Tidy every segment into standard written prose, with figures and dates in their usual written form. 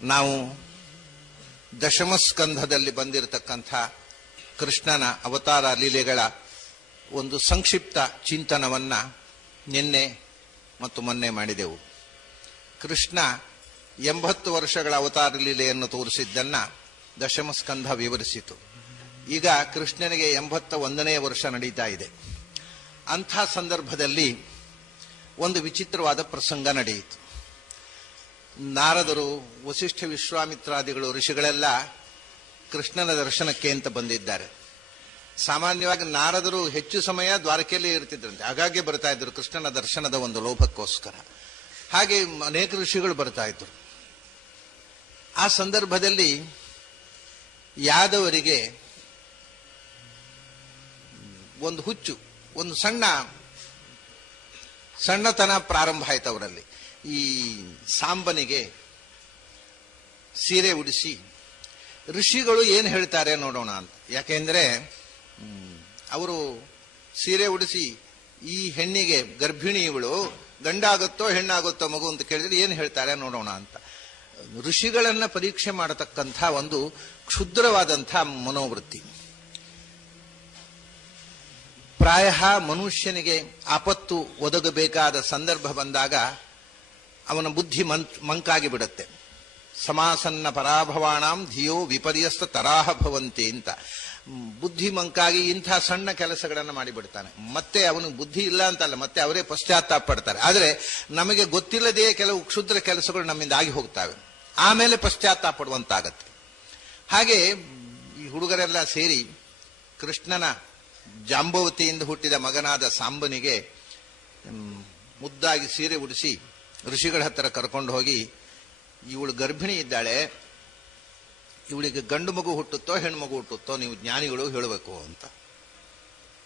ನಾವು ದಶಮಸ್ಕಂಧದಲ್ಲಿ ಬಂದಿರತಕ್ಕಂಥ ಕೃಷ್ಣನ ಅವತಾರ ಲೀಲೆಗಳ ಒಂದು ಸಂಕ್ಷಿಪ್ತ ಚಿಂತನವನ್ನ ನಿನ್ನೆ ಮತ್ತು ಮೊನ್ನೆ ಮಾಡಿದೆವು. ಕೃಷ್ಣ 80 ವರ್ಷಗಳ ಅವತಾರ ಲೀಲೆಯನ್ನು ತೋರಿಸಿದ್ದನ್ನ ದಶಮಸ್ಕಂಧ ವಿವರಿಸಿತು. ಈಗ ಕೃಷ್ಣನಿಗೆ 81ನೇ ವರ್ಷ ನಡೀತಾ ಇದೆ. ಅಂಥ ಸಂದರ್ಭದಲ್ಲಿ ಒಂದು ವಿಚಿತ್ರವಾದ ಪ್ರಸಂಗ ನಡೆಯಿತು. ನಾರದರು, ವಸಿಷ್ಠ, ವಿಶ್ವಾಮಿತ್ರಾದಿಗಳು, ಋಷಿಗಳೆಲ್ಲ ಕೃಷ್ಣನ ದರ್ಶನಕ್ಕೆ ಅಂತ ಬಂದಿದ್ದಾರೆ. ಸಾಮಾನ್ಯವಾಗಿ ನಾರದರು ಹೆಚ್ಚು ಸಮಯ ದ್ವಾರಕೆಯಲ್ಲಿ ಇರ್ತಿದ್ರಂತೆ, ಹಾಗಾಗಿ ಬರ್ತಾ ಇದ್ರು ಕೃಷ್ಣನ ದರ್ಶನದ ಒಂದು ಲೋಭಕ್ಕೋಸ್ಕರ. ಹಾಗೆ ಅನೇಕ ಋಷಿಗಳು ಬರ್ತಾ ಇದ್ರು. ಆ ಸಂದರ್ಭದಲ್ಲಿ ಯಾದವರಿಗೆ ಒಂದು ಹುಚ್ಚು, ಒಂದು ಸಣ್ಣತನ ಪ್ರಾರಂಭ ಆಯ್ತು ಅವರಲ್ಲಿ. ಈ ಸಾಂಬನಿಗೆ ಸೀರೆ ಉಡಿಸಿ ಋಷಿಗಳು ಏನು ಹೇಳ್ತಾರೆ ನೋಡೋಣ ಅಂತ. ಯಾಕೆಂದ್ರೆ ಅವರು ಸೀರೆ ಉಡಿಸಿ ಈ ಹೆಣ್ಣಿಗೆ, ಗರ್ಭಿಣಿ ಇವಳು, ಗಂಡಾಗುತ್ತೋ ಹೆಣ್ಣಾಗುತ್ತೋ ಮಗು ಅಂತ ಕೇಳಿದ್ರೆ ಏನು ಹೇಳ್ತಾರೆ ನೋಡೋಣ ಅಂತ ಋಷಿಗಳನ್ನ ಪರೀಕ್ಷೆ ಮಾಡತಕ್ಕಂಥ ಒಂದು ಕ್ಷುದ್ರವಾದಂಥ ಮನೋವೃತ್ತಿ. ಪ್ರಾಯ ಮನುಷ್ಯನಿಗೆ ಆಪತ್ತು ಒದಗಬೇಕಾದ ಸಂದರ್ಭ ಬಂದಾಗ ಅವನ ಬುದ್ಧಿ ಮಂಕಾಗಿ ಬಿಡುತ್ತೆ. ಸಮಾಸನ್ನ ಪರಾಭವಾಣಾಂ ಧಿಯೋ ವಿಪರ್ಯಸ್ತ ತರಾಹ ಭವಂತಿ ಅಂತ ಬುದ್ಧಿ ಮಂಕಾಗಿ ಇಂಥ ಸಣ್ಣ ಕೆಲಸಗಳನ್ನು ಮಾಡಿಬಿಡ್ತಾನೆ. ಮತ್ತೆ ಅವನಿಗೆ ಬುದ್ಧಿ ಇಲ್ಲ ಅಂತಲ್ಲ, ಮತ್ತೆ ಅವರೇ ಪಶ್ಚಾತ್ತಾಪ ಪಡ್ತಾರೆ. ಆದರೆ ನಮಗೆ ಗೊತ್ತಿಲ್ಲದೆ ಕೆಲವು ಕ್ಷುದ್ರ ಕೆಲಸಗಳು ನಮ್ಮಿಂದ ಆಗಿ ಹೋಗ್ತವೆ, ಆಮೇಲೆ ಪಶ್ಚಾತ್ತಾಪ ಪಡುವಂತಾಗತ್ತೆ. ಹಾಗೆ ಈ ಹುಡುಗರೆಲ್ಲ ಸೇರಿ ಕೃಷ್ಣನ ಜಾಂಬವತಿಯಿಂದ ಹುಟ್ಟಿದ ಮಗನಾದ ಸಾಂಬನಿಗೆ ಮುದ್ದಾಗಿ ಸೀರೆ ಉಡಿಸಿ ಋಷಿಗಳ ಹತ್ತಿರ ಕರ್ಕೊಂಡು ಹೋಗಿ, ಇವಳು ಗರ್ಭಿಣಿ ಇದ್ದಾಳೆ, ಇವಳಿಗೆ ಗಂಡು ಮಗು ಹುಟ್ಟುತ್ತೋ ಹೆಣ್ಣು ಮಗು ಹುಟ್ಟುತ್ತೋ ನೀವು ಜ್ಞಾನಿಗಳು ಹೇಳಬೇಕು ಅಂತ.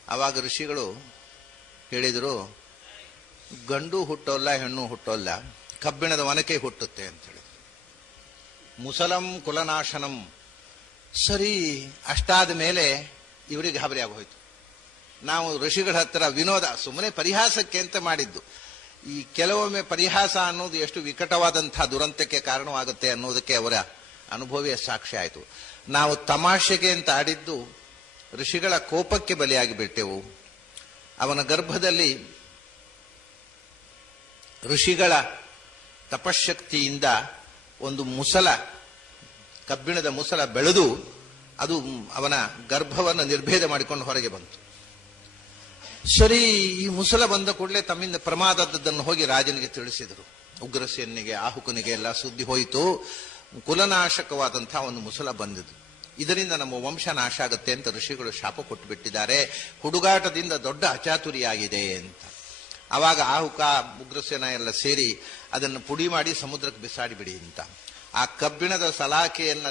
ಆವಾಗ ಋಷಿಗಳು ಹೇಳಿದರು, ಗಂಡು ಹುಟ್ಟೋಲ್ಲ ಹೆಣ್ಣು ಹುಟ್ಟೋಲ್ಲ, ಕಬ್ಬಿಣದ ಒನಕೆ ಹುಟ್ಟುತ್ತೆ ಅಂತ ಹೇಳಿ. ಮುಸಲಂ ಕುಲನಾಶನಂ. ಸರಿ, ಅಷ್ಟಾದ ಮೇಲೆ ಇವರಿಗೆ ಗಾಬರಿ ಆಗೋಯ್ತು. ನಾವು ಋಷಿಗಳ ಹತ್ತಿರ ವಿನೋದ, ಸುಮ್ಮನೆ ಪರಿಹಾಸಕ್ಕೆ ಅಂತ ಮಾಡಿದ್ದು. ಈ ಕೆಲವೊಮ್ಮೆ ಪರಿಹಾಸ ಅನ್ನೋದು ಎಷ್ಟು ವಿಕಟವಾದಂತಹ ದುರಂತಕ್ಕೆ ಕಾರಣವಾಗುತ್ತೆ ಅನ್ನೋದಕ್ಕೆ ಅವರ ಅನುಭವವೇ ಸಾಕ್ಷಿ ಆಯಿತು. ನಾವು ತಮಾಷೆಗೆ ಅಂತ ಆಡಿದ್ದು ಋಷಿಗಳ ಕೋಪಕ್ಕೆ ಬಲಿಯಾಗಿ ಬಿಟ್ಟೆವು. ಅವನ ಗರ್ಭದಲ್ಲಿ ಋಷಿಗಳ ತಪಶಕ್ತಿಯಿಂದ ಒಂದು ಮುಸಲ, ಕಬ್ಬಿಣದ ಮುಸಲ ಬೆಳೆದು ಅದು ಅವನ ಗರ್ಭವನ್ನು ನಿರ್ಭೇದ ಮಾಡಿಕೊಂಡು ಹೊರಗೆ ಬಂತು. ಸರಿ, ಈ ಮುಸಲ ಬಂದ ಕೂಡಲೇ ತಮ್ಮಿಂದ ಪ್ರಮಾದದ್ದನ್ನು ಹೋಗಿ ರಾಜನಿಗೆ ತಿಳಿಸಿದರು. ಉಗ್ರಸೇನಿಗೆ, ಆಹುಕನಿಗೆ ಎಲ್ಲ ಸುದ್ದಿ ಹೋಯಿತು. ಕುಲನಾಶಕವಾದಂತಹ ಒಂದು ಮುಸಲ ಬಂದಿದ್ದು, ಇದರಿಂದ ನಮ್ಮ ವಂಶ ನಾಶ ಆಗುತ್ತೆ ಅಂತ ಋಷಿಗಳು ಶಾಪ ಕೊಟ್ಟು ಬಿಟ್ಟಿದ್ದಾರೆ. ಹುಡುಗಾಟದಿಂದ ದೊಡ್ಡ ಅಚಾತುರಿಯಾಗಿದೆ ಅಂತ. ಆವಾಗ ಆಹುಕ, ಉಗ್ರಸೇನ ಎಲ್ಲ ಸೇರಿ ಅದನ್ನು ಪುಡಿ ಮಾಡಿ ಸಮುದ್ರಕ್ಕೆ ಬಿಸಾಡಿಬಿಡಿ ಅಂತ. ಆ ಕಬ್ಬಿಣದ ಸಲಾಕೆಯನ್ನ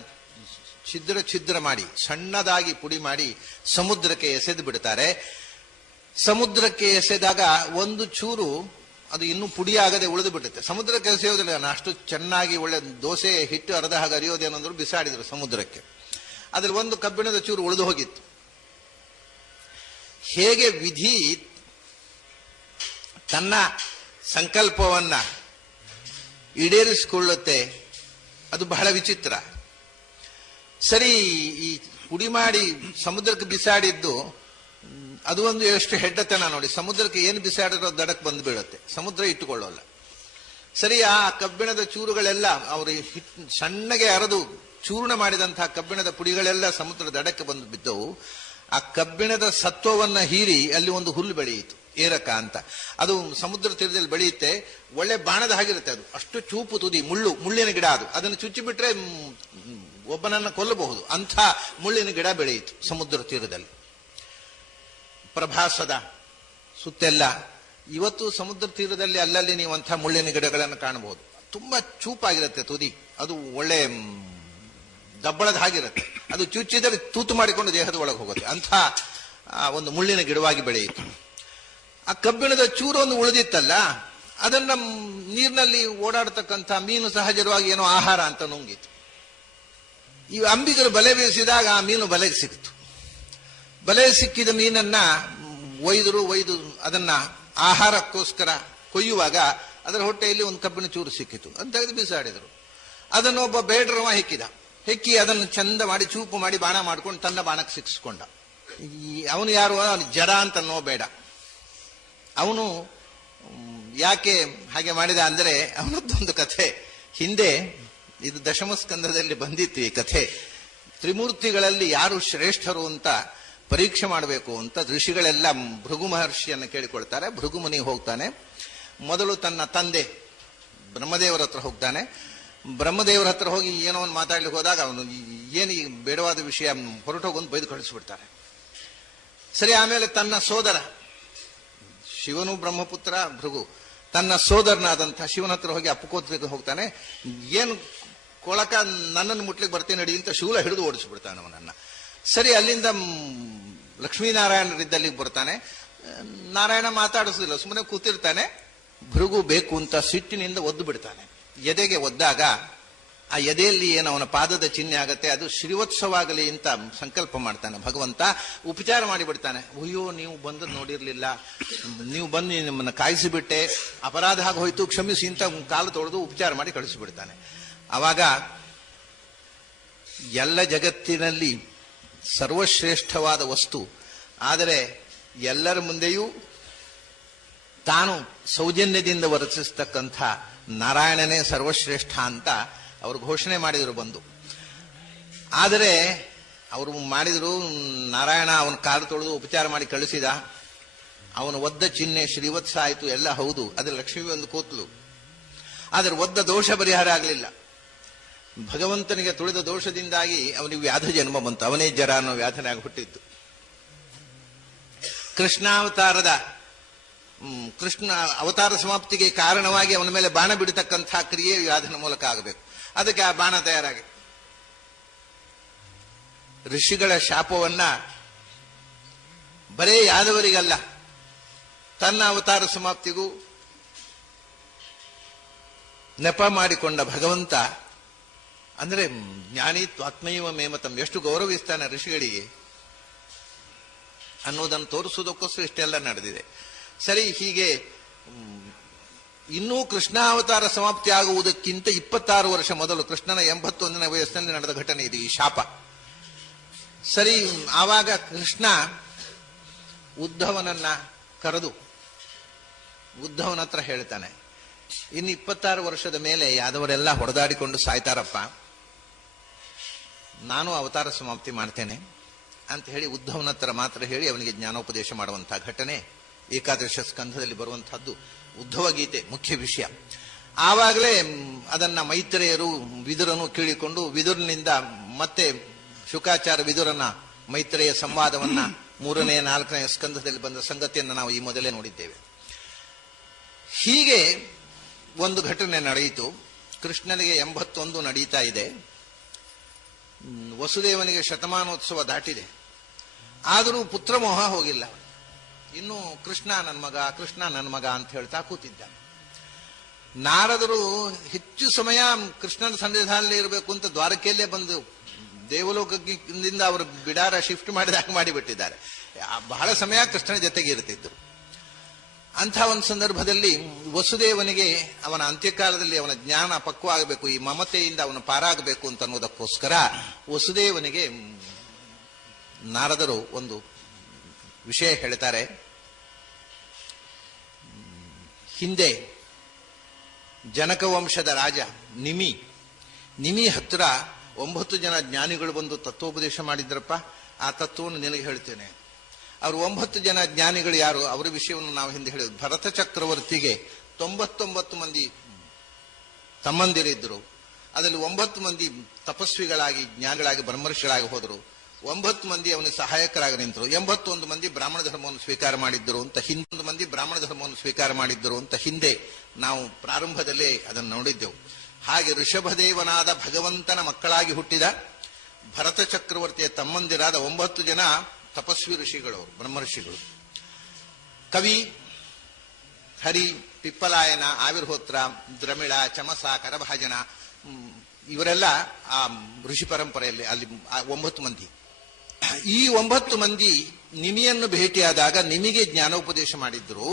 ಛಿದ್ರ ಮಾಡಿ ಸಣ್ಣದಾಗಿ ಪುಡಿ ಮಾಡಿ ಸಮುದ್ರಕ್ಕೆ ಎಸೆದು ಬಿಡ್ತಾರೆ. ಸಮುದ್ರಕ್ಕೆ ಎಸೆದಾಗ ಒಂದು ಚೂರು ಅದು ಇನ್ನೂ ಪುಡಿ ಆಗದೆ ಉಳಿದು ಬಿಡುತ್ತೆ. ಸಮುದ್ರಕ್ಕೆ ಎಸೆಯೋದಿಲ್ಲ, ಅಷ್ಟು ಚೆನ್ನಾಗಿ ಒಳ್ಳೆ ದೋಸೆ ಹಿಟ್ಟು ಅರ್ಧ ಹಾಗೆ ಅರಿಯೋದೇನಂದ್ರು ಬಿಸಾಡಿದ್ರು ಸಮುದ್ರಕ್ಕೆ. ಅದ್ರಲ್ಲಿ ಒಂದು ಕಬ್ಬಿಣದ ಚೂರು ಉಳಿದು ಹೋಗಿತ್ತು. ಹೇಗೆ ವಿಧಿ ತನ್ನ ಸಂಕಲ್ಪವನ್ನ ಈಡೇರಿಸಿಕೊಳ್ಳುತ್ತೆ, ಅದು ಬಹಳ ವಿಚಿತ್ರ. ಸರಿ, ಈ ಪುಡಿ ಮಾಡಿ ಸಮುದ್ರಕ್ಕೆ ಬಿಸಾಡಿದ್ದು ಅದು ಒಂದು ಎಷ್ಟು ಹೆಡ್ಡತನ ನೋಡಿ. ಸಮುದ್ರಕ್ಕೆ ಏನು ಬಿಸಾಡಿರೋ ದಡಕ್ಕೆ ಬಂದು ಬೀಳುತ್ತೆ, ಸಮುದ್ರ ಇಟ್ಟುಕೊಳ್ಳೋಲ್ಲ. ಸರಿ, ಆ ಕಬ್ಬಿಣದ ಚೂರುಗಳೆಲ್ಲ ಅವರು ಸಣ್ಣಗೆ ಅರೆದು ಚೂರ್ಣ ಮಾಡಿದಂತಹ ಕಬ್ಬಿಣದ ಪುಡಿಗಳೆಲ್ಲ ಸಮುದ್ರ ದಡಕ್ಕೆ ಬಂದು ಬಿದ್ದವು. ಆ ಕಬ್ಬಿಣದ ಸತ್ವವನ್ನ ಹೀರಿ ಅಲ್ಲಿ ಒಂದು ಹುಲ್ಲು ಬೆಳೆಯಿತು, ಏರಕ ಅಂತ. ಅದು ಸಮುದ್ರ ತೀರದಲ್ಲಿ ಬೆಳೆಯುತ್ತೆ, ಒಳ್ಳೆ ಬಾಣದ ಹಾಗಿರುತ್ತೆ. ಅದು ಅಷ್ಟು ಚೂಪು ತುದಿ, ಮುಳ್ಳಿನ ಗಿಡ. ಅದನ್ನು ಚುಚ್ಚಿಬಿಟ್ರೆ ಒಬ್ಬನನ್ನ ಕೊಲ್ಲಬಹುದು, ಅಂಥ ಮುಳ್ಳಿನ ಗಿಡ ಬೆಳೆಯಿತು ಸಮುದ್ರ ತೀರದಲ್ಲಿ. ಪ್ರಭಾಸದ ಸುತ್ತೆಲ್ಲ ಇವತ್ತು ಸಮುದ್ರ ತೀರದಲ್ಲಿ ಅಲ್ಲಲ್ಲಿ ನೀವು ಅಂಥ ಮುಳ್ಳಿನ ಗಿಡಗಳನ್ನು ಕಾಣಬಹುದು. ತುಂಬಾ ಚೂಪಾಗಿರುತ್ತೆ ತುದಿ, ಅದು ಒಳ್ಳೆ ದಬ್ಬಳದ ಹಾಗಿರುತ್ತೆ. ಅದು ಚುಚ್ಚಿದರೆ ತೂತು ಮಾಡಿಕೊಂಡು ದೇಹದ ಒಳಗೆ ಹೋಗುತ್ತೆ, ಅಂಥ ಒಂದು ಮುಳ್ಳಿನ ಗಿಡವಾಗಿ ಬೆಳೆಯಿತು. ಆ ಕಬ್ಬಿಣದ ಚೂರು ಒಂದು ಉಳಿದಿತ್ತಲ್ಲ, ಅದನ್ನ ನೀರಿನಲ್ಲಿ ಓಡಾಡತಕ್ಕಂಥ ಮೀನು ಸಹಜವಾಗಿ ಏನೋ ಆಹಾರ ಅಂತ ನುಂಗಿತು. ಈ ಅಂಬಿಗರು ಬಲೆ ಬೀಸಿದಾಗ ಆ ಮೀನು ಬಲೆಗೆ ಸಿಕ್ತು. ಬಲೆ ಸಿಕ್ಕಿದ ಮೀನನ್ನ ಒಯ್ದು ಅದನ್ನ ಆಹಾರಕ್ಕೋಸ್ಕರ ಕೊಯ್ಯುವಾಗ ಅದರ ಹೊಟ್ಟೆಯಲ್ಲಿ ಒಂದು ಕಬ್ಬಿಣ ಚೂರು ಸಿಕ್ಕಿತು ಅಂತ ತೆಗೆದು ಬಿಸಾಡಿದರು. ಅದನ್ನೊಬ್ಬ ಬೇಡರವ ಹೆಕ್ಕಿ ಅದನ್ನು ಚಂದ ಮಾಡಿ ಚೂಪು ಮಾಡಿ ಬಾಣ ಮಾಡ್ಕೊಂಡು ತನ್ನ ಬಾಣಕ್ಕೆ ಸಿಕ್ಕಿಸ್ಕೊಂಡ. ಅವನು ಯಾರು? ಅವನು ಜಡ ಅಂತ ಬೇಡ. ಅವನು ಯಾಕೆ ಹಾಗೆ ಮಾಡಿದ ಅಂದರೆ ಅವನದ್ದೊಂದು ಕಥೆ ಹಿಂದೆ, ಇದು ದಶಮಸ್ಕಂದದಲ್ಲಿ ಬಂದಿತ್ತು ಈ ಕಥೆ. ತ್ರಿಮೂರ್ತಿಗಳಲ್ಲಿ ಯಾರು ಶ್ರೇಷ್ಠರು ಅಂತ ಪರೀಕ್ಷೆ ಮಾಡಬೇಕು ಅಂತ ಋಷಿಗಳೆಲ್ಲ ಭೃಗು ಮಹರ್ಷಿಯನ್ನು ಕೇಳಿಕೊಳ್ತಾರೆ. ಭೃಗು ಮುನಿ ಹೋಗ್ತಾನೆ. ಮೊದಲು ತನ್ನ ತಂದೆ ಬ್ರಹ್ಮದೇವರ ಹತ್ರ ಹೋಗ್ತಾನೆ. ಬ್ರಹ್ಮದೇವರ ಹತ್ರ ಹೋಗಿ ಏನೋ ಒಂದು ಮಾತಾಡ್ಲಿಕ್ಕೆ ಹೋದಾಗ ಅವನು ಏನು ಬೇಡವಾದ ವಿಷಯ ಹೊರಟೋಗೊಂದು ಬೈದು ಕಳಿಸ್ಬಿಡ್ತಾರೆ. ಸರಿ, ಆಮೇಲೆ ತನ್ನ ಸೋದರ ಶಿವನು ಬ್ರಹ್ಮಪುತ್ರ ಭೃಗು, ತನ್ನ ಸೋದರನಾದಂತಹ ಶಿವನ ಹತ್ರ ಹೋಗಿ ಅಪ್ಪಕೋತ್ರಿಗೆ ಹೋಗ್ತಾನೆ. ಏನು ಕೊಳಕ ನನ್ನನ್ನು ಮುಟ್ಲಿಕ್ಕೆ ಬರ್ತೀನಿ ನಡಿ ಅಂತ ಶೂಲ ಹಿಡಿದು ಓಡಿಸ್ಬಿಡ್ತಾನೆ ಅವನನ್ನ. ಸರಿ, ಅಲ್ಲಿಂದ ಲಕ್ಷ್ಮೀನಾರಾಯಣರಿದ್ದಲ್ಲಿಗೆ ಬರ್ತಾನೆ. ನಾರಾಯಣ ಮಾತಾಡಿಸೋದಿಲ್ಲ, ಸುಮ್ಮನೆ ಕೂತಿರ್ತಾನೆ. ಭೃಗು ಬೇಕು ಅಂತ ಸಿಟ್ಟಿನಿಂದ ಒದ್ದು ಬಿಡ್ತಾನೆ. ಎದೆಗೆ ಒದ್ದಾಗ ಆ ಎದೆಯಲ್ಲಿ ಏನು ಅವನ ಪಾದದ ಚಿಹ್ನೆ ಆಗತ್ತೆ, ಅದು ಶ್ರೀವತ್ಸವಾಗಲಿ ಅಂತ ಸಂಕಲ್ಪ ಮಾಡ್ತಾನೆ ಭಗವಂತ. ಉಪಚಾರ ಮಾಡಿಬಿಡ್ತಾನೆ. ಅಯ್ಯೋ, ನೀವು ಬಂದದ್ದು ನೋಡಿರ್ಲಿಲ್ಲ, ನೀವು ಬಂದು ನಿಮ್ಮನ್ನು ಕಾಯಿಸಿಬಿಟ್ಟೆ, ಅಪರಾಧ ಆಗಿ ಹೋಯ್ತು, ಕ್ಷಮಿಸಿ ಅಂತ ಕಾಲು ತೊಳೆದು ಉಪಚಾರ ಮಾಡಿ ಕಳಿಸಿಬಿಡ್ತಾನೆ. ಆವಾಗ ಎಲ್ಲ ಜಗತ್ತಿನಲ್ಲಿ ಸರ್ವಶ್ರೇಷ್ಠವಾದ ವಸ್ತು, ಆದರೆ ಎಲ್ಲರ ಮುಂದೆಯೂ ತಾನು ಸೌಜನ್ಯದಿಂದ ವರ್ತಿಸ್ತಕ್ಕಂಥ ನಾರಾಯಣನೇ ಸರ್ವಶ್ರೇಷ್ಠ ಅಂತ ಅವರು ಘೋಷಣೆ ಮಾಡಿದರು ಬಂದು. ಆದರೆ ಅವರು ಮಾಡಿದರು, ನಾರಾಯಣ ಅವನ ಕಾಲು ತೊಳೆದು ಉಪಚಾರ ಮಾಡಿ ಕಳಿಸಿದ. ಅವನು ಒದ್ದ ಚಿಹ್ನೆ ಶ್ರೀವತ್ಸ ಆಯಿತು, ಎಲ್ಲ ಹೌದು. ಅದ್ರ ಲಕ್ಷ್ಮಿ ಒಂದು ಕೂತ್ಲು. ಆದರೆ ಒದ್ದ ದೋಷ ಪರಿಹಾರ ಆಗಲಿಲ್ಲ. ಭಗವಂತನಿಗೆ ತುಳಿದ ದೋಷದಿಂದಾಗಿ ಅವನಿಗೆ ವ್ಯಾಧ ಜನ್ಮ ಬಂತು. ಅವನೇ ಜರ ಅನ್ನೋ ವ್ಯಾಧನಾಗಿ ಹುಟ್ಟಿದ್ದು. ಕೃಷ್ಣ ಅವತಾರ ಸಮಾಪ್ತಿಗೆ ಕಾರಣವಾಗಿ ಅವನ ಮೇಲೆ ಬಾಣ ಬಿಡತಕ್ಕಂಥ ಕ್ರಿಯೆ ವ್ಯಾಧನ ಮೂಲಕ ಆಗಬೇಕು. ಅದಕ್ಕೆ ಆ ಬಾಣ ತಯಾರಾಗಿ ಋಷಿಗಳ ಶಾಪವನ್ನ ಬರೇ ಯಾದವರಿಗಲ್ಲ, ತನ್ನ ಅವತಾರ ಸಮಾಪ್ತಿಗೂ ನೆಪ ಮಾಡಿಕೊಂಡ ಭಗವಂತ ಅಂದ್ರೆ ಜ್ಞಾನಿ ತ್ವಾತ್ಮೈವ ಮೇಮತಂ, ಎಷ್ಟು ಗೌರವಿಸ್ತಾನೆ ಋಷಿಗಳಿಗೆ ಅನ್ನೋದನ್ನು ತೋರಿಸುವುದಕ್ಕೋಸ್ಕರ ಇಷ್ಟೆಲ್ಲ ನಡೆದಿದೆ. ಸರಿ, ಹೀಗೆ ಇನ್ನೂ ಕೃಷ್ಣಾವತಾರ ಸಮಾಪ್ತಿ ಆಗುವುದಕ್ಕಿಂತ 26 ವರ್ಷ ಮೊದಲು ಕೃಷ್ಣನ 81ನೇ ವಯಸ್ಸಿನಲ್ಲಿ ನಡೆದ ಘಟನೆ ಇದು, ಈ ಶಾಪ. ಸರಿ, ಆವಾಗ ಕೃಷ್ಣ ಉದ್ಧವನನ್ನ ಕರೆದು ಉದ್ಧವನ ಹತ್ರ ಹೇಳ್ತಾನೆ, ಇನ್ನು 26 ವರ್ಷದ ಮೇಲೆ ಯಾದವರೆಲ್ಲ ಹೊಡೆದಾಡಿಕೊಂಡು ಸಾಯ್ತಾರಪ್ಪ, ನಾನು ಅವತಾರ ಸಮಾಪ್ತಿ ಮಾಡ್ತೇನೆ ಅಂತ ಹೇಳಿ ಉದ್ಧವನ ಹತ್ರ ಮಾತ್ರ ಹೇಳಿ ಅವನಿಗೆ ಜ್ಞಾನೋಪದೇಶ ಮಾಡುವಂತಹ ಘಟನೆ ಏಕಾದಶ ಸ್ಕಂಧದಲ್ಲಿ ಬರುವಂತಹದ್ದು. ಉದ್ಧವ ಗೀತೆ ಮುಖ್ಯ ವಿಷಯ. ಆವಾಗಲೇ ಅದನ್ನ ಮೈತ್ರೇಯರು ವಿದುರನು ಕೇಳಿಕೊಂಡು ವಿದುರನಿಂದ ಮತ್ತೆ ಶುಕಾಚಾರ ವಿದುರನ ಮೈತ್ರೇಯ ಸಂವಾದವನ್ನ 3ನೇ 4ನೇ ಸ್ಕಂಧದಲ್ಲಿ ಬಂದ ಸಂಗತಿಯನ್ನು ನಾವು ಈ ಮೊದಲೇ ನೋಡಿದ್ದೇವೆ. ಹೀಗೆ ಒಂದು ಘಟನೆ ನಡೆಯಿತು. ಕೃಷ್ಣನಿಗೆ 81 ನಡೀತಾ ಇದೆ. ವಸುದೇವನಿಗೆ ಶತಮಾನೋತ್ಸವ ದಾಟಿದೆ. ಆದರೂ ಪುತ್ರಮೋಹ ಹೋಗಿಲ್ಲ. ಇನ್ನು ಕೃಷ್ಣ ನನ್ನ ಮಗ, ಕೃಷ್ಣ ನನ್ನ ಮಗ ಅಂತ ಹೇಳ್ತಾ ಕೂತಿದ್ದ. ನಾರದರು ಹೆಚ್ಚು ಸಮಯ ಕೃಷ್ಣನ ಸನ್ನಿಧಾನದಲ್ಲಿ ಇರಬೇಕು ಅಂತ ದ್ವಾರಕೆಯಲ್ಲೇ ಬಂದು ದೇವಲೋಕದಿಂದ ಅವರು ಬಿಡಾರ ಶಿಫ್ಟ್ ಮಾಡಿದಾಗ ಮಾಡಿಬಿಟ್ಟಿದ್ದಾರೆ. ಬಹಳ ಸಮಯ ಕೃಷ್ಣನ ಜೊತೆಗೆ ಇರ್ತಿದ್ರು. ಅಂಥ ಒಂದು ಸಂದರ್ಭದಲ್ಲಿ ವಸುದೇವನಿಗೆ ಅವನ ಅಂತ್ಯಕಾಲದಲ್ಲಿ ಅವನ ಜ್ಞಾನ ಪಕ್ವ ಆಗಬೇಕು, ಈ ಮಮತೆಯಿಂದ ಅವನು ಪಾರಾಗಬೇಕು ಅಂತ ಅನ್ನೋದಕ್ಕೋಸ್ಕರ ವಸುದೇವನಿಗೆ ನಾರದರು ಒಂದು ವಿಷಯ ಹೇಳ್ತಾರೆ. ಹಿಂದೆ ಜನಕ ವಂಶದ ರಾಜ ನಿಮಿ ಹತ್ರ 9 ಜನ ಜ್ಞಾನಿಗಳು ಬಂದು ತತ್ವೋಪದೇಶ ಮಾಡಿದ್ರಪ್ಪ, ಆ ತತ್ವವನ್ನು ನಿನಗೆ ಹೇಳ್ತೇನೆ. ಅವರು 9 ಜನ ಜ್ಞಾನಿಗಳು ಯಾರು, ಅವರ ವಿಷಯವನ್ನು ನಾವು ಹಿಂದೆ ಹೇಳಿದ್ವಿ. ಭರತ ಚಕ್ರವರ್ತಿಗೆ 99 ಮಂದಿ ತಮ್ಮಂದಿರಿದ್ರು. ಅದರಲ್ಲಿ 9 ಮಂದಿ ತಪಸ್ವಿಗಳಾಗಿ ಜ್ಞಾನಿಗಳಾಗಿ ಬ್ರಹ್ಮರ್ಷಿಗಳಾಗಿ ಹೋದರು. 9 ಮಂದಿ ಅವನಿಗೆ ಸಹಾಯಕರಾಗಿ ನಿಂತರು. 81 ಮಂದಿ ಬ್ರಾಹ್ಮಣ ಧರ್ಮವನ್ನು ಸ್ವೀಕಾರ ಮಾಡಿದ್ದರು ಅಂತ ಹಿಂದೆ ನಾವು ಪ್ರಾರಂಭದಲ್ಲೇ ಅದನ್ನು ನೋಡಿದ್ದೆವು. ಹಾಗೆ ಋಷಭದೇವನಾದ ಭಗವಂತನ ಮಕ್ಕಳಾಗಿ ಹುಟ್ಟಿದ ಭರತ ಚಕ್ರವರ್ತಿಯ ತಮ್ಮಂದಿರಾದ 9 ಜನ ತಪಸ್ವಿ ಋಷಿಗಳು, ಬ್ರಹ್ಮರ್ಷಿಗಳು. ಕವಿ, ಹರಿ, ಪಿಪ್ಪಲಾಯನ, ಆವಿರ್ಹೋತ್ರ, ದ್ರಮಿಳ, ಚಮಸ, ಕರಭಾಜನ ಇವರೆಲ್ಲ ಆ ಋಷಿ ಪರಂಪರೆಯಲ್ಲಿ ಅಲ್ಲಿ 9 ಮಂದಿ. ಈ 9 ಮಂದಿ ನಿಮಿಯನ್ನು ಭೇಟಿಯಾದಾಗ ನಿಮಿಗೆ ಜ್ಞಾನೋಪದೇಶ ಮಾಡಿದ್ರು.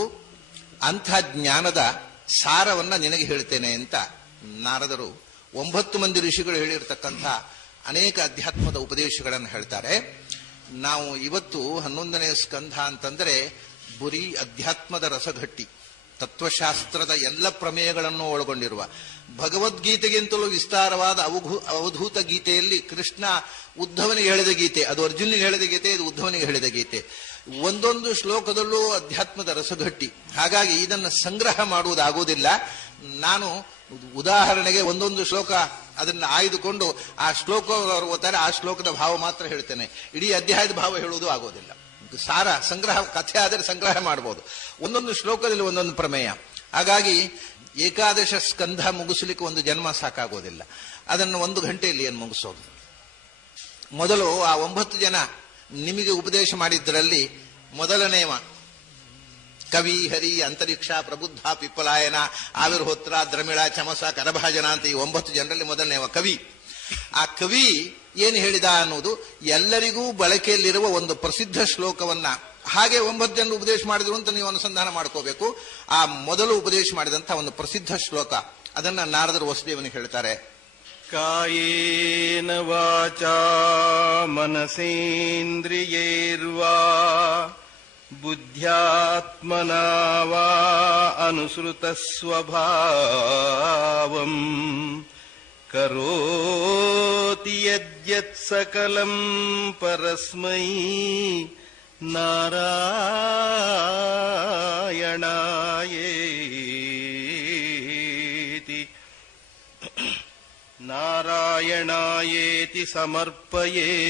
ಅಂಥ ಜ್ಞಾನದ ಸಾರವನ್ನ ನಿನಗೆ ಹೇಳ್ತೇನೆ ಅಂತ ನಾರದರು 9 ಮಂದಿ ಋಷಿಗಳು ಹೇಳಿರ್ತಕ್ಕಂಥ ಅನೇಕ ಅಧ್ಯಾತ್ಮದ ಉಪದೇಶಗಳನ್ನು ಹೇಳ್ತಾರೆ. ನಾವು ಇವತ್ತು 11ನೇ ಸ್ಕಂಧ ಅಂತಂದ್ರೆ ಬರೀ ಅಧ್ಯಾತ್ಮದ ರಸಘಟ್ಟಿ, ತತ್ವಶಾಸ್ತ್ರದ ಎಲ್ಲ ಪ್ರಮೇಯಗಳನ್ನು ಒಳಗೊಂಡಿರುವ ಭಗವದ್ಗೀತೆಗಿಂತಲೂ ವಿಸ್ತಾರವಾದ ಅವಧೂತ ಗೀತೆಯಲ್ಲಿ ಕೃಷ್ಣ ಉದ್ಧವನಿಗೆ ಹೇಳಿದ ಗೀತೆ, ಅದು ಅರ್ಜುನಿಗೆ ಹೇಳಿದ ಗೀತೆ, ಇದು ಉದ್ಧವನಿಗೆ ಹೇಳಿದ ಗೀತೆ. ಒಂದೊಂದು ಶ್ಲೋಕದಲ್ಲೂ ಅಧ್ಯಾತ್ಮದ ರಸಘಟ್ಟಿ. ಹಾಗಾಗಿ ಇದನ್ನು ಸಂಗ್ರಹ ಮಾಡುವುದಾಗುವುದಿಲ್ಲ. ನಾನು ಉದಾಹರಣೆಗೆ ಒಂದೊಂದು ಶ್ಲೋಕ ಅದನ್ನು ಆಯ್ದುಕೊಂಡು ಆ ಶ್ಲೋಕ ಓದ್ತಾರೆ, ಆ ಶ್ಲೋಕದ ಭಾವ ಮಾತ್ರ ಹೇಳ್ತೇನೆ. ಇಡೀ ಅಧ್ಯಾಯದ ಭಾವ ಹೇಳುವುದು ಆಗೋದಿಲ್ಲ. ಸಾರ ಸಂಗ್ರಹ, ಕಥೆ ಆದರೆ ಸಂಗ್ರಹ ಮಾಡಬಹುದು. ಒಂದೊಂದು ಶ್ಲೋಕದಲ್ಲಿ ಒಂದೊಂದು ಪ್ರಮೇಯ. ಹಾಗಾಗಿ ಏಕಾದಶ ಸ್ಕಂಧ ಮುಗಿಸಲಿಕ್ಕೆ ಒಂದು ಜನ್ಮ ಸಾಕಾಗೋದಿಲ್ಲ. ಅದನ್ನು 1 ಗಂಟೆಯಲ್ಲಿ ಏನು ಮುಗಿಸೋದು? ಮೊದಲು ಆ 9 ಜನ ನಿಮಗೆ ಉಪದೇಶ ಮಾಡಿದ್ದರಲ್ಲಿ ಮೊದಲನೇವ ಕವಿ, ಹರಿ, ಅಂತರಿಕ್ಷ, ಪ್ರಬುದ್ಧ, ಪಿಪ್ಪಲಾಯನ, ಆವಿರ್ಹೋತ್ರ, ದ್ರಮಿಳ, ಚಮಸ, ಕರಭಾಜನ ಅಂತ ಈ 9 ಜನರಲ್ಲಿ ಮೊದಲನೇವ ಕವಿ. ಆ ಕವಿ ಏನು ಹೇಳಿದ ಅನ್ನೋದು ಎಲ್ಲರಿಗೂ ಬಳಕೆಯಲ್ಲಿರುವ ಒಂದು ಪ್ರಸಿದ್ಧ ಶ್ಲೋಕವನ್ನ ಹಾಗೆ 9 ಜನರು ಉಪದೇಶ ಮಾಡಿದ್ರು ಅಂತ ನೀವು ಅನುಸಂಧಾನ ಮಾಡ್ಕೋಬೇಕು. ಆ ಮೊದಲು ಉಪದೇಶ ಮಾಡಿದಂಥ ಒಂದು ಪ್ರಸಿದ್ಧ ಶ್ಲೋಕ, ಅದನ್ನ ನಾರದರು ವಸುದೇವನಿಗೆ ಹೇಳ್ತಾರೆ. ಕಾಯೇನ ವಾಚಾ ಮನಸೇಂದ್ರಿಯೈರ್ವಾ ಬುದ್ಧ್ಯಾತ್ಮನಾ ವಾ ಅನುಸೃತ ಸ್ವಭಾವಂ ಕರೋತಿ ಯದ್ಯತ್ ಸಕಲಂ ಪರಸ್ಮೈ ನಾರಾಯಣಾಯೇತಿ ಸಮರ್ಪಯೇತ್ತತ್.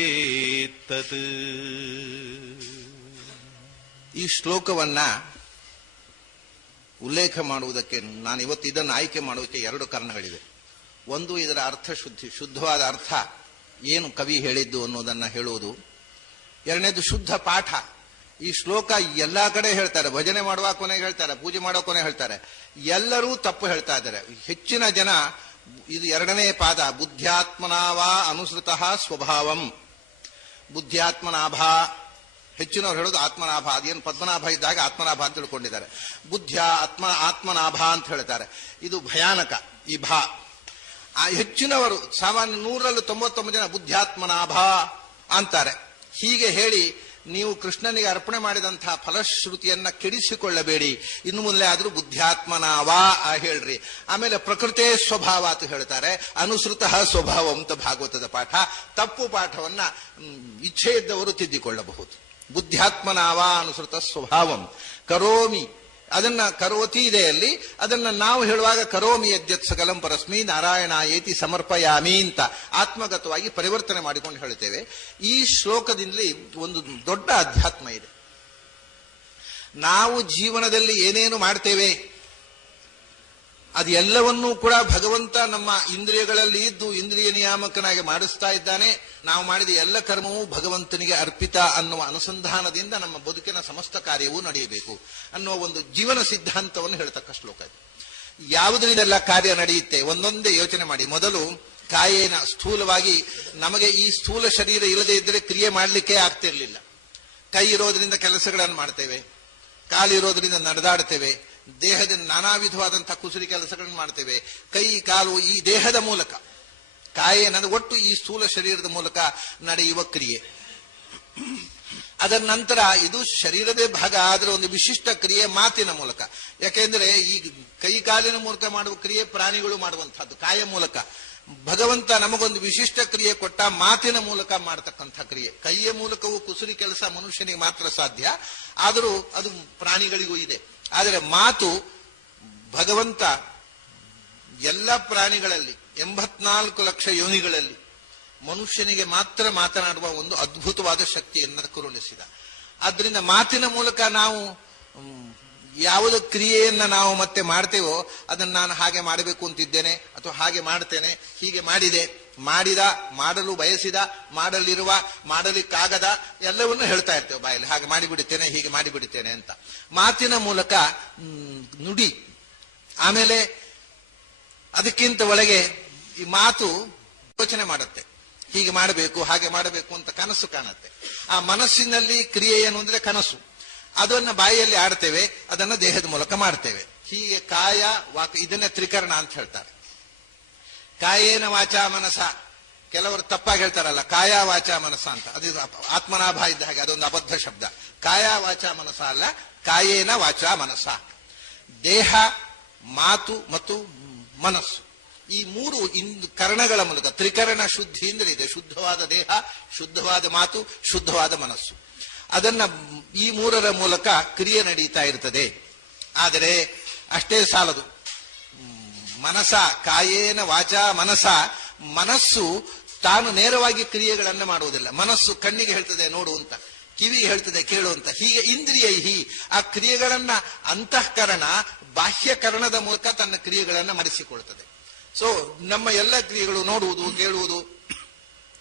ಈ ಶ್ಲೋಕವನ್ನ ಉಲ್ಲೇಖ ಮಾಡುವುದಕ್ಕೆ ನಾನು ಇವತ್ತು ಇದನ್ನು ಆಯ್ಕೆ ಮಾಡುವುದಕ್ಕೆ 2 ಕಾರಣಗಳಿವೆ. ಒಂದು, ಇದರ ಅರ್ಥ ಶುದ್ಧವಾದ ಅರ್ಥ ಏನು ಕವಿ ಹೇಳಿದ್ದು ಅನ್ನೋದನ್ನ ಹೇಳುವುದು. ಎರಡನೇದು ಶುದ್ಧ ಪಾಠ. ಈ ಶ್ಲೋಕ ಎಲ್ಲಾ ಕಡೆ ಹೇಳ್ತಾರೆ, ಭಜನೆ ಮಾಡುವ ಕೊನೆಗೆ ಹೇಳ್ತಾರೆ, ಪೂಜೆ ಮಾಡೋ ಕೊನೆ ಹೇಳ್ತಾರೆ, ಎಲ್ಲರೂ ತಪ್ಪು ಹೇಳ್ತಾ ಇದ್ದಾರೆ. ಹೆಚ್ಚಿನ ಜನ ಇದು 2ನೇ ಪಾದ, ಬುದ್ಧ್ಯಾತ್ಮನಾವಾ ಅನುಸೃತಃ ಸ್ವಭಾವಂ. ಬುದ್ಧ್ಯಾತ್ಮನಾಭ, ಹೆಚ್ಚಿನವ್ರು ಹೇಳೋದು ಆತ್ಮನಾಭ. ಅದೇನು ಪದ್ಮನಾಭ ಇದ್ದಾಗ ಆತ್ಮನಾಭ ಅಂತ ತಿಳ್ಕೊಂಡಿದ್ದಾರೆ. ಆತ್ಮನಾಭ ಅಂತ ಹೇಳ್ತಾರೆ. ಇದು ಭಯಾನಕ ಈ ಭಾ. ಆ ಹೆಚ್ಚಿನವರು ಸಾಮಾನ್ಯ 199 ಜನ ಬುದ್ಧ್ಯಾತ್ಮನಾಭ ಅಂತಾರೆ. ಹೀಗೆ ಹೇಳಿ ನೀವು ಕೃಷ್ಣನಿಗೆ ಅರ್ಪಣೆ ಮಾಡಿದಂತಹ ಫಲಶ್ರುತಿಯನ್ನ ಕೆಡಿಸಿಕೊಳ್ಳಬೇಡಿ. ಇನ್ನು ಮುಂದೆ ಆದ್ರೂ ಬುದ್ಧ್ಯಾತ್ಮನಾವಾ ಹೇಳ್ರಿ. ಆಮೇಲೆ ಪ್ರಕೃತೇ ಸ್ವಭಾವ ಅಂತ ಹೇಳ್ತಾರೆ, ಅನುಸೃತ ಸ್ವಭಾವ ಅಂತ ಭಾಗವತದ ಪಾಠ. ತಪ್ಪು ಪಾಠವನ್ನ ಇಚ್ಛೆ ಇದ್ದವರು ತಿದ್ದಿಕೊಳ್ಳಬಹುದು. ಬುದ್ಧ್ಯಾತ್ಮನಾವಾ ಅನುಸೃತ ಸ್ವಭಾವಂ ಕರೋಮಿ, ಅದನ್ನ ಕರೋತಿ ಇದೆಯಲ್ಲಿ, ಅದನ್ನ ನಾವು ಹೇಳುವಾಗ ಕರೋಮಿ ಯದ್ಯತ್ ಸಕಲಂ ಪರಸ್ಮೈ ನಾರಾಯಣಾಯೇತಿ ಸಮರ್ಪಯಾಮಿ ಅಂತ ಆತ್ಮಗತವಾಗಿ ಪರಿವರ್ತನೆ ಮಾಡಿಕೊಂಡು ಹೇಳ್ತೇವೆ. ಈ ಶ್ಲೋಕದಲ್ಲಿ ಒಂದು ದೊಡ್ಡ ಅಧ್ಯಾತ್ಮ ಇದೆ. ನಾವು ಜೀವನದಲ್ಲಿ ಏನೇನು ಮಾಡ್ತೇವೆ ಅದು ಎಲ್ಲವನ್ನೂ ಕೂಡ ಭಗವಂತ ನಮ್ಮ ಇಂದ್ರಿಯಗಳಲ್ಲಿ ಇದ್ದು ಇಂದ್ರಿಯ ನಿಯಾಮಕನಾಗಿ ಮಾಡಿಸ್ತಾ ಇದ್ದಾನೆ. ನಾವು ಮಾಡಿದ ಎಲ್ಲ ಕರ್ಮವೂ ಭಗವಂತನಿಗೆ ಅರ್ಪಿತ ಅನ್ನುವ ಅನುಸಂಧಾನದಿಂದ ನಮ್ಮ ಬದುಕಿನ ಸಮಸ್ತ ಕಾರ್ಯವೂ ನಡೆಯಬೇಕು ಅನ್ನುವ ಒಂದು ಜೀವನ ಸಿದ್ಧಾಂತವನ್ನು ಹೇಳ್ತಕ್ಕ ಶ್ಲೋಕ ಇದು. ಯಾವುದರಿಂದೆಲ್ಲ ಕಾರ್ಯ ನಡೆಯುತ್ತೆ ಒಂದೊಂದೇ ಯೋಚನೆ ಮಾಡಿ. ಮೊದಲು ಕಾಯೇನ, ಸ್ಥೂಲವಾಗಿ ನಮಗೆ ಈ ಸ್ಥೂಲ ಶರೀರ ಇಲ್ಲದೆ ಇದ್ದರೆ ಕ್ರಿಯೆ ಮಾಡಲಿಕ್ಕೆ ಆಗ್ತಿರ್ಲಿಲ್ಲ. ಕೈ ಇರೋದ್ರಿಂದ ಕೆಲಸಗಳನ್ನು ಮಾಡ್ತೇವೆ, ಕಾಲಿರೋದ್ರಿಂದ ನಡೆದಾಡ್ತೇವೆ, ದೇಹದ ನಾನಾ ವಿಧವಾದಂತಹ ಕುಸುರಿ ಕೆಲಸಗಳನ್ನು ಮಾಡ್ತೇವೆ. ಕೈ ಕಾಲು ಈ ದೇಹದ ಮೂಲಕ, ಕಾಯೇನ ಒಟ್ಟು ಈ ಸ್ಥೂಲ ಶರೀರದ ಮೂಲಕ ನಡೆಯುವ ಕ್ರಿಯೆ. ಅದರ ನಂತರ ಇದು ಶರೀರದೇ ಭಾಗ ಆದರೆ ಒಂದು ವಿಶಿಷ್ಟ ಕ್ರಿಯೆ ಮಾತಿನ ಮೂಲಕ. ಯಾಕೆಂದ್ರೆ ಈ ಕೈ ಕಾಲಿನ ಮೂಲಕ ಮಾಡುವ ಕ್ರಿಯೆ ಪ್ರಾಣಿಗಳು ಮಾಡುವಂತಹದ್ದು ಕಾಯ ಮೂಲಕ. ಭಗವಂತ ನಮಗೊಂದು ವಿಶಿಷ್ಟ ಕ್ರಿಯೆ ಕೊಟ್ಟ, ಮಾತಿನ ಮೂಲಕ ಮಾಡತಕ್ಕಂಥ ಕ್ರಿಯೆ. ಕೈಯ ಮೂಲಕವೂ ಕುಸುರಿ ಕೆಲಸ ಮನುಷ್ಯನಿಗೆ ಮಾತ್ರ ಸಾಧ್ಯ, ಆದರೂ ಅದು ಪ್ರಾಣಿಗಳಿಗೂ ಇದೆ. ಆದರೆ ಮಾತು ಭಗವಂತ ಎಲ್ಲ ಪ್ರಾಣಿಗಳಲ್ಲಿ 84 ಲಕ್ಷ ಯೋನಿಗಳಲ್ಲಿ ಮನುಷ್ಯನಿಗೆ ಮಾತ್ರ ಮಾತನಾಡುವ ಒಂದು ಅದ್ಭುತವಾದ ಶಕ್ತಿಯನ್ನು ಕರುಣಿಸಿದ. ಆದ್ರಿಂದ ಮಾತಿನ ಮೂಲಕ ನಾವು ಯಾವುದೇ ಕ್ರಿಯೆಯನ್ನ ನಾವು ಮತ್ತೆ ಮಾಡ್ತೇವೋ ಅದನ್ನು ನಾನು ಹಾಗೆ ಮಾಡಬೇಕು ಅಂತಿದ್ದೇನೆ ಅಥವಾ ಹಾಗೆ ಮಾಡ್ತೇನೆ, ಹೀಗೆ ಮಾಡಿದೆ, ಮಾಡಿದ, ಮಾಡಲು ಬಯಸಿದ, ಮಾಡಲಿರುವ, ಮಾಡಲಿಕ್ಕಾಗದ ಎಲ್ಲವನ್ನೂ ಹೇಳ್ತಾ ಇರ್ತೇವೆ ಬಾಯಲ್ಲಿ. ಹಾಗೆ ಮಾಡಿಬಿಡುತ್ತೇನೆ, ಹೀಗೆ ಮಾಡಿಬಿಡುತ್ತೇನೆ ಅಂತ ಮಾತಿನ ಮೂಲಕ ನುಡಿ. ಆಮೇಲೆ ಅದಕ್ಕಿಂತ ಒಳಗೆ ಈ ಮಾತು ಯೋಚನೆ ಮಾಡುತ್ತೆ, ಹೀಗೆ ಮಾಡಬೇಕು, ಹಾಗೆ ಮಾಡಬೇಕು ಅಂತ ಕನಸು ಕಾಣುತ್ತೆ. ಆ ಮನಸ್ಸಿನಲ್ಲಿ ಕ್ರಿಯೆ ಏನು ಅಂದ್ರೆ ಕನಸು. ಅದನ್ನ ಬಾಯಿಯಲ್ಲಿ ಆಡ್ತೇವೆ, ಅದನ್ನ ದೇಹದ ಮೂಲಕ ಮಾಡ್ತೇವೆ. ಹೀಗೆ ಕಾಯ ವಾಕ್ ಇದನ್ನೇ ತ್ರಿಕರಣ ಅಂತ ಹೇಳ್ತಾರೆ. ಕಾಯೇನ ವಾಚಾ ಮನಸ. ಕೆಲವರು ತಪ್ಪಾಗಿ ಹೇಳ್ತಾರಲ್ಲ, ಕಾಯ ವಾಚಾ ಮನಸ ಅಂತ. ಅದು ಆತ್ಮನಾಭ ಇದ್ದ ಹಾಗೆ, ಅದೊಂದು ಅಬದ್ಧ ಶಬ್ದ. ಕಾಯ ವಾಚಾ ಮನಸ ಅಲ್ಲ, ಕಾಯೇನ ವಾಚಾ ಮನಸ. ದೇಹ, ಮಾತು ಮತ್ತು ಮನಸ್ಸು, ಈ ಮೂರು ಕರಣಗಳ ಮೂಲಕ ತ್ರಿಕರಣ ಶುದ್ಧಿ ಅಂದ್ರೆ ಇದೆ. ಶುದ್ಧವಾದ ದೇಹ, ಶುದ್ಧವಾದ ಮಾತು, ಶುದ್ಧವಾದ ಮನಸ್ಸು. ಅದನ್ನ ಈ ಮೂರರ ಮೂಲಕ ಕ್ರಿಯೆ ನಡೀತಾ ಇರ್ತದೆ. ಆದರೆ ಅಷ್ಟೇ ಸಾಲದು. ಮನಸ, ಕಾಯೇನ ವಾಚಾ ಮನಸ, ಮನಸ್ಸು ತಾನು ನೇರವಾಗಿ ಕ್ರಿಯೆಗಳನ್ನು ಮಾಡುವುದಿಲ್ಲ. ಮನಸ್ಸು ಕಣ್ಣಿಗೆ ಹೇಳ್ತದೆ ನೋಡು ಅಂತ, ಕಿವಿಗೆ ಹೇಳ್ತದೆ ಕೇಳು ಅಂತ. ಹೀಗೆ ಇಂದ್ರಿಯೈಹಿ ಆ ಕ್ರಿಯೆಗಳನ್ನ ಅಂತಃಕರಣ ಬಾಹ್ಯಕರಣದ ಮೂಲಕ ತನ್ನ ಕ್ರಿಯೆಗಳನ್ನು ಮಾಡಿಸಿಕೊಳ್ತದೆ. ಸೊ ನಮ್ಮ ಎಲ್ಲ ಕ್ರಿಯೆಗಳು ನೋಡುವುದು, ಕೇಳುವುದು,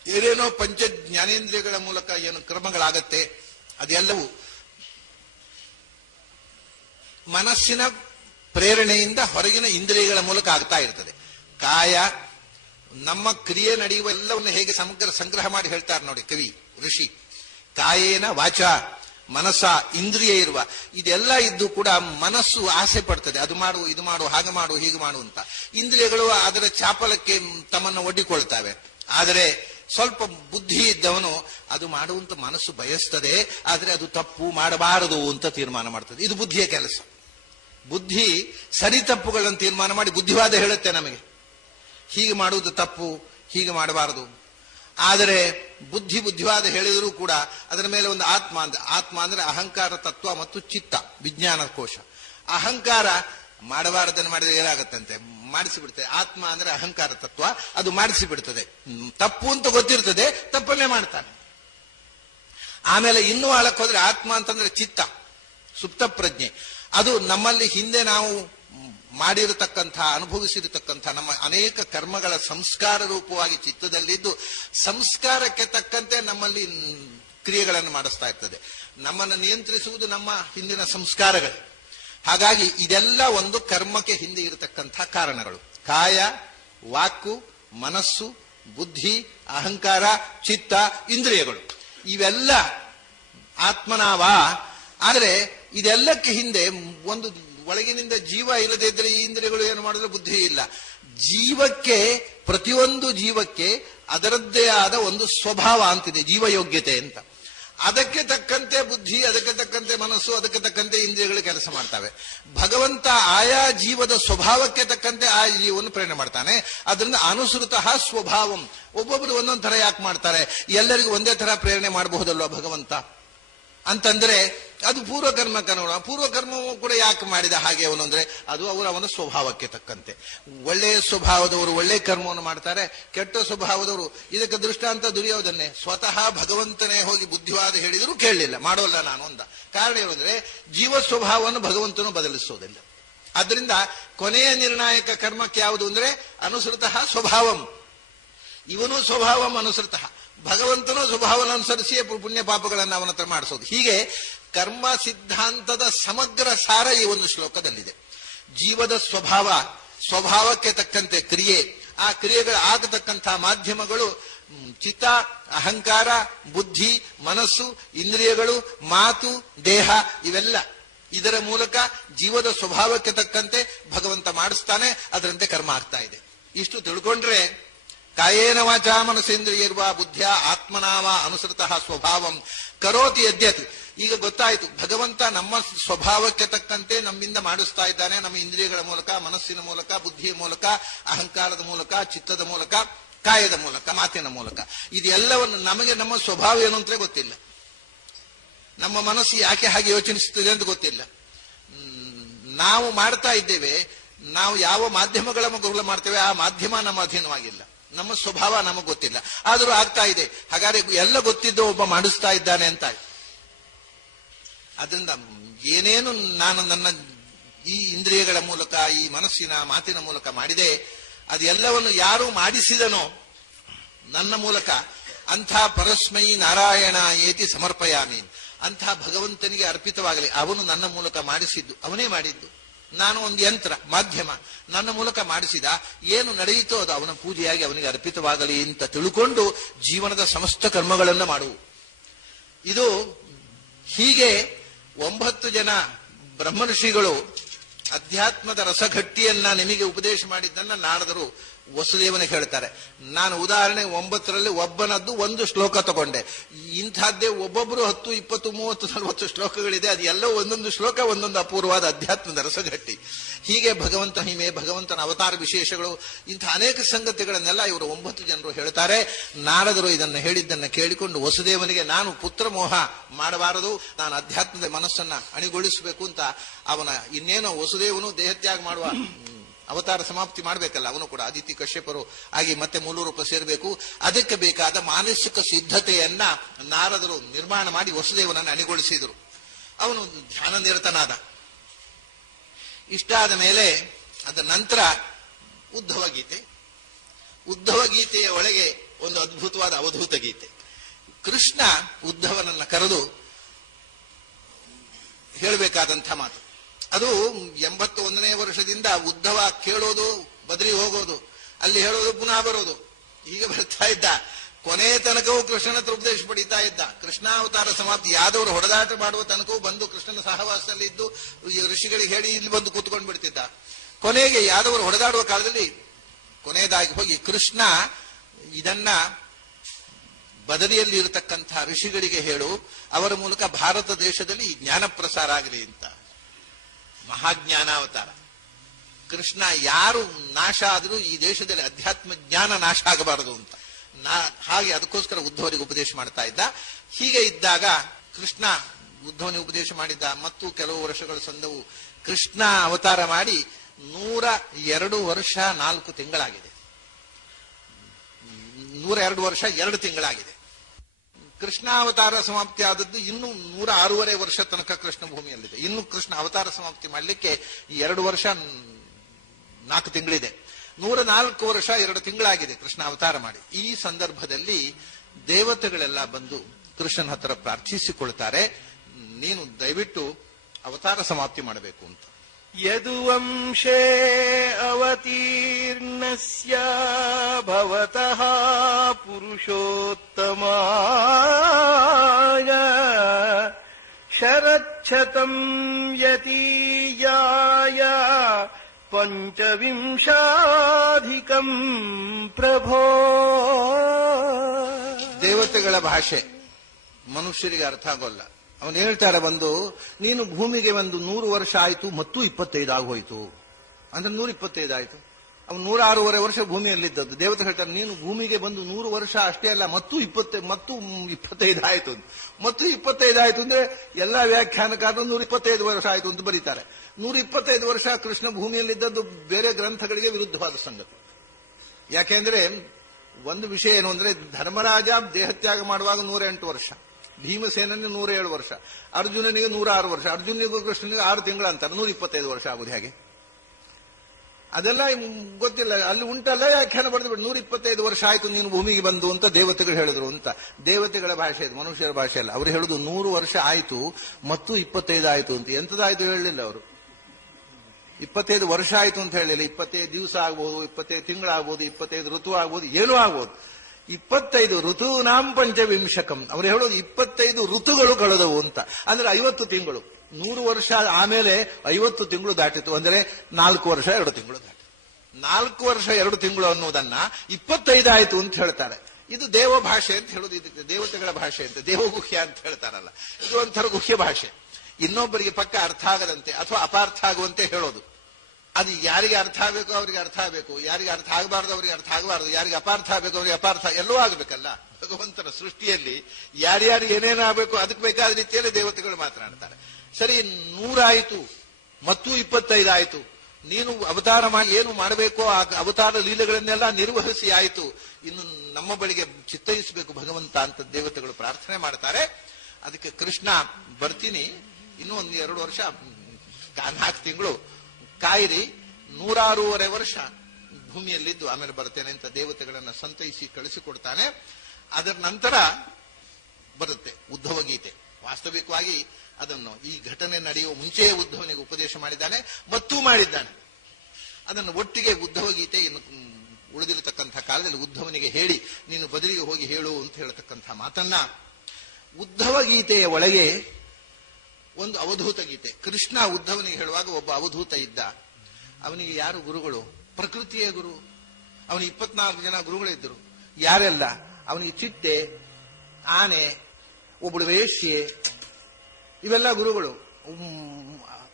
ಏನೇನೋ ಪಂಚ ಜ್ಞಾನೇಂದ್ರಿಯಗಳ ಮೂಲಕ ಏನು ಕ್ರಮಗಳಾಗತ್ತೆ, ಅದೆಲ್ಲವೂ ಮನಸ್ಸಿನ ಪ್ರೇರಣೆಯಿಂದ ಹೊರಗಿನ ಇಂದ್ರಿಯಗಳ ಮೂಲಕ ಆಗ್ತಾ ಇರ್ತದೆ. ಕಾಯ ನಮ್ಮ ಕ್ರಿಯೆ ನಡೆಯುವ ಎಲ್ಲವನ್ನು ಹೇಗೆ ಸಮಗ್ರ ಸಂಗ್ರಹ ಮಾಡಿ ಹೇಳ್ತಾರೆ ನೋಡಿ ಕವಿ ಋಷಿ. ಕಾಯೇನ ವಾಚ ಮನಸ್ಸ, ಇಂದ್ರಿಯ ಇರುವ ಇದೆಲ್ಲ ಇದ್ದು ಕೂಡ ಮನಸ್ಸು ಆಸೆ ಪಡ್ತದೆ, ಅದು ಮಾಡು, ಇದು ಮಾಡು, ಹಾಗೆ ಮಾಡು, ಹೀಗೆ ಮಾಡು ಅಂತ. ಇಂದ್ರಿಯಗಳು ಅದರ ಚಾಪಲಕ್ಕೆ ತಮ್ಮನ್ನು ಒಡ್ಡಿಕೊಳ್ತವೆ. ಆದರೆ ಸ್ವಲ್ಪ ಬುದ್ಧಿ ಇದ್ದವನು ಅದು ಮಾಡುವಂತ ಮನಸ್ಸು ಬಯಸ್ತದೆ, ಆದರೆ ಅದು ತಪ್ಪು, ಮಾಡಬಾರದು ಅಂತ ತೀರ್ಮಾನ ಮಾಡ್ತದೆ. ಇದು ಬುದ್ಧಿಯ ಕೆಲಸ. ಬುದ್ಧಿ ಸರಿ ತಪ್ಪುಗಳನ್ನು ತೀರ್ಮಾನ ಮಾಡಿ ಬುದ್ಧಿವಾದ ಹೇಳುತ್ತೆ ನಮಗೆ, ಹೀಗೆ ಮಾಡುವುದು ತಪ್ಪು, ಹೀಗೆ ಮಾಡಬಾರದು. ಆದರೆ ಬುದ್ಧಿವಾದ ಹೇಳಿದರೂ ಕೂಡ ಅದರ ಮೇಲೆ ಒಂದು ಆತ್ಮ ಅಂದ್ರೆ ಅಹಂಕಾರ ತತ್ವ ಮತ್ತು ಚಿತ್ತ, ವಿಜ್ಞಾನ ಕೋಶ. ಅಹಂಕಾರ ಮಾಡಬಾರದನ್ನು ಮಾಡಿದ್ರೆ ಏನಾಗತ್ತಂತೆ, ಮಾಡಿಸಿಬಿಡ್ತದೆ. ಆತ್ಮ ಅಂದ್ರೆ ಅಹಂಕಾರ ತತ್ವ, ಅದು ಮಾಡಿಸಿಬಿಡ್ತದೆ. ತಪ್ಪು ಅಂತ ಗೊತ್ತಿರ್ತದೆ, ತಪ್ಪನ್ನೇ ಮಾಡ್ತಾನೆ. ಆಮೇಲೆ ಇನ್ನೂ ಆಳಕ್ಕೆ ಹೋದ್ರೆ ಆತ್ಮ ಅಂತಂದ್ರೆ ಚಿತ್ತ, ಸುಪ್ತ ಪ್ರಜ್ಞೆ. ಅದು ನಮ್ಮಲ್ಲಿ ಹಿಂದೆ ನಾವು ಮಾಡಿರತಕ್ಕಂಥ, ಅನುಭವಿಸಿರತಕ್ಕಂಥ ನಮ್ಮ ಅನೇಕ ಕರ್ಮಗಳ ಸಂಸ್ಕಾರ ರೂಪವಾಗಿ ಚಿತ್ತದಲ್ಲಿದ್ದು ಸಂಸ್ಕಾರಕ್ಕೆ ತಕ್ಕಂತೆ ನಮ್ಮಲ್ಲಿ ಕ್ರಿಯೆಗಳನ್ನು ಮಾಡಿಸ್ತಾ ಇರ್ತದೆ. ನಮ್ಮನ್ನು ನಿಯಂತ್ರಿಸುವುದು ನಮ್ಮ ಹಿಂದಿನ ಸಂಸ್ಕಾರಗಳು. ಹಾಗಾಗಿ ಇದೆಲ್ಲ ಒಂದು ಕರ್ಮಕ್ಕೆ ಹಿಂದೆ ಇರತಕ್ಕಂಥ ಕಾರಣಗಳು. ಕಾಯ, ವಾಕು, ಮನಸ್ಸು, ಬುದ್ಧಿ, ಅಹಂಕಾರ, ಚಿತ್ತ, ಇಂದ್ರಿಯಗಳು ಇವೆಲ್ಲ ಆತ್ಮನಾವ. ಆದರೆ ಇದೆಲ್ಲಕ್ಕೆ ಹಿಂದೆ ಒಂದು ಒಳಗಿನಿಂದ ಜೀವ ಇಲ್ಲದೆ ಇದ್ರೆ ಈ ಇಂದ್ರಿಯಗಳು ಏನು ಮಾಡಿದ್ರೆ ಬುದ್ಧಿ ಇಲ್ಲ. ಜೀವಕ್ಕೆ, ಪ್ರತಿಯೊಂದು ಜೀವಕ್ಕೆ ಅದರದ್ದೇ ಆದ ಒಂದು ಸ್ವಭಾವ ಅಂತಿದೆ, ಜೀವಯೋಗ್ಯತೆ ಅಂತ. ಅದಕ್ಕೆ ತಕ್ಕಂತೆ ಬುದ್ಧಿ, ಅದಕ್ಕೆ ತಕ್ಕಂತೆ ಮನಸ್ಸು, ಅದಕ್ಕೆ ತಕ್ಕಂತೆ ಇಂದ್ರಿಯಗಳು ಕೆಲಸ ಮಾಡ್ತವೆ. ಭಗವಂತ ಆಯಾ ಜೀವದ ಸ್ವಭಾವಕ್ಕೆ ತಕ್ಕಂತೆ ಆ ಜೀವವನ್ನು ಪ್ರೇರಣೆ ಮಾಡ್ತಾನೆ. ಅದರಿಂದ ಅನುಸೃತಃ ಸ್ವಭಾವಂ. ಒಬ್ಬೊಬ್ಬರು ಒಂದೊಂದು ತರ ಯಾಕೆ ಮಾಡ್ತಾರೆ? ಎಲ್ಲರಿಗೂ ಒಂದೇ ತರ ಪ್ರೇರಣೆ ಮಾಡಬಹುದಲ್ವ ಭಗವಂತ ಅಂತಂದ್ರೆ ಅದು ಪೂರ್ವಕರ್ಮಕ್ಕನುಗುಣ. ಪೂರ್ವಕರ್ಮವೂ ಕೂಡ ಯಾಕೆ ಮಾಡಿದ ಹಾಗೆ ಅವನು ಅಂದ್ರೆ ಅದು ಅವನ ಸ್ವಭಾವಕ್ಕೆ ತಕ್ಕಂತೆ. ಒಳ್ಳೆಯ ಸ್ವಭಾವದವರು ಒಳ್ಳೆ ಕರ್ಮವನ್ನು ಮಾಡ್ತಾರೆ, ಕೆಟ್ಟ ಸ್ವಭಾವದವರು. ಇದಕ್ಕೆ ದೃಷ್ಟಾಂತ ದುರ್ಯೋಧನೆ. ಸ್ವತಃ ಭಗವಂತನೇ ಹೋಗಿ ಬುದ್ಧಿವಾದ ಹೇಳಿದರೂ ಕೇಳಲಿಲ್ಲ, ಮಾಡೋಲ್ಲ ನಾನು ಅಂದ. ಕಾರಣ ಏನಂದ್ರೆ ಜೀವ ಸ್ವಭಾವವನ್ನು ಭಗವಂತನು ಬದಲಿಸೋದಿಲ್ಲ. ಆದ್ರಿಂದ ಕೊನೆಯ ನಿರ್ಣಾಯಕ ಕರ್ಮಕ್ಕೆ ಯಾವುದು ಅಂದ್ರೆ ಅನುಸೃತಃ ಸ್ವಭಾವಂ. ಇವನು ಸ್ವಭಾವಂ ಅನುಸೃತಃ, ಭಗವಂತನು ಸ್ವಭಾವವನ್ನು ಅನುಸರಿಸಿಯೇ ಪುಣ್ಯ ಪಾಪಗಳನ್ನು ಅವನ ಹತ್ರ ಮಾಡಿಸೋದು. ಹೀಗೆ ಕರ್ಮ ಸಿದ್ಧಾಂತದ ಸಮಗ್ರ ಸಾರ ಈ ಒಂದು ಶ್ಲೋಕದಲ್ಲಿದೆ. ಜೀವದ ಸ್ವಭಾವಕ್ಕೆ ತಕ್ಕಂತೆ ಕ್ರಿಯೆ, ಆ ಕ್ರಿಯೆಗಳ ಆಗತಕ್ಕಂಥ ಮಾಧ್ಯಮಗಳು ಚಿತ್ತ, ಅಹಂಕಾರ, ಬುದ್ಧಿ, ಮನಸ್ಸು, ಇಂದ್ರಿಯಗಳು, ಮಾತು, ದೇಹ, ಇವೆಲ್ಲ ಇದರ ಮೂಲಕ ಜೀವದ ಸ್ವಭಾವಕ್ಕೆ ತಕ್ಕಂತೆ ಭಗವಂತ ಮಾಡಿಸ್ತಾನೆ. ಅದರಂತೆ ಕರ್ಮ ಆಗ್ತಾ ಇದೆ. ಇಷ್ಟು ತಿಳ್ಕೊಂಡ್ರೆ ಕಾಯೇನ ವಾಚಾ ಮನಸೇಂದ್ರಿಯರ್ವ ಬುದ್ಧಿಯ ಆತ್ಮನಾಮ ಅನುಸೃತಃ ಸ್ವಭಾವಂ ಕರೋತಿ ಯದ್ಯತ್. ಈಗ ಗೊತ್ತಾಯಿತು, ಭಗವಂತ ನಮ್ಮ ಸ್ವಭಾವಕ್ಕೆ ತಕ್ಕಂತೆ ನಮ್ಮಿಂದ ಮಾಡಿಸ್ತಾ ಇದ್ದಾನೆ. ನಮ್ಮ ಇಂದ್ರಿಯಗಳ ಮೂಲಕ, ಮನಸ್ಸಿನ ಮೂಲಕ, ಬುದ್ಧಿಯ ಮೂಲಕ, ಅಹಂಕಾರದ ಮೂಲಕ, ಚಿತ್ತದ ಮೂಲಕ, ಕಾಯದ ಮೂಲಕ, ಮಾತಿನ ಮೂಲಕ. ಇದೆಲ್ಲವನ್ನು ನಮಗೆ ನಮ್ಮ ಸ್ವಭಾವ ಏನು ಅಂತಲೇ ಗೊತ್ತಿಲ್ಲ. ನಮ್ಮ ಮನಸ್ಸು ಯಾಕೆ ಹಾಗೆ ಯೋಚಿಸುತ್ತದೆ ಅಂತ ಗೊತ್ತಿಲ್ಲ. ನಾವು ಮಾಡ್ತಾ ಇದ್ದೇವೆ, ನಾವು ಯಾವ ಮಾಧ್ಯಮಗಳ ಮೂಲಕ ಮಾಡ್ತೇವೆ ಆ ಮಾಧ್ಯಮ ನಮ್ಮ ಅಧೀನವಾಗಿಲ್ಲ. ನಮ್ಮ ಸ್ವಭಾವ ನಮಗೆ ಗೊತ್ತಿಲ್ಲ, ಆದರೂ ಆಗ್ತಾ ಇದೆ. ಹಾಗಾದ್ರೆ ಎಲ್ಲ ಗೊತ್ತಿದ್ದು ಒಬ್ಬ ಮಾಡಿಸ್ತಾ ಇದ್ದಾನೆ ಅಂತ. ಅದರಿಂದ ಏನೇನು ನಾನು ನನ್ನ ಈ ಇಂದ್ರಿಯಗಳ ಮೂಲಕ, ಈ ಮನಸ್ಸಿನ ಮಾತಿನ ಮೂಲಕ ಮಾಡಿದೆ, ಅದೆಲ್ಲವನ್ನು ಯಾರು ಮಾಡಿಸಿದನೋ ನನ್ನ ಮೂಲಕ, ಅಂಥ ಪರಸ್ಮೈ ನಾರಾಯಣ ಏತಿ ಸಮರ್ಪಯಾಮಿ, ಅಂಥ ಭಗವಂತನಿಗೆ ಅರ್ಪಿತವಾಗಲಿ. ಅವನು ನನ್ನ ಮೂಲಕ ಮಾಡಿಸಿದ್ದು, ಅವನೇ ಮಾಡಿದ್ದು. ನಾನು ಒಂದು ಯಂತ್ರ, ಮಾಧ್ಯಮ, ನನ್ನ ಮೂಲಕ ಮಾಡಿಸಿದ. ಏನು ನಡೆಯಿತೋ ಅದು ಅವನ ಪೂಜೆಯಾಗಿ ಅವನಿಗೆ ಅರ್ಪಿತವಾಗಲಿ ಅಂತ ತಿಳ್ಕೊಂಡು ಜೀವನದ ಸಮಸ್ತ ಕರ್ಮಗಳನ್ನು ಮಾಡುವು. ಇದು ಹೀಗೆ 9 ಜನ ಬ್ರಹ್ಮಋಷಿಗಳು ಅಧ್ಯಾತ್ಮದ ರಸಘಟ್ಟಿಯನ್ನ ನಿಮಗೆ ಉಪದೇಶ ಮಾಡಿದ್ದನ್ನ ನಾರದರು ವಸುದೇವನಿಗೆ ಹೇಳ್ತಾರೆ, ನಾನು ಉದಾಹರಣೆ 9ರಲ್ಲಿ ಒಬ್ಬನದ್ದು ಒಂದು ಶ್ಲೋಕ ತಗೊಂಡೆ. ಇಂಥದ್ದೇ ಒಬ್ಬೊಬ್ರು 10, 20, 30, 40 ಶ್ಲೋಕಗಳಿದೆ. ಅದು ಎಲ್ಲೋ ಒಂದೊಂದು ಶ್ಲೋಕ ಒಂದೊಂದು ಅಪೂರ್ವವಾದ ಅಧ್ಯಾತ್ಮದ ರಸಗಟ್ಟಿ. ಹೀಗೆ ಭಗವಂತ ಹಿಮೆ, ಭಗವಂತನ ಅವತಾರ ವಿಶೇಷಗಳು, ಇಂಥ ಅನೇಕ ಸಂಗತಿಗಳನ್ನೆಲ್ಲ ಇವರು 9 ಜನರು ಹೇಳ್ತಾರೆ. ನಾರದರು ಇದನ್ನು ಹೇಳಿದ್ದನ್ನು ಕೇಳಿಕೊಂಡು ವಸುದೇವನಿಗೆ ನಾನು ಪುತ್ರ ಮೋಹ ಮಾಡಬಾರದು, ನಾನು ಅಧ್ಯಾತ್ಮದ ಮನಸ್ಸನ್ನ ಅಣಿಗೊಳಿಸಬೇಕು ಅಂತ ಅವನ ಇನ್ನೇನೋ ವಸುದೇವನು ದೇಹತ್ಯಾಗ ಮಾಡುವ ಅವತಾರ ಸಮಾಪ್ತಿ ಮಾಡಬೇಕಲ್ಲ, ಅವನು ಕೂಡ ಅದಿತಿ ಕಶ್ಯಪರು ಆಗಿ ಮತ್ತೆ ಮೂಲರೂಪ ಸೇರಬೇಕು. ಅದಕ್ಕೆ ಬೇಕಾದ ಮಾನಸಿಕ ಸಿದ್ಧತೆಯನ್ನ ನಾರದರು ನಿರ್ಮಾಣ ಮಾಡಿ ವಸುದೇವನನ್ನು ಅಣಿಗೊಳಿಸಿದರು. ಅವನು ಧ್ಯಾನ ನಿರತನಾದ. ಇಷ್ಟಾದ ಮೇಲೆ ಅದರ ನಂತರ ಉದ್ಧವ ಗೀತೆ. ಉದ್ಧವ ಗೀತೆಯ ಒಳಗೆ ಒಂದು ಅದ್ಭುತವಾದ ಅವಧೂತ ಗೀತೆ. ಕೃಷ್ಣ ಉದ್ಧವನನ್ನ ಕರೆದು ಹೇಳಬೇಕಾದಂಥ ಮಾತು. ಅದು 81ನೇ ವರ್ಷದಿಂದ ಉದ್ಧವ ಕೇಳೋದು, ಬದರಿ ಹೋಗೋದು, ಅಲ್ಲಿ ಹೇಳೋದು, ಪುನಃ ಬರೋದು, ಹೀಗೆ ಬರ್ತಾ ಇದ್ದ. ಕೊನೆ ತನಕವೂ ಕೃಷ್ಣನ ಹತ್ರ ಉಪದೇಶ ಪಡೀತಾ ಇದ್ದ. ಕೃಷ್ಣಾವತಾರ ಸಮಾಪ್ತಿ ಯಾದವರು ಹೊಡೆದಾಟ ಮಾಡುವ ತನಕವೂ ಬಂದು ಕೃಷ್ಣನ ಸಹವಾಸದಲ್ಲಿ ಇದ್ದು ಋಷಿಗಳಿಗೆ ಹೇಳಿ ಇಲ್ಲಿ ಬಂದು ಕೂತ್ಕೊಂಡು ಬಿಡ್ತಿದ್ದ. ಕೊನೆಗೆ ಯಾದವರು ಹೊಡೆದಾಡುವ ಕಾಲದಲ್ಲಿ ಕೊನೆಯದಾಗಿ ಹೋಗಿ ಕೃಷ್ಣ ಇದನ್ನ ಬದರಿಯಲ್ಲಿ ಇರತಕ್ಕಂಥ ಋಷಿಗಳಿಗೆ ಹೇಳು, ಅವರ ಮೂಲಕ ಭಾರತ ದೇಶದಲ್ಲಿ ಜ್ಞಾನ ಪ್ರಸಾರ ಆಗಲಿ ಅಂತ. ಮಹಾಜ್ಞಾನಾವತಾರ ಕೃಷ್ಣ. ಯಾರು ನಾಶ ಆದರೂ ಈ ದೇಶದಲ್ಲಿ ಅಧ್ಯಾತ್ಮ ಜ್ಞಾನ ನಾಶ ಆಗಬಾರದು ಅಂತ ಹಾಗೆ ಅದಕ್ಕೋಸ್ಕರ ಉದ್ಧವನಿಗೆ ಉಪದೇಶ ಮಾಡ್ತಾ ಇದ್ದ. ಹೀಗೆ ಇದ್ದಾಗ ಕೃಷ್ಣ ಉದ್ಧವನಿಗೆ ಉಪದೇಶ ಮಾಡಿದ್ದ. ಮತ್ತು ಕೆಲವು ವರ್ಷಗಳು ಸಂದವು. ಕೃಷ್ಣ ಅವತಾರ ಮಾಡಿ 102 ವರ್ಷ 4 ತಿಂಗಳಾಗಿದೆ. 102 ವರ್ಷ 2 ತಿಂಗಳಾಗಿದೆ. ಕೃಷ್ಣಾವತಾರ ಸಮಾಪ್ತಿ ಆದದ್ದು ಇನ್ನು 106.5 ವರ್ಷ ತನಕ ಕೃಷ್ಣ ಭೂಮಿಯಲ್ಲಿದೆ. ಇನ್ನು ಕೃಷ್ಣ ಅವತಾರ ಸಮಾಪ್ತಿ ಮಾಡಲಿಕ್ಕೆ 2 ವರ್ಷ 4 ತಿಂಗಳಿದೆ. 104 ವರ್ಷ 2 ತಿಂಗಳಾಗಿದೆ ಕೃಷ್ಣ ಅವತಾರ ಮಾಡಿ. ಈ ಸಂದರ್ಭದಲ್ಲಿ ದೇವತೆಗಳೆಲ್ಲ ಬಂದು ಕೃಷ್ಣನ ಹತ್ರ ಪ್ರಾರ್ಥಿಸಿಕೊಳ್ತಾರೆ, ನೀನು ದಯವಿಟ್ಟು ಅವತಾರ ಸಮಾಪ್ತಿ ಮಾಡಬೇಕು ಅಂತ. ಯದುವಂಶೇ ಅವತೀರ್ಣಸ್ಯ ಭವತಃ ಪುರುಷೋತ್ತಮಾಯ ಶರಚ್ಛತಂ ಯತೀಯಾಯ 25 ಪ್ರಭೋ. ದೇವತೆಗಳ ಭಾಷೆ ಮನುಷ್ಯರಿಗೆ ಅರ್ಥ ಆಗೋಲ್ಲ. ಅವನು ಹೇಳ್ತಾರೆ, ಬಂದು ನೀನು ಭೂಮಿಗೆ ಒಂದು 100 ವರ್ಷ ಆಯ್ತು ಮತ್ತು 25 ಆಗೋಯ್ತು ಅಂದ್ರೆ 125 ಆಯ್ತು. ಅವನು 106.5 ವರ್ಷ ಭೂಮಿಯಲ್ಲಿದ್ದದ್ದು. ದೇವತೆ ಹೇಳ್ತಾರೆ, ನೀನು ಭೂಮಿಗೆ ಬಂದು 100 ವರ್ಷ ಅಷ್ಟೇ ಅಲ್ಲ ಮತ್ತು 25 ಆಯ್ತು. ಮತ್ತು 25 ಆಯ್ತು ಅಂದ್ರೆ ಎಲ್ಲಾ ವ್ಯಾಖ್ಯಾನಕಾರರು 125 ವರ್ಷ ಆಯ್ತು ಅಂತ ಬರೀತಾರೆ. 125 ವರ್ಷ ಕೃಷ್ಣ ಭೂಮಿಯಲ್ಲಿದ್ದದ್ದು ಬೇರೆ ಗ್ರಂಥಗಳಿಗೆ ವಿರುದ್ಧವಾದ ಸಂಗತಿ. ಯಾಕೆಂದ್ರೆ ಒಂದು ವಿಷಯ ಏನು ಅಂದ್ರೆ, ಧರ್ಮರಾಜ ದೇಹತ್ಯಾಗ ಮಾಡುವಾಗ 108 ವರ್ಷ, ಭೀಮಸೇನನಿಗೆ 107 ವರ್ಷ, ಅರ್ಜುನನಿಗೆ 106 ವರ್ಷ, ಅರ್ಜುನಿಗೂ ಕೃಷ್ಣನಿಗೆ 6 ತಿಂಗಳು ಅಂತಾರೆ. 125 ವರ್ಷ ಆಗುದು ಹೇಗೆ? ಅದೆಲ್ಲ ಗೊತ್ತಿಲ್ಲ. ಅಲ್ಲಿ ಉಂಟಲ್ಲ ವ್ಯಾಖ್ಯಾನ ಬರೆದು ಬಿಟ್ಟು 125 ವರ್ಷ ಆಯ್ತು ನೀನು ಭೂಮಿಗೆ ಬಂದು ಅಂತ ದೇವತೆಗಳು ಹೇಳಿದ್ರು ಅಂತ. ದೇವತೆಗಳ ಭಾಷೆ ಇದು, ಮನುಷ್ಯರ ಭಾಷೆ ಅಲ್ಲ. ಅವ್ರು ಹೇಳುದು 100 ವರ್ಷ ಆಯ್ತು ಮತ್ತು 25 ಆಯ್ತು ಅಂತ. ಎಂತದಾಯ್ತು ಹೇಳಲಿಲ್ಲ ಅವರು. 25 ವರ್ಷ ಆಯ್ತು ಅಂತ ಹೇಳಿಲ್ಲ. 25 ದಿವಸ ಆಗ್ಬೋದು, 25 ತಿಂಗಳಾಗ್ಬೋದು, 25 ಋತು ಆಗ್ಬೋದು, ಏನೂ ಆಗ್ಬೋದು. 25 ಋತೂನಾಂ 25. ಅವ್ರು ಹೇಳೋದು 25 ಋತುಗಳು ಕಳೆದವು ಅಂತ. ಅಂದ್ರೆ 50 ತಿಂಗಳು. 100 ವರ್ಷ ಆಮೇಲೆ 50 ತಿಂಗಳು ದಾಟಿತು ಅಂದ್ರೆ 4 ವರ್ಷ 2 ತಿಂಗಳು ದಾಟಿತು. 4 ವರ್ಷ 2 ತಿಂಗಳು ಅನ್ನೋದನ್ನ 25 ಆಯ್ತು ಅಂತ ಹೇಳ್ತಾರೆ. ಇದು ದೇವ ಭಾಷೆ ಅಂತ ಹೇಳೋದು. ಇದಕ್ಕೆ ದೇವತೆಗಳ ಭಾಷೆ ಅಂತ, ದೇವಗುಹ್ಯ ಅಂತ ಹೇಳ್ತಾರಲ್ಲ, ಇದು ಒಂಥರ ಗುಹ್ಯ ಭಾಷೆ. ಇನ್ನೊಬ್ಬರಿಗೆ ಪಕ್ಕ ಅರ್ಥ ಆಗದಂತೆ ಅಥವಾ ಅಪಾರ್ಥ ಆಗುವಂತೆ ಹೇಳೋದು. ಅದು ಯಾರಿಗೆ ಅರ್ಥ ಆಗಬೇಕು ಅವರಿಗೆ ಅರ್ಥ ಆಗಬೇಕು, ಯಾರಿಗೆ ಅರ್ಥ ಆಗಬಾರ್ದು ಅವರಿಗೆ ಅರ್ಥ ಆಗಬಾರ್ದು, ಯಾರಿಗೆ ಅಪಾರ್ಥ ಆಗಬೇಕು ಅವರಿಗೆ ಅಪಾರ್ಥ, ಎಲ್ಲವೂ ಆಗಬೇಕಲ್ಲ. ಭಗವಂತನ ಸೃಷ್ಟಿಯಲ್ಲಿ ಯಾರ್ಯಾರಿಗೆ ಏನೇನಾಗಬೇಕು ಅದಕ್ಕೆ ಬೇಕಾದ ರೀತಿಯಲ್ಲಿ ದೇವತೆಗಳು ಮಾತನಾಡ್ತಾರೆ. ಸರಿ, 100 ಆಯಿತು ಮತ್ತು 25 ಆಯಿತು. ನೀನು ಅವತಾರ ಮಾಡಿ ಏನು ಮಾಡಬೇಕೋ ಆ ಅವತಾರ ಲೀಲೆಗಳನ್ನೆಲ್ಲ ನಿರ್ವಹಿಸಿ ಆಯಿತು. ಇನ್ನು ನಮ್ಮ ಬಳಿಗೆ ಚಿತ್ತೈಸಬೇಕು ಭಗವಂತ ಅಂತ ದೇವತೆಗಳು ಪ್ರಾರ್ಥನೆ ಮಾಡ್ತಾರೆ. ಅದಕ್ಕೆ ಕೃಷ್ಣ ಬರ್ತೀನಿ, ಇನ್ನೂ 1-2 ವರ್ಷ 4 ತಿಂಗಳು ಕಾಯಿರಿ, 106.5 ವರ್ಷ ಭೂಮಿಯಲ್ಲಿದ್ದು ಆಮೇಲೆ ಬರ್ತೇನೆ ಅಂತ ದೇವತೆಗಳನ್ನ ಸಂತೈಸಿ ಕಳಿಸಿಕೊಡ್ತಾನೆ. ಅದರ ನಂತರ ಬರುತ್ತೆ ಉದ್ಧವ ಗೀತೆ. ವಾಸ್ತವಿಕವಾಗಿ ಅದನ್ನು ಈ ಘಟನೆ ನಡೆಯುವ ಮುಂಚೆಯೇ ಉದ್ಧವನಿಗೆ ಉಪದೇಶ ಮಾಡಿದ್ದಾನೆ ಮತ್ತು ಮಾಡಿದ್ದಾನೆ. ಅದನ್ನು ಒಟ್ಟಿಗೆ ಉದ್ಧವ ಗೀತೆ ಇನ್ನು ಉಳಿದಿರತಕ್ಕಂಥ ಕಾಲದಲ್ಲಿ ಉದ್ಧವನಿಗೆ ಹೇಳಿ ನೀನು ಬದಲಿಗೆ ಹೋಗಿ ಹೇಳು ಅಂತ ಹೇಳತಕ್ಕಂಥ ಮಾತನ್ನ ಉದ್ಧವ ಗೀತೆಯ ಒಳಗೆ ಒಂದು ಅವಧೂತ ಗೀತೆ. ಕೃಷ್ಣ ಉದ್ಧವನಿಗೆ ಹೇಳುವಾಗ ಒಬ್ಬ ಅವಧೂತ ಇದ್ದ. ಅವನಿಗೆ ಯಾರು ಗುರುಗಳು? ಪ್ರಕೃತಿಯ ಗುರು. ಅವನಿಗೆ 24 ಜನ ಗುರುಗಳಿದ್ದರು. ಯಾರೆಲ್ಲ? ಅವನಿಗೆ ಚಿಟ್ಟೆ, ಆನೆ, ಒಬ್ಬಳು ವೇಶ್ಯೆ, ಇವೆಲ್ಲ ಗುರುಗಳು.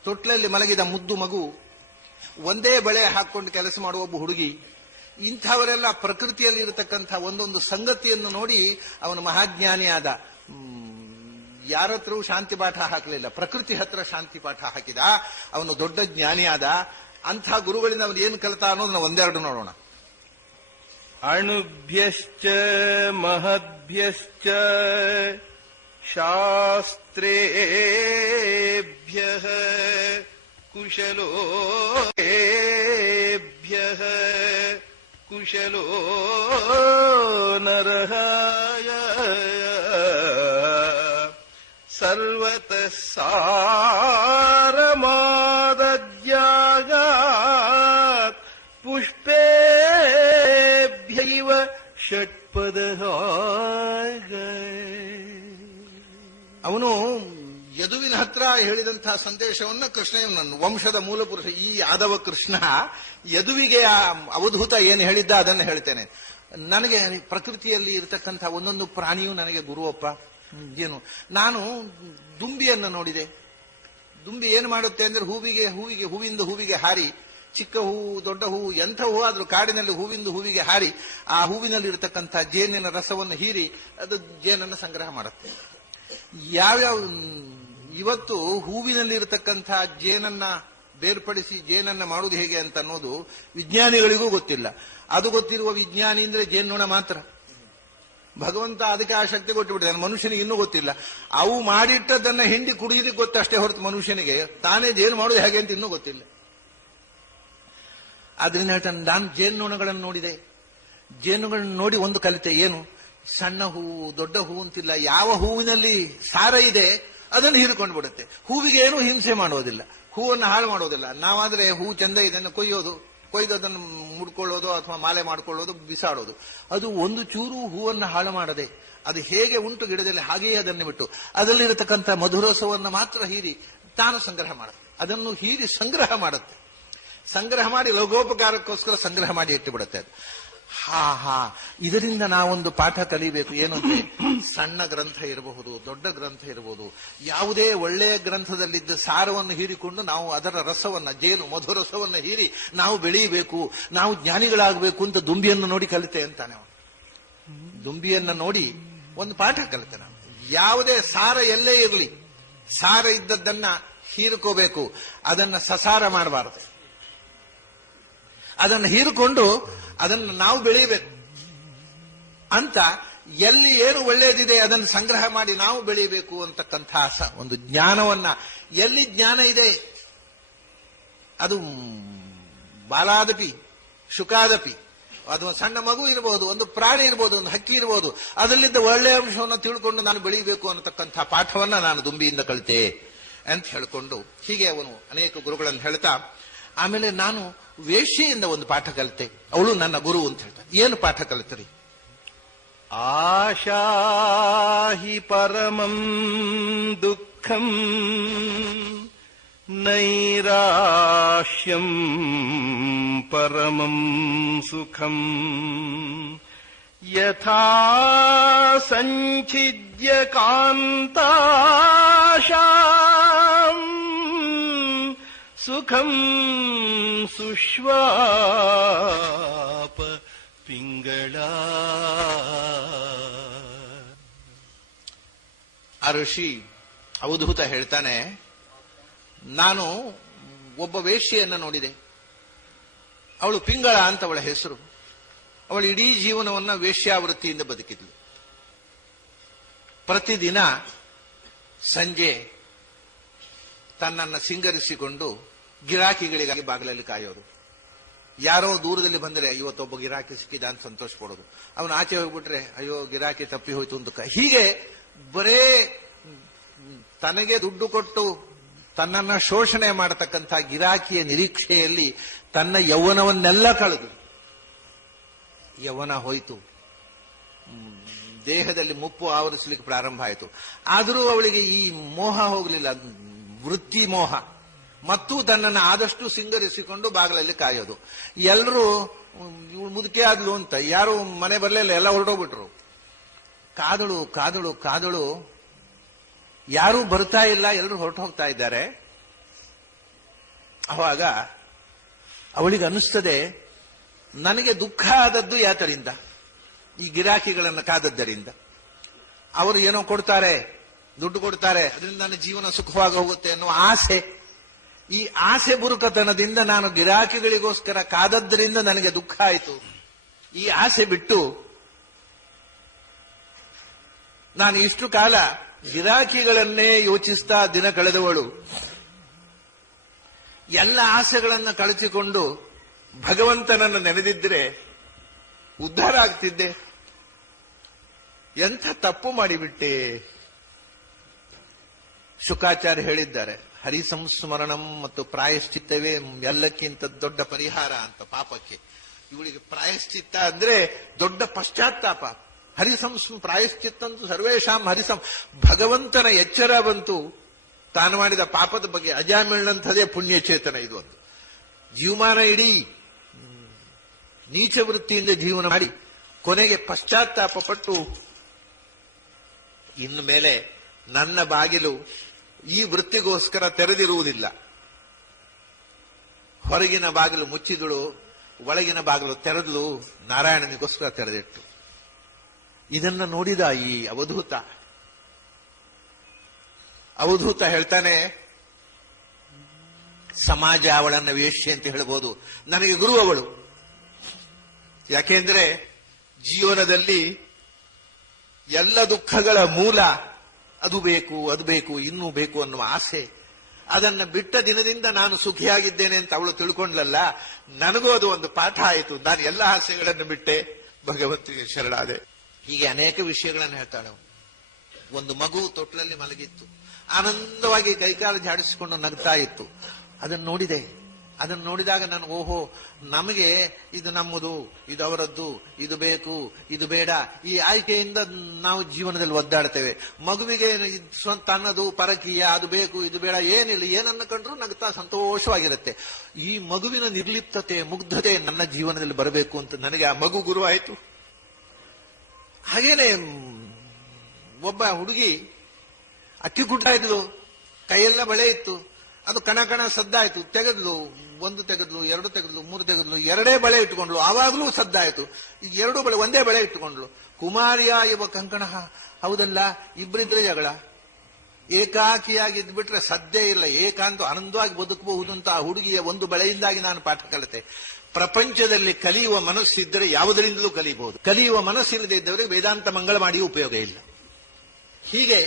ತೊಟ್ಲಲ್ಲಿ ಮಲಗಿದ ಮುದ್ದು ಮಗು, ಒಂದೇ ಬಳೆ ಹಾಕೊಂಡು ಕೆಲಸ ಮಾಡುವ ಒಬ್ಬ ಹುಡುಗಿ, ಇಂಥವರೆಲ್ಲ ಪ್ರಕೃತಿಯಲ್ಲಿ ಇರತಕ್ಕಂಥ ಒಂದೊಂದು ಸಂಗತಿಯನ್ನು ನೋಡಿ ಅವನು ಮಹಾಜ್ಞಾನಿ ಆದ. ಯಾರ ಹತ್ರವೂ ಶಾಂತಿ ಪಾಠ ಹಾಕಲಿಲ್ಲ, ಪ್ರಕೃತಿ ಹತ್ರ ಶಾಂತಿ ಪಾಠ ಹಾಕಿದ. ಅವನು ದೊಡ್ಡ ಜ್ಞಾನಿ ಆದ. ಅಂಥ ಗುರುಗಳಿಂದ ಅವನು ಏನು ಕಲಿತ ಅನ್ನೋದನ್ನ ಒಂದೆರಡು ನೋಡೋಣ. ಅಣುಭ್ಯಶ್ಚ ಮಹದ್ಭ್ಯಶ್ಚ ಶಾಸ್ತ್ರೇಭ್ಯಃ ಕುಶಲೋಭ್ಯಃ ಕುಶಲೋ ನರಃ ಸರ್ವತಃ ಸಾರಮಾದದ್ಯಾಗಾತ್ ಪುಷ್ಪೇಭ್ಯೈವ ಷಟ್ಪದಃ. ಅವನು ಯದುವಿನ ಹತ್ರ ಹೇಳಿದಂತಹ ಸಂದೇಶವನ್ನ ಕೃಷ್ಣ, ನನ್ನ ವಂಶದ ಮೂಲಪುರುಷ ಈ ಯಾದವ ಕೃಷ್ಣ ಯದುವಿಗೆ ಆ ಅವಧೂತ ಏನು ಹೇಳಿದ್ದ ಅದನ್ನು ಹೇಳ್ತೇನೆ. ನನಗೆ ಪ್ರಕೃತಿಯಲ್ಲಿ ಇರತಕ್ಕಂಥ ಒಂದೊಂದು ಪ್ರಾಣಿಯೂ ನನಗೆ ಗುರುವಪ್ಪ. ಏನು, ನಾನು ದುಂಬಿಯನ್ನು ನೋಡಿದೆ. ದುಂಬಿ ಏನು ಮಾಡುತ್ತೆ ಅಂದ್ರೆ ಹೂವಿಂದ ಹೂವಿಗೆ ಹಾರಿ, ಚಿಕ್ಕ ಹೂವು ದೊಡ್ಡ ಹೂವು ಎಂಥ ಹೂವು ಆದ್ರೂ ಕಾಡಿನಲ್ಲಿ ಹೂವಿಂದ ಹೂವಿಗೆ ಹಾರಿ ಆ ಹೂವಿನಲ್ಲಿ ಇರತಕ್ಕಂಥ ಜೇನಿನ ರಸವನ್ನು ಹೀರಿ ಅದು ಜೇನನ್ನು ಸಂಗ್ರಹ ಮಾಡುತ್ತೆ. ಯಾವ್ಯಾವ ಇವತ್ತು ಹೂವಿನಲ್ಲಿ ಇರತಕ್ಕಂಥ ಜೇನನ್ನ ಬೇರ್ಪಡಿಸಿ ಜೇನನ್ನ ಮಾಡುವುದು ಹೇಗೆ ಅಂತ ಅನ್ನೋದು ವಿಜ್ಞಾನಿಗಳಿಗೂ ಗೊತ್ತಿಲ್ಲ. ಅದು ಗೊತ್ತಿರುವ ವಿಜ್ಞಾನಿ ಅಂದ್ರೆ ಜೇನುನೊಣ ಮಾತ್ರ. ಭಗವಂತ ಅದಕ್ಕೆ ಆ ಶಕ್ತಿ ಕೊಟ್ಟುಬಿಟ್ಟಿದ್ದಾನೆ, ಮನುಷ್ಯನಿಗೆ ಇನ್ನೂ ಗೊತ್ತಿಲ್ಲ. ಅವು ಮಾಡಿಟ್ಟದನ್ನ ಹಿಂಡಿ ಕುಡಿಯೋದಕ್ಕೆ ಗೊತ್ತಷ್ಟೇ ಹೊರತು ಮನುಷ್ಯನಿಗೆ ತಾನೇ ಜೇನು ಮಾಡೋದು ಹೇಗೆ ಅಂತ ಇನ್ನೂ ಗೊತ್ತಿಲ್ಲ. ಆದ್ರಿಂದ ಹೇಳ್ತಾನೆ, ನಾನು ಜೇನುನೊಣಗಳನ್ನು ನೋಡಿದೆ. ಜೇನುಗಳನ್ನು ನೋಡಿ ಒಂದು ಕಲಿತೆ. ಏನು? ಸಣ್ಣ ಹೂವು ದೊಡ್ಡ ಹೂವು ಅಂತಿಲ್ಲ, ಯಾವ ಹೂವಿನಲ್ಲಿ ಸಾರ ಇದೆ ಅದನ್ನು ಹೀರಿಕೊಂಡು ಬಿಡುತ್ತೆ. ಹೂವಿಗೆ ಏನೂ ಹಿಂಸೆ ಮಾಡೋದಿಲ್ಲ, ಹೂವನ್ನು ಹಾಳು ಮಾಡೋದಿಲ್ಲ. ನಾವಾದ್ರೆ ಹೂ ಚಂದ ಇದನ್ನು ಕೊಯ್ದು ಅದನ್ನು ಮುಡ್ಕೊಳ್ಳೋದು ಅಥವಾ ಮಾಲೆ ಮಾಡ್ಕೊಳ್ಳೋದು, ಬಿಸಾಡೋದು. ಅದು ಒಂದು ಚೂರು ಹೂವನ್ನು ಹಾಳು ಮಾಡದೆ ಅದು ಹೇಗೆ ಉಂಟು ಗಿಡದಲ್ಲಿ ಹಾಗೆಯೇ ಅದನ್ನು ಬಿಟ್ಟು ಅದರಲ್ಲಿರತಕ್ಕಂಥ ಮಧುರಸವನ್ನು ಮಾತ್ರ ಹೀರಿ ತಾನು ಸಂಗ್ರಹ ಮಾಡುತ್ತೆ. ಅದನ್ನು ಹೀರಿ ಸಂಗ್ರಹ ಮಾಡುತ್ತೆ. ಸಂಗ್ರಹ ಮಾಡಿ ಲೋಕೋಪಕಾರಕ್ಕೋಸ್ಕರ ಸಂಗ್ರಹ ಮಾಡಿ ಇಟ್ಟು ಬಿಡುತ್ತೆ ಅದು. ಇದರಿಂದ ನಾವೊಂದು ಪಾಠ ಕಲಿಬೇಕು. ಏನು ಅಂದ್ರೆ, ಸಣ್ಣ ಗ್ರಂಥ ಇರಬಹುದು, ದೊಡ್ಡ ಗ್ರಂಥ ಇರಬಹುದು, ಯಾವುದೇ ಒಳ್ಳೆಯ ಗ್ರಂಥದಲ್ಲಿದ್ದ ಸಾರವನ್ನು ಹೀರಿಕೊಂಡು ನಾವು ಅದರ ರಸವನ್ನ, ಜೇನು ಮಧುರಸವನ್ನ ಹೀರಿ ನಾವು ಬೆಳೆಯಬೇಕು, ನಾವು ಜ್ಞಾನಿಗಳಾಗಬೇಕು ಅಂತ ದುಂಬಿಯನ್ನು ನೋಡಿ ಕಲಿತೆ ಅಂತಾನೆ. ದುಂಬಿಯನ್ನ ನೋಡಿ ಒಂದು ಪಾಠ ಕಲಿತೆ ನಾವು. ಯಾವುದೇ ಸಾರ ಎಲ್ಲೇ ಇರಲಿ, ಸಾರ ಇದ್ದದ್ದನ್ನ ಹೀರ್ಕೋಬೇಕು, ಅದನ್ನ ಸಸಾರ ಮಾಡಬಾರದು. ಅದನ್ನು ಹೀರಿಕೊಂಡು ಅದನ್ನು ನಾವು ಬೆಳೆಯಬೇಕು ಅಂತ, ಎಲ್ಲಿ ಏನು ಒಳ್ಳೆಯದಿದೆ ಅದನ್ನು ಸಂಗ್ರಹ ಮಾಡಿ ನಾವು ಬೆಳೆಯಬೇಕು ಅಂತಕ್ಕಂಥ ಒಂದು ಜ್ಞಾನವನ್ನ, ಎಲ್ಲಿ ಜ್ಞಾನ ಇದೆ ಅದು ಬಾಲಾದಪಿ ಶುಕಾದಪಿ, ಅದು ಒಂದು ಸಣ್ಣ ಮಗು ಇರಬಹುದು, ಒಂದು ಪ್ರಾಣಿ ಇರಬಹುದು, ಒಂದು ಹಕ್ಕಿ ಇರಬಹುದು, ಅದರಲ್ಲಿದ್ದ ಒಳ್ಳೆಯ ಅಂಶವನ್ನು ತಿಳ್ಕೊಂಡು ನಾನು ಬೆಳೆಯಬೇಕು ಅನ್ನತಕ್ಕಂಥ ಪಾಠವನ್ನ ನಾನು ದುಂಬಿಯಿಂದ ಕಲಿತೆ ಅಂತ ಹೇಳ್ಕೊಂಡು, ಹೀಗೆ ಅವನು ಅನೇಕ ಗುರುಗಳನ್ನು ಹೇಳ್ತಾ, ಆಮೇಲೆ ನಾನು ವೇಶ್ಯೆಯಿಂದ ಒಂದು ಪಾಠ ಕಲಿತೆ, ಅವಳು ನನ್ನ ಗುರು ಅಂತ ಹೇಳ್ತಾರೆ. ಏನು ಪಾಠ ಕಲಿತರಿ? ಆಶಾಹಿ ಪರಮಂ ದುಃಖಂ ನೈರಾಶ್ಯಂ ಪರಮಂ ಸುಖಂ ಯಥಾ ಸಂಚಿದ್ಯ ಕಾಂತಾಶಾಂ ಸುಖಂ ಸುಶ್ವಾಪ ಪಿಂಗಳ. ಆ ಋಷಿ ಅವಧೂತ ಹೇಳ್ತಾನೆ, ನಾನು ಒಬ್ಬ ವೇಶ್ಯೆಯನ್ನು ನೋಡಿದೆ. ಅವಳು ಪಿಂಗಳ ಅಂತ ಅವಳ ಹೆಸರು. ಅವಳು ಇಡೀ ಜೀವನವನ್ನ ವೇಶ್ಯಾವೃತ್ತಿಯಿಂದ ಬದುಕಿದ್ಲು. ಪ್ರತಿದಿನ ಸಂಜೆ ತನ್ನನ್ನು ಸಿಂಗರಿಸಿಕೊಂಡು ಗಿರಾಕಿಗಳಿಗಾಗಿ ಬಾಗಿಲಲ್ಲಿ ಕಾಯೋದು. ಯಾರೋ ದೂರದಲ್ಲಿ ಬಂದರೆ ಇವತ್ತೊಬ್ಬ ಗಿರಾಕಿ ಸಿಕ್ಕಿದ ಅಂತ ಸಂತೋಷ ಪಡೋದು. ಅವನು ಆಚೆ ಹೋಗ್ಬಿಟ್ರೆ ಅಯ್ಯೋ ಗಿರಾಕಿ ತಪ್ಪಿ ಹೋಯ್ತು ಅಂತ. ಹೀಗೆ ಬರೇ ತನಗೆ ದುಡ್ಡು ಕೊಟ್ಟು ತನ್ನನ್ನ ಶೋಷಣೆ ಮಾಡತಕ್ಕಂಥ ಗಿರಾಕಿಯ ನಿರೀಕ್ಷೆಯಲ್ಲಿ ತನ್ನ ಯೌವನವನ್ನೆಲ್ಲ ಕಳೆದು, ಯೌವನ ಹೋಯಿತು, ದೇಹದಲ್ಲಿ ಮುಪ್ಪು ಆವರಿಸಲಿಕ್ಕೆ ಪ್ರಾರಂಭ ಆಯಿತು. ಆದರೂ ಅವಳಿಗೆ ಈ ಮೋಹ ಹೋಗಲಿಲ್ಲ, ವೃತ್ತಿ ಮೋಹ. ಮತ್ತು ತನ್ನನ್ನು ಆದಷ್ಟು ಸಿಂಗರಿಸಿಕೊಂಡು ಬಾಗಿಲಲ್ಲಿ ಕಾಯೋದು. ಎಲ್ಲರೂ ಇವಳು ಮುದುಕೆ ಆದ್ಲು ಅಂತ. ಯಾರು ಮನೆ ಬರ್ಲಿಲ್ಲ, ಎಲ್ಲ ಹೊರಟೋಗ್ಬಿಟ್ರು. ಕಾದಳು ಕಾದಳು ಕಾದಳು, ಯಾರೂ ಬರ್ತಾ ಇಲ್ಲ, ಎಲ್ಲರೂ ಹೊರಟು ಹೋಗ್ತಾ ಇದ್ದಾರೆ. ಅವಾಗ ಅವಳಿಗೆ ಅನ್ನಿಸ್ತದೆ, ನನಗೆ ದುಃಖ ಆದದ್ದು ಯಾತರಿಂದ? ಈ ಗಿರಾಕಿಗಳನ್ನು ಕಾದದ್ದರಿಂದ. ಅವರು ಏನೋ ಕೊಡ್ತಾರೆ, ದುಡ್ಡು ಕೊಡ್ತಾರೆ, ಅದರಿಂದ ನನ್ನ ಜೀವನ ಸುಖವಾಗಿ ಹೋಗುತ್ತೆ ಅನ್ನೋ ಆಸೆ. ಈ ಆಸೆ ಬುರುಕತನದಿಂದ ನಾನು ಗಿರಾಕಿಗಳಿಗೋಸ್ಕರ ಕಾದದ್ದರಿಂದ ನನಗೆ ದುಃಖ ಆಯಿತು. ಈ ಆಸೆ ಬಿಟ್ಟು ನಾನು ಇಷ್ಟು ಕಾಲ ಗಿರಾಕಿಗಳನ್ನೇ ಯೋಚಿಸ್ತಾ ದಿನ ಕಳೆದವಳು ಎಲ್ಲ ಆಸೆಗಳನ್ನು ಕಳಚಿಕೊಂಡು ಭಗವಂತನನ್ನು ನೆನೆದಿದ್ದರೆ ಉದ್ಧಾರ ಆಗ್ತಿದ್ದೆ. ಎಂಥ ತಪ್ಪು ಮಾಡಿಬಿಟ್ಟೆ. ಶುಕಾಚಾರ್ಯ ಹೇಳಿದ್ದಾರೆ, ಹರಿಸಂಸ್ಮರಣಂ ಮತ್ತು ಪ್ರಾಯಶ್ಚಿತ್ತವೇ ಎಲ್ಲಕ್ಕಿಂತ ದೊಡ್ಡ ಪರಿಹಾರ ಅಂತ ಪಾಪಕ್ಕೆ. ಇವಳಿಗೆ ಪ್ರಾಯಶ್ಚಿತ್ತ ಅಂದ್ರೆ ದೊಡ್ಡ ಪಶ್ಚಾತ್ತಾಪ. ಪ್ರಾಯಶ್ಚಿತ್ತಂತೂ ಸರ್ವೇಶಾಂ ಭಗವಂತನ ಎಚ್ಚರ ಬಂತು ತಾನು ಮಾಡಿದ ಪಾಪದ ಬಗ್ಗೆ. ಅಜಾಮಿಳಂಥದೇ ಪುಣ್ಯಚೇತನ ಇದು. ಒಂದು ಜೀವಮಾನ ಇಡೀ ನೀಚ ವೃತ್ತಿಯಿಂದ ಜೀವನ ಮಾಡಿ ಕೊನೆಗೆ ಪಶ್ಚಾತ್ತಾಪ ಪಟ್ಟು ಇನ್ನು ಮೇಲೆ ನನ್ನ ಬಾಗಿಲು ಈ ವೃತ್ತಿಗೋಸ್ಕರ ತೆರೆದಿರುವುದಿಲ್ಲ. ಹೊರಗಿನ ಬಾಗಿಲು ಮುಚ್ಚಿದಳು, ಒಳಗಿನ ಬಾಗಿಲು ತೆರೆದಳು, ನಾರಾಯಣನಿಗೋಸ್ಕರ ತೆರೆದಿಟ್ಟು. ಇದನ್ನ ನೋಡಿದ ಈ ಅವಧೂತ ಹೇಳ್ತಾನೆ, ಸಮಾಜ ಅವಳನ್ನ ವೇಶ್ಯೆ ಅಂತ ಹೇಳ್ಬೋದು, ನನಗೆ ಗುರು ಅವಳು. ಯಾಕೆಂದ್ರೆ ಜೀವನದಲ್ಲಿ ಎಲ್ಲ ದುಃಖಗಳ ಮೂಲ ಅದು ಬೇಕು, ಅದು ಬೇಕು, ಇನ್ನೂ ಬೇಕು ಅನ್ನುವ ಆಸೆ. ಅದನ್ನ ಬಿಟ್ಟ ದಿನದಿಂದ ನಾನು ಸುಖಿಯಾಗಿದ್ದೇನೆ ಅಂತ ಅವಳು ತಿಳ್ಕೊಂಡ್ಲಲ್ಲ, ನನಗೂ ಅದು ಒಂದು ಪಾಠ ಆಯಿತು. ನಾನು ಎಲ್ಲ ಆಸೆಗಳನ್ನು ಬಿಟ್ಟೆ, ಭಗವಂತನಿಗೆ ಶರಣಾದೆ. ಹೀಗೆ ಅನೇಕ ವಿಷಯಗಳನ್ನು ಹೇಳ್ತಾಳೆ. ಒಂದು ಮಗು ತೊಟ್ಲಲ್ಲಿ ಮಲಗಿತ್ತು, ಆನಂದವಾಗಿ ಕೈಕಾಲು ಜಾಡಿಸಿಕೊಂಡು ನಗ್ತಾ ಇತ್ತು. ಅದನ್ನು ನೋಡಿದೆ. ಅದನ್ನು ನೋಡಿದಾಗ ನಾನು, ಓಹೋ, ನಮಗೆ ಇದು ನಮ್ಮದು, ಇದು ಅವರದ್ದು, ಇದು ಬೇಕು, ಇದು ಬೇಡ, ಈ ಆಯ್ಕೆಯಿಂದ ನಾವು ಜೀವನದಲ್ಲಿ ಒದ್ದಾಡ್ತೇವೆ. ಮಗುವಿಗೆ ತನ್ನದು ಪರಕೀಯ, ಅದು ಬೇಕು, ಇದು ಬೇಡ, ಏನಿಲ್ಲ, ಏನನ್ನ ಕಂಡ್ರೂ ನಗ್ತಾ ಸಂತೋಷವಾಗಿರುತ್ತೆ. ಈ ಮಗುವಿನ ನಿರ್ಲಿಪ್ತತೆ, ಮುಗ್ಧತೆ ನನ್ನ ಜೀವನದಲ್ಲಿ ಬರಬೇಕು ಅಂತ ನನಗೆ ಆ ಮಗು ಗುರು ಆಯಿತು. ಹಾಗೇನೆ ಒಬ್ಬ ಹುಡುಗಿ ಅಕ್ಕಿ ಕುಟ್ಟ ಇದ್ಲು, ಕೈಯೆಲ್ಲ ಬಳೆ ಇತ್ತು, ಅದು ಕಣ ಕಣ ಸದ್ದಾಯ್ತು. ತೆಗೆದ್ಲು, ಒಂದು ತೆಗೆದ್ಲು, ಎರಡು ತೆಗೆದ್ಲು, ಮೂರು ತೆಗೆದ್ಲು, ಎರಡೇ ಬಳೆ ಇಟ್ಟುಕೊಂಡ್ಲು. ಆವಾಗ್ಲೂ ಸದ್ದಾಯ್ತು. ಎರಡು ಬಳೆ, ಒಂದೇ ಬಳೆ ಇಟ್ಟುಕೊಂಡ್ಲು. ಕುಮಾರಿಯ ಇವ ಕಂಕಣ. ಹೌದಲ್ಲ, ಇಬ್ಬರಿದ್ರೆ ಜಗಳ. ಏಕಾಕಿಯಾಗಿದ್ಬಿಟ್ರೆ ಸದ್ದೇ ಇಲ್ಲ, ಏಕಾಂತ ಆನಂದವಾಗಿ ಬದುಕಬಹುದು ಅಂತ ಆ ಹುಡುಗಿಯ ಒಂದು ಬಳೆಯಿಂದಾಗಿ ನಾನು ಪಾಠ ಕಲಿತೆ. ಪ್ರಪಂಚದಲ್ಲಿ ಕಲಿಯುವ ಮನಸ್ಸಿದ್ದರೆ ಯಾವುದರಿಂದಲೂ ಕಲಿಯಬಹುದು. ಕಲಿಯುವ ಮನಸ್ಸಿಲ್ಲದೆ ಇದ್ದವರಿಗೆ ವೇದಾಂತ ಮಂಗಳ ಮಾಡಿಯೂ ಉಪಯೋಗ ಇಲ್ಲ. ಹೀಗೆ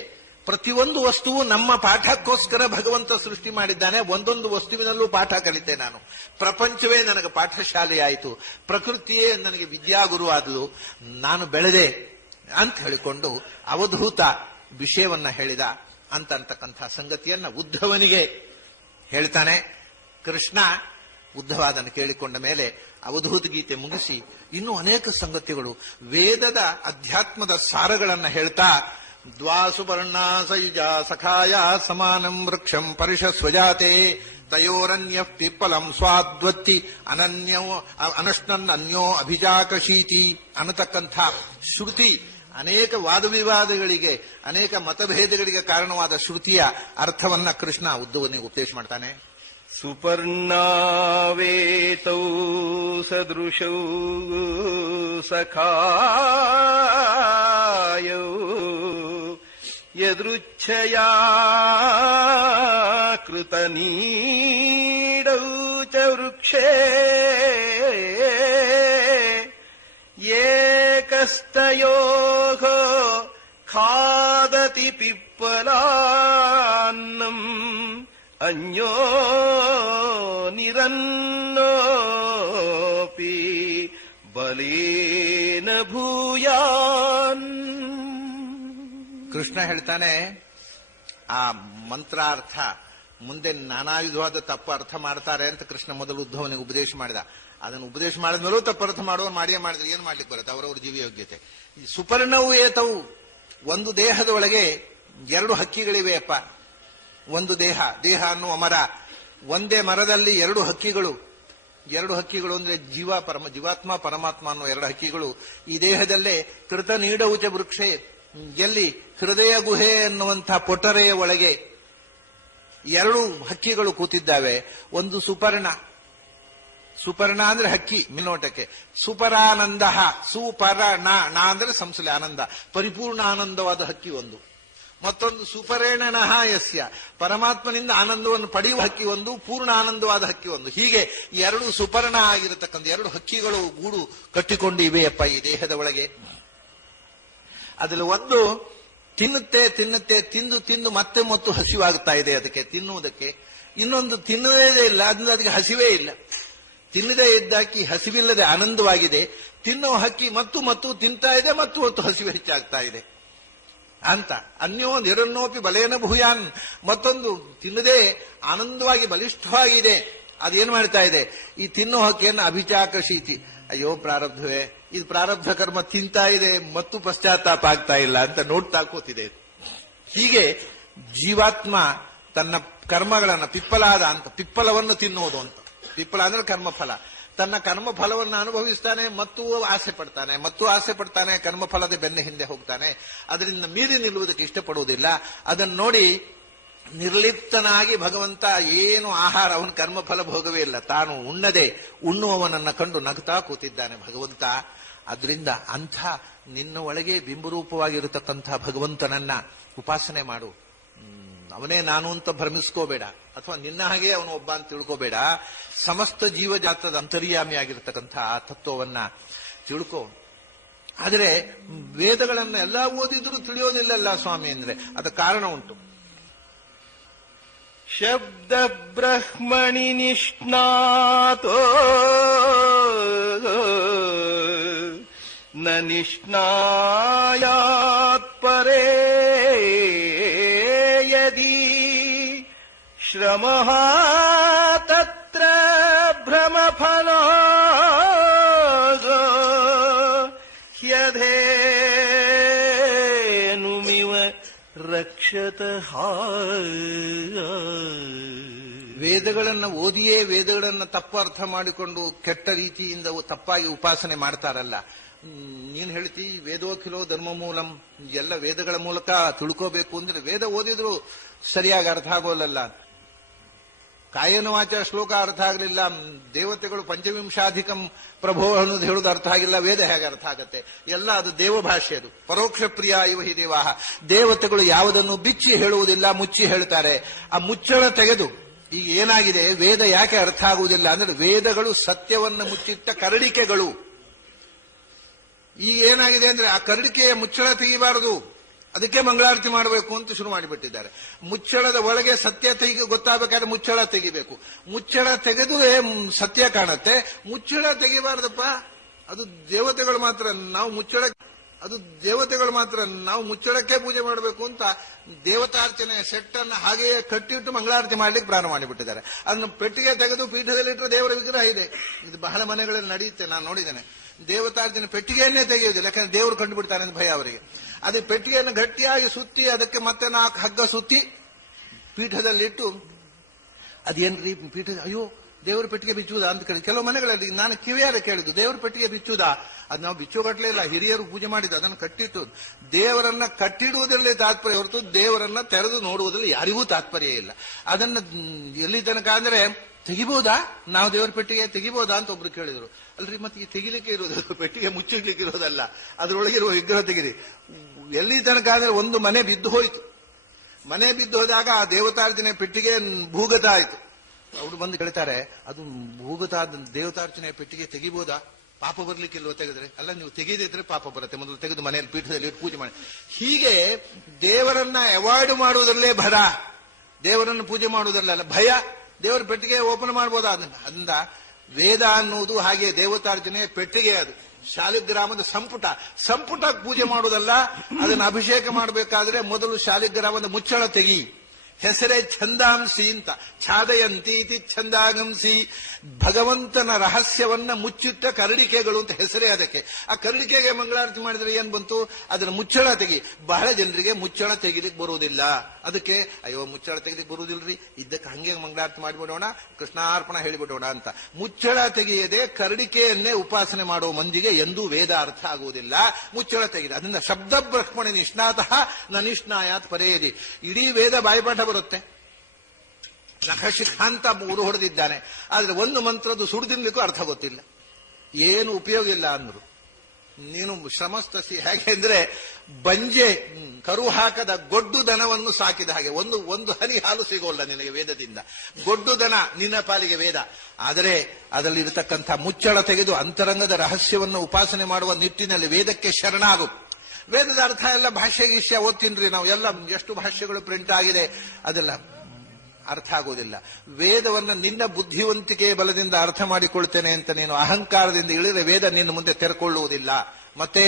ಪ್ರತಿಯೊಂದು ವಸ್ತುವು ನಮ್ಮ ಪಾಠಕ್ಕೋಸ್ಕರ ಭಗವಂತ ಸೃಷ್ಟಿ ಮಾಡಿದ್ದಾನೆ. ಒಂದೊಂದು ವಸ್ತುವಿನಲ್ಲೂ ಪಾಠ ಕಲಿತೆ ನಾನು. ಪ್ರಪಂಚವೇ ನನಗೆ ಪಾಠಶಾಲೆಯಾಯಿತು, ಪ್ರಕೃತಿಯೇ ನನಗೆ ವಿದ್ಯಾಗುರು ಆದಲು, ನಾನು ಬೆಳೆದೆ ಅಂತ ಹೇಳಿಕೊಂಡು ಅವಧೂತ ವಿಷಯವನ್ನ ಹೇಳಿದ ಅಂತಕ್ಕಂಥ ಸಂಗತಿಯನ್ನ ಉದ್ಧವನಿಗೆ ಹೇಳ್ತಾನೆ. ಕೃಷ್ಣ ಉದ್ಧವ ಅದನ್ನು ಕೇಳಿಕೊಂಡ ಮೇಲೆ ಅವಧೂತ ಗೀತೆ ಮುಗಿಸಿ ಇನ್ನೂ ಅನೇಕ ಸಂಗತಿಗಳು, ವೇದದ ಅಧ್ಯಾತ್ಮದ ಸಾರಗಳನ್ನ ಹೇಳ್ತಾ, ದ್ವಾಸುಪರ್ಣಾ ಸೈಜ ಸಖಾಯ ಸಮಾನಂ ವೃಕ್ಷಂ ಪರಿಷ ಸ್ವಜಾತೆ ತಯೋರನ್ಯ ಪಿಪ್ಪಲಂ ಸ್ವಾದ್ವತ್ತಿ ಅನನ್ಯೋ ಅನಶ್ನನ್ ಅನ್ಯೋ ಅಭಿಜಾಕಶೀತಿ ಅನ್ನತಕ್ಕಂಥ ಶ್ರುತಿ ಅನೇಕ ವಾದವಿವಾದಗಳಿಗೆ, ಅನೇಕ ಮತಭೇದಗಳಿಗೆ ಕಾರಣವಾದ ಶ್ರುತಿಯ ಅರ್ಥವನ್ನ ಕೃಷ್ಣ ಉದ್ಧವನಿಗೆ ಉಪದೇಶ ಮಾಡ್ತಾನೆ. ಸುಪರ್ಣಾವೇತೌ ಸದೃಶೌ ಸಖಾಯೌ ಯದೃಚ್ಛಯಾ ಕೃತನೀಡೌ ಚ ವೃಕ್ಷೇ ಏಕಸ್ತಯೋಃ ಖಾದತಿ ಪಿಪ್ಪಲಾನ್ನಂ ಅನ್ಯೋ ನಿರನ್ನೋಪಿ ಬಲೇನ ಭೂಯಾನ್. ಕೃಷ್ಣ ಹೇಳ್ತಾನೆ, ಆ ಮಂತ್ರಾರ್ಥ ಮುಂದೆ ನಾನಾ ವಿಧವಾದ ತಪ್ಪು ಅರ್ಥ ಮಾಡ್ತಾರೆ ಅಂತ ಕೃಷ್ಣ ಮೊದಲು ಉದ್ಧವನಿಗೆ ಉಪದೇಶ ಮಾಡಿದ. ಅದನ್ನು ಉಪದೇಶ ಮಾಡಿದ್ಮೇಲೂ ತಪ್ಪು ಅರ್ಥ ಮಾಡೋರು ಮಾಡಿಯೇ ಮಾಡಿದ್ರೆ ಏನ್ ಮಾಡ್ಲಿಕ್ಕೆ ಬರುತ್ತೆ, ಅವರವ್ರ ಜೀವಯೋಗ್ಯತೆ. ಸುಪರ್ಣವು ಏತವು, ಒಂದು ದೇಹದ ಒಳಗೆ ಎರಡು ಹಕ್ಕಿಗಳಿವೆ ಅಪ್ಪ. ಒಂದು ದೇಹ ಅನ್ನುವ ಮರ, ಒಂದೇ ಮರದಲ್ಲಿ ಎರಡು ಹಕ್ಕಿಗಳು. ಎರಡು ಹಕ್ಕಿಗಳು ಅಂದ್ರೆ ಜೀವಾತ್ಮ ಪರಮಾತ್ಮ ಅನ್ನೋ ಎರಡು ಹಕ್ಕಿಗಳು ಈ ದೇಹದಲ್ಲೇ ಕೃತ ನೀಡವುಚ ವೃಕ್ಷೆ, ಎಲ್ಲಿ ಹೃದಯ ಗುಹೆ ಎನ್ನುವಂತಹ ಪೊಟರೆಯ ಒಳಗೆ ಎರಡು ಹಕ್ಕಿಗಳು ಕೂತಿದ್ದಾವೆ. ಒಂದು ಸುಪರ್ಣ ಅಂದ್ರೆ ಹಕ್ಕಿ ಮೇಲ್ನೋಟಕ್ಕೆ, ಸುಪರಾನಂದ, ಸುಪರ್ಣ ಅಂದ್ರೆ ಸಂಸಲೆ ಆನಂದ, ಪರಿಪೂರ್ಣ ಆನಂದವಾದ ಹಕ್ಕಿ ಒಂದು. ಮತ್ತೊಂದು ಸುಪರೇಣನಃ ಯಸ್ಯ, ಪರಮಾತ್ಮನಿಂದ ಆನಂದವನ್ನು ಪಡೆಯುವ ಹಕ್ಕಿ ಒಂದು, ಪೂರ್ಣ ಆನಂದವಾದ ಹಕ್ಕಿ ಒಂದು. ಹೀಗೆ ಎರಡು ಸುಪರ್ಣ ಆಗಿರತಕ್ಕಂಥ ಎರಡು ಹಕ್ಕಿಗಳು ಗೂಡು ಕಟ್ಟಿಕೊಂಡಿವೆಯಪ್ಪ ಈ ದೇಹದ ಒಳಗೆ. ಅದರಲ್ಲಿ ಒಂದು ತಿನ್ನುತ್ತೆ, ತಿಂದು ಮತ್ತೆ ಮತ್ತು ಹಸಿವಾಗ್ತಾ ಇದೆ ಅದಕ್ಕೆ ತಿನ್ನುವುದಕ್ಕೆ. ಇನ್ನೊಂದು ತಿನ್ನದೇ ಇಲ್ಲ, ಅದರಿಂದ ಅದಕ್ಕೆ ಹಸಿವೇ ಇಲ್ಲ. ತಿನ್ನದೇ ಇದ್ದಾಕಿ ಹಸಿವಿಲ್ಲದೆ ಆನಂದವಾಗಿದೆ. ತಿನ್ನೋ ಹಕ್ಕಿ ಮತ್ತು ತಿಂತಾ ಇದೆ, ಮತ್ತು ಹಸಿವು ಹೆಚ್ಚಾಗ್ತಾ ಇದೆ ಅಂತ. ಅನ್ಯೋ ನಿರನ್ನೋಪಿ ಬಲೇನ ಭೂಯಾನ್, ಮತ್ತೊಂದು ತಿನ್ನದೇ ಆನಂದವಾಗಿ ಬಲಿಷ್ಠವಾಗಿದೆ. ಅದೇನ್ ಮಾಡ್ತಾ ಇದೆ, ಈ ತಿನ್ನೋ ಹಕ್ಕಿಯನ್ನು ಅಭಿಚಾಕಶೀತಿ, ಅಯ್ಯೋ ಪ್ರಾರಬ್ಧವೇ, ಇದು ಪ್ರಾರಬ್ಧ ಕರ್ಮ ತಿಂತಾ ಇದೆ ಮತ್ತು ಪಶ್ಚಾತ್ತಾಪ ಆಗ್ತಾ ಇಲ್ಲ ಅಂತ ನೋಡ್ತಾ ಕೂತಿದೆ. ಹೀಗೆ ಜೀವಾತ್ಮ ತನ್ನ ಕರ್ಮಗಳನ್ನ ಪಿಪ್ಪಲವನ್ನು ತಿನ್ನುವುದು ಅಂತ. ಪಿಪ್ಪಲ ಅಂದ್ರೆ ಕರ್ಮಫಲ. ತನ್ನ ಕರ್ಮಫಲವನ್ನು ಅನುಭವಿಸ್ತಾನೆ ಮತ್ತು ಆಸೆ ಪಡ್ತಾನೆ, ಕರ್ಮಫಲದ ಬೆನ್ನ ಹಿಂದೆ ಹೋಗ್ತಾನೆ. ಅದರಿಂದ ಮೀರಿ ನಿಲ್ಲುವುದಕ್ಕೆ ಇಷ್ಟಪಡುವುದಿಲ್ಲ. ಅದನ್ನು ನೋಡಿ ನಿರ್ಲಿಪ್ತನಾಗಿ ಭಗವಂತ ಏನು ಆಹಾರ, ಅವನ ಕರ್ಮಫಲ ಭೋಗವೇ ಇಲ್ಲ, ತಾನು ಉಣ್ಣದೆ ಉಣ್ಣುವವನನ್ನ ಕಂಡು ನಗ್ತಾ ಕೂತಿದ್ದಾನೆ ಭಗವಂತ. ಅದರಿಂದ ಅಂಥ ನಿನ್ನ ಒಳಗೆ ಬಿಂಬರೂಪವಾಗಿರತಕ್ಕಂಥ ಭಗವಂತನನ್ನ ಉಪಾಸನೆ ಮಾಡು. ಅವನೇ ನಾನು ಅಂತ ಭ್ರಮಿಸ್ಕೋಬೇಡ, ಅಥವಾ ನಿನ್ನ ಹಾಗೆ ಅವನು ಒಬ್ಬ ಅಂತ ತಿಳ್ಕೋಬೇಡ. ಸಮಸ್ತ ಜೀವಜಾತದ ಅಂತರ್ಯಾಮಿ ಆಗಿರತಕ್ಕಂಥ ಆ ತತ್ವವನ್ನ ತಿಳ್ಕೋ. ಆದರೆ ವೇದಗಳನ್ನ ಎಲ್ಲ ಓದಿದ್ರು ತಿಳಿಯೋದಿಲ್ಲಲ್ಲ ಸ್ವಾಮಿ ಅಂದ್ರೆ ಅದ ಕಾರಣ ಉಂಟು. ಶಬ್ದ ಬ್ರಹ್ಮಣಿ ನಿಷ್ಣಾತೋ ನ ನಿಷ್ಣಾಯಾತ್ ಪರೇ ಯದಿ ಶ್ರಮಃ ತತ್ರ ಭ್ರಮಫಲೋ ಹ್ಯಧೇನುಮಿವ ರಕ್ಷತಃ. ವೇದಗಳನ್ನ ಓದಿಯೇ ವೇದಗಳನ್ನ ತಪ್ಪು ಅರ್ಥ ಮಾಡಿಕೊಂಡು ಕೆಟ್ಟ ರೀತಿಯಿಂದ ತಪ್ಪಾಗಿ ಉಪಾಸನೆ ಮಾಡ್ತಾರಲ್ಲ. ನೀನ್ ಹೇಳ್ತಿ ವೇದೋಖಿಲೋ ಧರ್ಮ ಮೂಲಂ, ಎಲ್ಲ ವೇದಗಳ ಮೂಲಕ ತಿಳ್ಕೋಬೇಕು ಅಂದ್ರೆ ವೇದ ಓದಿದ್ರು ಸರಿಯಾಗಿ ಅರ್ಥ ಆಗೋಲ್ಲ. ಕಾಯನ ವಾಚ ಶ್ಲೋಕ ಅರ್ಥ ಆಗಲಿಲ್ಲ, ದೇವತೆಗಳು ಪಂಚವಿಂಶಾಧಿಕಂ ಪ್ರಭೋ ಅನ್ನೋದು ಹೇಳುದು ಅರ್ಥ ಆಗಿಲ್ಲ, ವೇದ ಹೇಗೆ ಅರ್ಥ ಆಗತ್ತೆ? ಎಲ್ಲ ಅದು ದೇವ ಭಾಷೆ, ಅದು ಪರೋಕ್ಷ ಪ್ರಿಯ ಇವ ಹಿ ದೇವಾಹ. ದೇವತೆಗಳು ಯಾವುದನ್ನು ಬಿಚ್ಚಿ ಹೇಳುವುದಿಲ್ಲ, ಮುಚ್ಚಿ ಹೇಳ್ತಾರೆ. ಆ ಮುಚ್ಚಳ ತೆಗೆದು ಈಗ ಏನಾಗಿದೆ, ವೇದ ಯಾಕೆ ಅರ್ಥ ಆಗುವುದಿಲ್ಲ ಅಂದ್ರೆ ವೇದಗಳು ಸತ್ಯವನ್ನ ಮುಚ್ಚಿಟ್ಟ ಕರಡಿಕೆಗಳು. ಈಗ ಏನಾಗಿದೆ ಅಂದ್ರೆ ಆ ಕರಡಿಕೆಯ ಮುಚ್ಚಳ ತೆಗಿಬಾರದು, ಅದಕ್ಕೆ ಮಂಗಳಾರತಿ ಮಾಡಬೇಕು ಅಂತ ಶುರು ಮಾಡಿಬಿಟ್ಟಿದ್ದಾರೆ. ಮುಚ್ಚಳದ ಒಳಗೆ ಸತ್ಯ ಗೊತ್ತಾಗಬೇಕಾದ್ರೆ ಮುಚ್ಚಳ ತೆಗಿಬೇಕು. ಮುಚ್ಚಳ ತೆಗೆದು ಸತ್ಯ ಕಾಣುತ್ತೆ. ಮುಚ್ಚಳ ತೆಗಿಬಾರ್ದಪ್ಪ, ಅದು ದೇವತೆಗಳು ಮಾತ್ರ. ನಾವು ಮುಚ್ಚಳಕ್ಕೆ ಪೂಜೆ ಮಾಡಬೇಕು ಅಂತ ದೇವತಾರ್ಚನೆ ಸೆಟ್ ಅನ್ನ ಹಾಗೆಯೇ ಕಟ್ಟಿಟ್ಟು ಮಂಗಳಾರತಿ ಮಾಡ್ಲಿಕ್ಕೆ ಪ್ರಾರಂಭ ಮಾಡಿಬಿಟ್ಟಿದ್ದಾರೆ. ಅದನ್ನು ಪೆಟ್ಟಿಗೆ ತೆಗೆದು ಪೀಠದಲ್ಲಿಟ್ಟರೆ ದೇವರ ವಿಗ್ರಹ ಇದೆ. ಇದು ಬಹಳ ಮನೆಗಳಲ್ಲಿ ನಡೆಯುತ್ತೆ, ನಾನು ನೋಡಿದ್ದೇನೆ. ದೇವತಾರ್ಚನೆ ಪೆಟ್ಟಿಗೆಯನ್ನೇ ತೆಗೆಯುವುದಿಲ್ಲ, ಯಾಕಂದ್ರೆ ದೇವರು ಕಂಡುಬಿಡ್ತಾನೆ ಅಂತ ಭಯ ಅವರಿಗೆ. ಅದೇ ಪೆಟ್ಟಿಗೆಯನ್ನು ಗಟ್ಟಿಯಾಗಿ ಸುತ್ತಿ ಅದಕ್ಕೆ ಮತ್ತೆ 4 ಹಗ್ಗ ಸುತ್ತಿ ಪೀಠದಲ್ಲಿಟ್ಟು, ಅದೇನ್ರಿ ಪೀಠ, ಅಯ್ಯೋ ದೇವರ ಪೆಟ್ಟಿಗೆ ಬಿಚ್ಚುವುದಾ ಅಂತ ಕೇಳಿ ಕೆಲವು ಮನೆಗಳಲ್ಲಿ ನಾನು ಕಿವಿಯಾರ ಕೇಳಿದ್ದು, ದೇವರ ಪೆಟ್ಟಿಗೆ ಬಿಚ್ಚುವುದಾ? ಅದು ನಾವು ಬಿಚ್ಚೋಗಟ್ಲೇ ಇಲ್ಲ, ಹಿರಿಯರು ಪೂಜೆ ಮಾಡಿದ್ದು, ಅದನ್ನು ಕಟ್ಟಿಟ್ಟು. ದೇವರನ್ನ ಕಟ್ಟಿಡುವುದರಲ್ಲಿ ತಾತ್ಪರ್ಯ ಹೊರತು ದೇವರನ್ನ ತೆರೆದು ನೋಡುವುದರಲ್ಲಿ ಯಾರಿಗೂ ತಾತ್ಪರ್ಯ ಇಲ್ಲ. ಅದನ್ನ ಎಲ್ಲಿ ತನಕ ಅಂದ್ರೆ ತೆಗಿಬಹುದಾ, ನಾವು ದೇವರ ಪೆಟ್ಟಿಗೆ ತೆಗಿಬಹುದಾ ಅಂತ ಒಬ್ರು ಕೇಳಿದ್ರು. ಅಲ್ರಿ ಮತ್ತೆ ಈ ತೆಗಿಲಿಕ್ಕೆ ಇರೋದು, ಪೆಟ್ಟಿಗೆ ಮುಚ್ಚಿಡ್ಲಿಕ್ಕೆ ಇರೋದಲ್ಲ, ಅದರೊಳಗಿರುವ ವಿಗ್ರಹ ತೆಗಿರಿ. ಎಲ್ಲಿ ತನಕ ಅಂದ್ರೆ ಒಂದು ಮನೆ ಬಿದ್ದು ಹೋಯ್ತು. ಮನೆ ಬಿದ್ದು ಹೋದಾಗ ಆ ದೇವತಾರ್ಚನೆ ಪೆಟ್ಟಿಗೆ ಭೂಗತ ಆಯ್ತು. ಅವರು ಬಂದು ಕೇಳ್ತಾರೆ, ಅದು ಭೂಗತ ದೇವತಾರ್ಚನೆ ಪೆಟ್ಟಿಗೆ ತೆಗಿಬಹುದಾ? ಪಾಪ ಬರ್ಲಿಕ್ಕಿಲ್ವ ತೆಗೆದ್ರೆ? ಅಲ್ಲ, ನೀವು ತೆಗೆದಿದ್ರೆ ಪಾಪ ಬರುತ್ತೆ, ಮೊದಲು ತೆಗೆದು ಮನೆಯಲ್ಲಿ ಪೀಠದಲ್ಲಿ ಇಟ್ಟು ಪೂಜೆ ಮಾಡಿ. ಹೀಗೆ ದೇವರನ್ನ ಅವಾಯ್ಡ್ ಮಾಡುವುದರಲ್ಲೇ ಭರ, ದೇವರನ್ನು ಪೂಜೆ ಮಾಡುವುದರಲ್ಲ ಭಯ. ದೇವರ ಪೆಟ್ಟಿಗೆ ಓಪನ್ ಮಾಡಬಹುದಾ? ಅದರಿಂದ ವೇದ ಅನ್ನುವುದು ಹಾಗೆ ದೇವತಾರ್ಚನೆ ಪೆಟ್ಟಿಗೆ, ಅದು ಶಾಲಿಗ್ರಾಮದ ಸಂಪುಟ ಪೂಜೆ ಮಾಡುವುದಲ್ಲ. ಅದನ್ನು ಅಭಿಷೇಕ ಮಾಡಬೇಕಾದ್ರೆ ಮೊದಲು ಶಾಲಿಗ್ರಾಮದ ಮುಚ್ಚಳ ತೆಗಿ, ಹೆಸರೇ ಛಂದಾಂಸಿ ಅಂತ. ಛಾದಯಂತೀತಿ ಛಂದಾಗಂಸಿ. ಭಗವಂತನ ರಹಸ್ಯವನ್ನ ಮುಚ್ಚಿಟ್ಟ ಕರಡಿಕೆಗಳು ಅಂತ ಹೆಸರೇ ಅದಕ್ಕೆ. ಆ ಕರಡಿಕೆಗೆ ಮಂಗಳಾರತಿ ಮಾಡಿದ್ರೆ ಏನ್ ಬಂತು? ಅದರ ಮುಚ್ಚಳ ತೆಗಿ. ಬಹಳ ಜನರಿಗೆ ಮುಚ್ಚಳ ತೆಗಿಲಿಕ್ಕೆ ಬರುವುದಿಲ್ಲ. ಅದಕ್ಕೆ ಅಯ್ಯೋ ಮುಚ್ಚಳ ತೆಗಿಲಿಕ್ಕೆ ಬರುವುದಿಲ್ರಿ, ಇದ್ದಕ್ಕೆ ಹಂಗೆ ಮಂಗಳಾರತಿ ಮಾಡಿಬಿಡೋಣ, ಕೃಷ್ಣಾರ್ಪಣ ಹೇಳಿಬಿಡೋಣ ಅಂತ. ಮುಚ್ಚಳ ತೆಗೆಯದೆ ಕರಡಿಕೆಯನ್ನೇ ಉಪಾಸನೆ ಮಾಡುವ ಮಂದಿಗೆ ಎಂದೂ ವೇದ ಅರ್ಥ ಆಗುವುದಿಲ್ಲ. ಮುಚ್ಚಳ ತೆಗೆದ ಅದರಿಂದ ಶಬ್ದ ಬ್ರಹ್ಮಣಿ ನಿಷ್ಣಾತಃ ನ ನಿಷ್ಣಾಯಾತ್ ಪರೇದಿ. ಇಡೀ ವೇದ ಬಾಯಿಪಾಠ ಬರುತ್ತೆ. ನಖಶಿಖಾಂತ ಊರು ಹೊಡೆದಿದ್ದಾನೆ, ಆದ್ರೆ ಒಂದು ಮಂತ್ರದ್ದು ಸುಡುದಿನ್ಲಿಕ್ಕೂ ಅರ್ಥ ಗೊತ್ತಿಲ್ಲ, ಏನು ಉಪಯೋಗ ಇಲ್ಲ ಅಂದ್ರು. ನೀನು ಶ್ರಮಸ್ತಸಿ ಹೇಗೆ ಅಂದ್ರೆ ಬಂಜೆ ಕರು ಹಾಕದ ಗೊಡ್ಡು ದನವನ್ನು ಸಾಕಿದ ಹಾಗೆ. ಒಂದು ಹನಿ ಹಾಲು ಸಿಗೋಲ್ಲ ನಿನಗೆ ವೇದದಿಂದ. ಗೊಡ್ಡು ದನ ನಿನ್ನ ಪಾಲಿಗೆ ವೇದ. ಆದರೆ ಅದರಲ್ಲಿರತಕ್ಕಂಥ ಮುಚ್ಚಳ ತೆಗೆದು ಅಂತರಂಗದ ರಹಸ್ಯವನ್ನು ಉಪಾಸನೆ ಮಾಡುವ ನಿಟ್ಟಿನಲ್ಲಿ ವೇದಕ್ಕೆ ಶರಣಾಗು. ವೇದದ ಅರ್ಥ ಎಲ್ಲ ಭಾಷ್ಯ ಗೀಷ್ಯ ಓದ್ತೀನ್ರಿ ನಾವು, ಎಲ್ಲ ಎಷ್ಟು ಭಾಷ್ಯಗಳು ಪ್ರಿಂಟ್ ಆಗಿದೆ, ಅದೆಲ್ಲ ಅರ್ಥ ಆಗೋದಿಲ್ಲ. ವೇದವನ್ನ ನಿನ್ನ ಬುದ್ಧಿವಂತಿಕೆಯ ಬಲದಿಂದ ಅರ್ಥ ಮಾಡಿಕೊಳ್ತೇನೆ ಅಂತ ನೀನು ಅಹಂಕಾರದಿಂದ ಇಳಿದ್ರೆ ವೇದ ನಿನ್ನ ಮುಂದೆ ತೆರೆಕೊಳ್ಳುವುದಿಲ್ಲ. ಮತ್ತೆ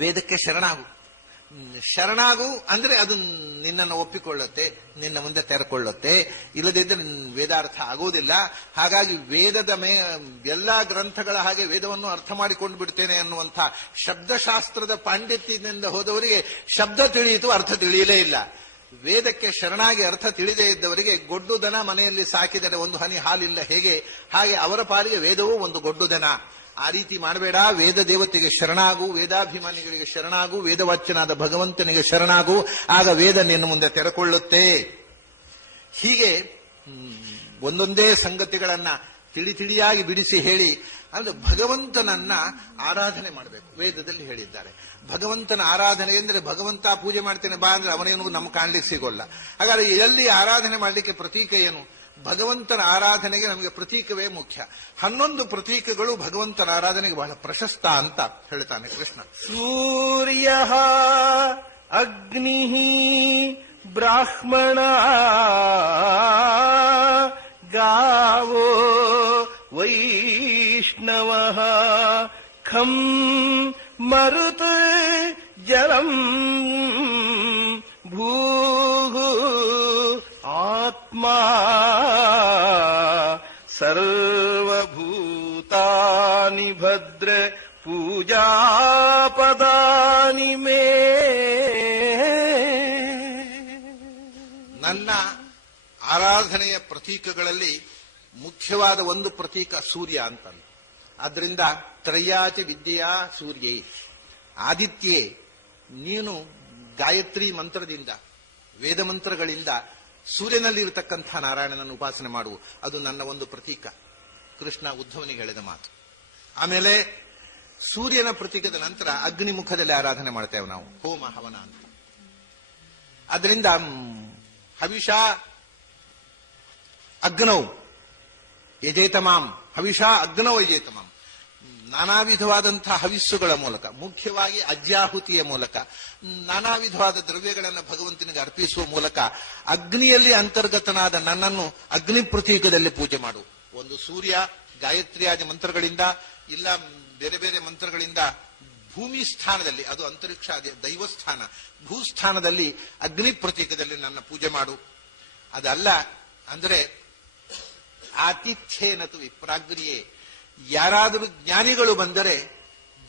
ವೇದಕ್ಕೆ ಶರಣಾಗು ಅಂದ್ರೆ ಅದು ನಿನ್ನನ್ನು ಒಪ್ಪಿಕೊಳ್ಳುತ್ತೆ, ನಿನ್ನ ಮುಂದೆ ತೆರೆಕೊಳ್ಳುತ್ತೆ. ಇಲ್ಲದಿದ್ದರೆ ವೇದಾರ್ಥ ಆಗುವುದಿಲ್ಲ. ಹಾಗಾಗಿ ವೇದದ ಎಲ್ಲಾ ಗ್ರಂಥಗಳ ಹಾಗೆ ವೇದವನ್ನು ಅರ್ಥ ಮಾಡಿಕೊಂಡು ಬಿಡ್ತೇನೆ ಅನ್ನುವಂಥ ಶಬ್ದಶಾಸ್ತ್ರದ ಪಾಂಡಿತ್ಯದಿಂದ ಹೋದವರಿಗೆ ಶಬ್ದ ತಿಳಿಯಿತು, ಅರ್ಥ ತಿಳಿಯಲೇ ಇಲ್ಲ. ವೇದಕ್ಕೆ ಶರಣಾಗಿ ಅರ್ಥ ತಿಳಿದೇ ಇದ್ದವರಿಗೆ ಗೊಡ್ಡು ದನ ಮನೆಯಲ್ಲಿ ಸಾಕಿದರೆ ಒಂದು ಹನಿ ಹಾಲಿಲ್ಲ ಹೇಗೆ, ಹಾಗೆ ಅವರ ಪಾಲಿಗೆ ವೇದವೂ ಒಂದು ಗೊಡ್ಡು ದನ. ಆ ರೀತಿ ಮಾಡಬೇಡ. ವೇದ ದೇವತೆಗೆ ಶರಣಾಗು, ವೇದಾಭಿಮಾನಿಗಳಿಗೆ ಶರಣಾಗು, ವೇದವಾಚ್ಯನಾದ ಭಗವಂತನಿಗೆ ಶರಣಾಗು. ಆಗ ವೇದ ನಿನ್ನ ಮುಂದೆ ತೆರೆಕೊಳ್ಳುತ್ತೆ. ಹೀಗೆ ಒಂದೊಂದೇ ಸಂಗತಿಗಳನ್ನ ತಿಳಿಯಾಗಿ ಬಿಡಿಸಿ ಹೇಳಿ ಅಂದ್ರೆ ಭಗವಂತನನ್ನ ಆರಾಧನೆ ಮಾಡಬೇಕು. ವೇದದಲ್ಲಿ ಹೇಳಿದ್ದಾರೆ ಭಗವಂತನ ಆರಾಧನೆ ಅಂದ್ರೆ ಭಗವಂತ ಪೂಜೆ ಮಾಡ್ತೇನೆ ಬಾ ಅಂದ್ರೆ ಅವನೇನು ನಮ್ಗೆ ಕಾಣ್ಲಿಕ್ಕೆ ಸಿಗೋಲ್ಲ. ಹಾಗಾದ್ರೆ ಎಲ್ಲಿ ಆರಾಧನೆ ಮಾಡಲಿಕ್ಕೆ ಪ್ರತೀಕ ಏನು? ಭಗವಂತನ ಆರಾಧನೆಗೆ ನಮಗೆ ಪ್ರತೀಕವೇ ಮುಖ್ಯ. 11 ಪ್ರತೀಕಗಳು ಭಗವಂತನ ಆರಾಧನೆಗೆ ಬಹಳ ಪ್ರಶಸ್ತ ಅಂತ ಹೇಳ್ತಾನೆ ಕೃಷ್ಣ. ಸೂರ್ಯ ಅಗ್ನಿ ಬ್ರಾಹ್ಮಣ ಗಾವೋ ವೈಷ್ಣವ ಖಂ ಮರುತ್ ಜಲಂ ಭೂ ಆತ್ಮಾ ಸರ್ವಭೂತಾನಿ ಭದ್ರ ಪೂಜಾಪದಾನಿ ಮೇ. ನನ್ನ ಆರಾಧನೆಯ ಪ್ರತೀಕಗಳಲ್ಲಿ ಮುಖ್ಯವಾದ ಒಂದು ಪ್ರತೀಕ ಸೂರ್ಯ ಅಂತಂದು. ಆದ್ರಿಂದ ತ್ರಯಾಚ ವಿದ್ಯೆಯಾ ಸೂರ್ಯೇ, ಆದಿತ್ಯೇ, ನೀನು ಗಾಯತ್ರಿ ಮಂತ್ರದಿಂದ ವೇದ ಮಂತ್ರಗಳಿಂದ ಸೂರ್ಯನಲ್ಲಿ ಇರತಕ್ಕಂಥ ನಾರಾಯಣನನ್ನು ಉಪಾಸನೆ ಮಾಡು. ಅದು ನನ್ನ ಒಂದು ಪ್ರತೀಕ. ಕೃಷ್ಣ ಉದ್ಧವನಿಗೆ ಹೇಳಿದ ಮಾತು. ಆಮೇಲೆ ಸೂರ್ಯನ ಪ್ರತೀಕದ ನಂತರ ಅಗ್ನಿ ಮುಖದಲ್ಲಿ ಆರಾಧನೆ ಮಾಡ್ತೇವೆ ನಾವು, ಹೋಮ ಹವನ ಅಂತ. ಅದರಿಂದ ಹವಿಷಾ ಅಗ್ನೌ ಯಜೇತಮಾಂ, ಹವಿಷಾ ಅಗ್ನೌ ಯಜೇತಮಾಂ. ನಾನಾ ವಿಧವಾದಂತಹ ಹವಿಸ್ಸುಗಳ ಮೂಲಕ, ಮುಖ್ಯವಾಗಿ ಅಜ್ಯಾಹುತಿಯ ಮೂಲಕ, ನಾನಾ ವಿಧವಾದ ದ್ರವ್ಯಗಳನ್ನು ಭಗವಂತನಿಗೆ ಅರ್ಪಿಸುವ ಮೂಲಕ ಅಗ್ನಿಯಲ್ಲಿ ಅಂತರ್ಗತನಾದ ನನ್ನನ್ನು ಅಗ್ನಿ ಪ್ರತೀಕದಲ್ಲಿ ಪೂಜೆ ಮಾಡು. ಒಂದು ಸೂರ್ಯ ಗಾಯತ್ರಿಯಾದಿ ಮಂತ್ರಗಳಿಂದ, ಇಲ್ಲ ಬೇರೆ ಬೇರೆ ಮಂತ್ರಗಳಿಂದ ಭೂಮಿ ಸ್ಥಾನದಲ್ಲಿ, ಅದು ಅಂತರಿಕ್ಷ ದೈವಸ್ಥಾನ, ಭೂಸ್ಥಾನದಲ್ಲಿ ಅಗ್ನಿ ಪ್ರತೀಕದಲ್ಲಿ ನನ್ನ ಪೂಜೆ ಮಾಡು. ಅದಲ್ಲ ಅಂದ್ರೆ ಆತಿಥ್ಯೇನತು ವಿಪ್ರಾಗ್ರಿಯೇ, ಯಾರಾದರೂ ಜ್ಞಾನಿಗಳು ಬಂದರೆ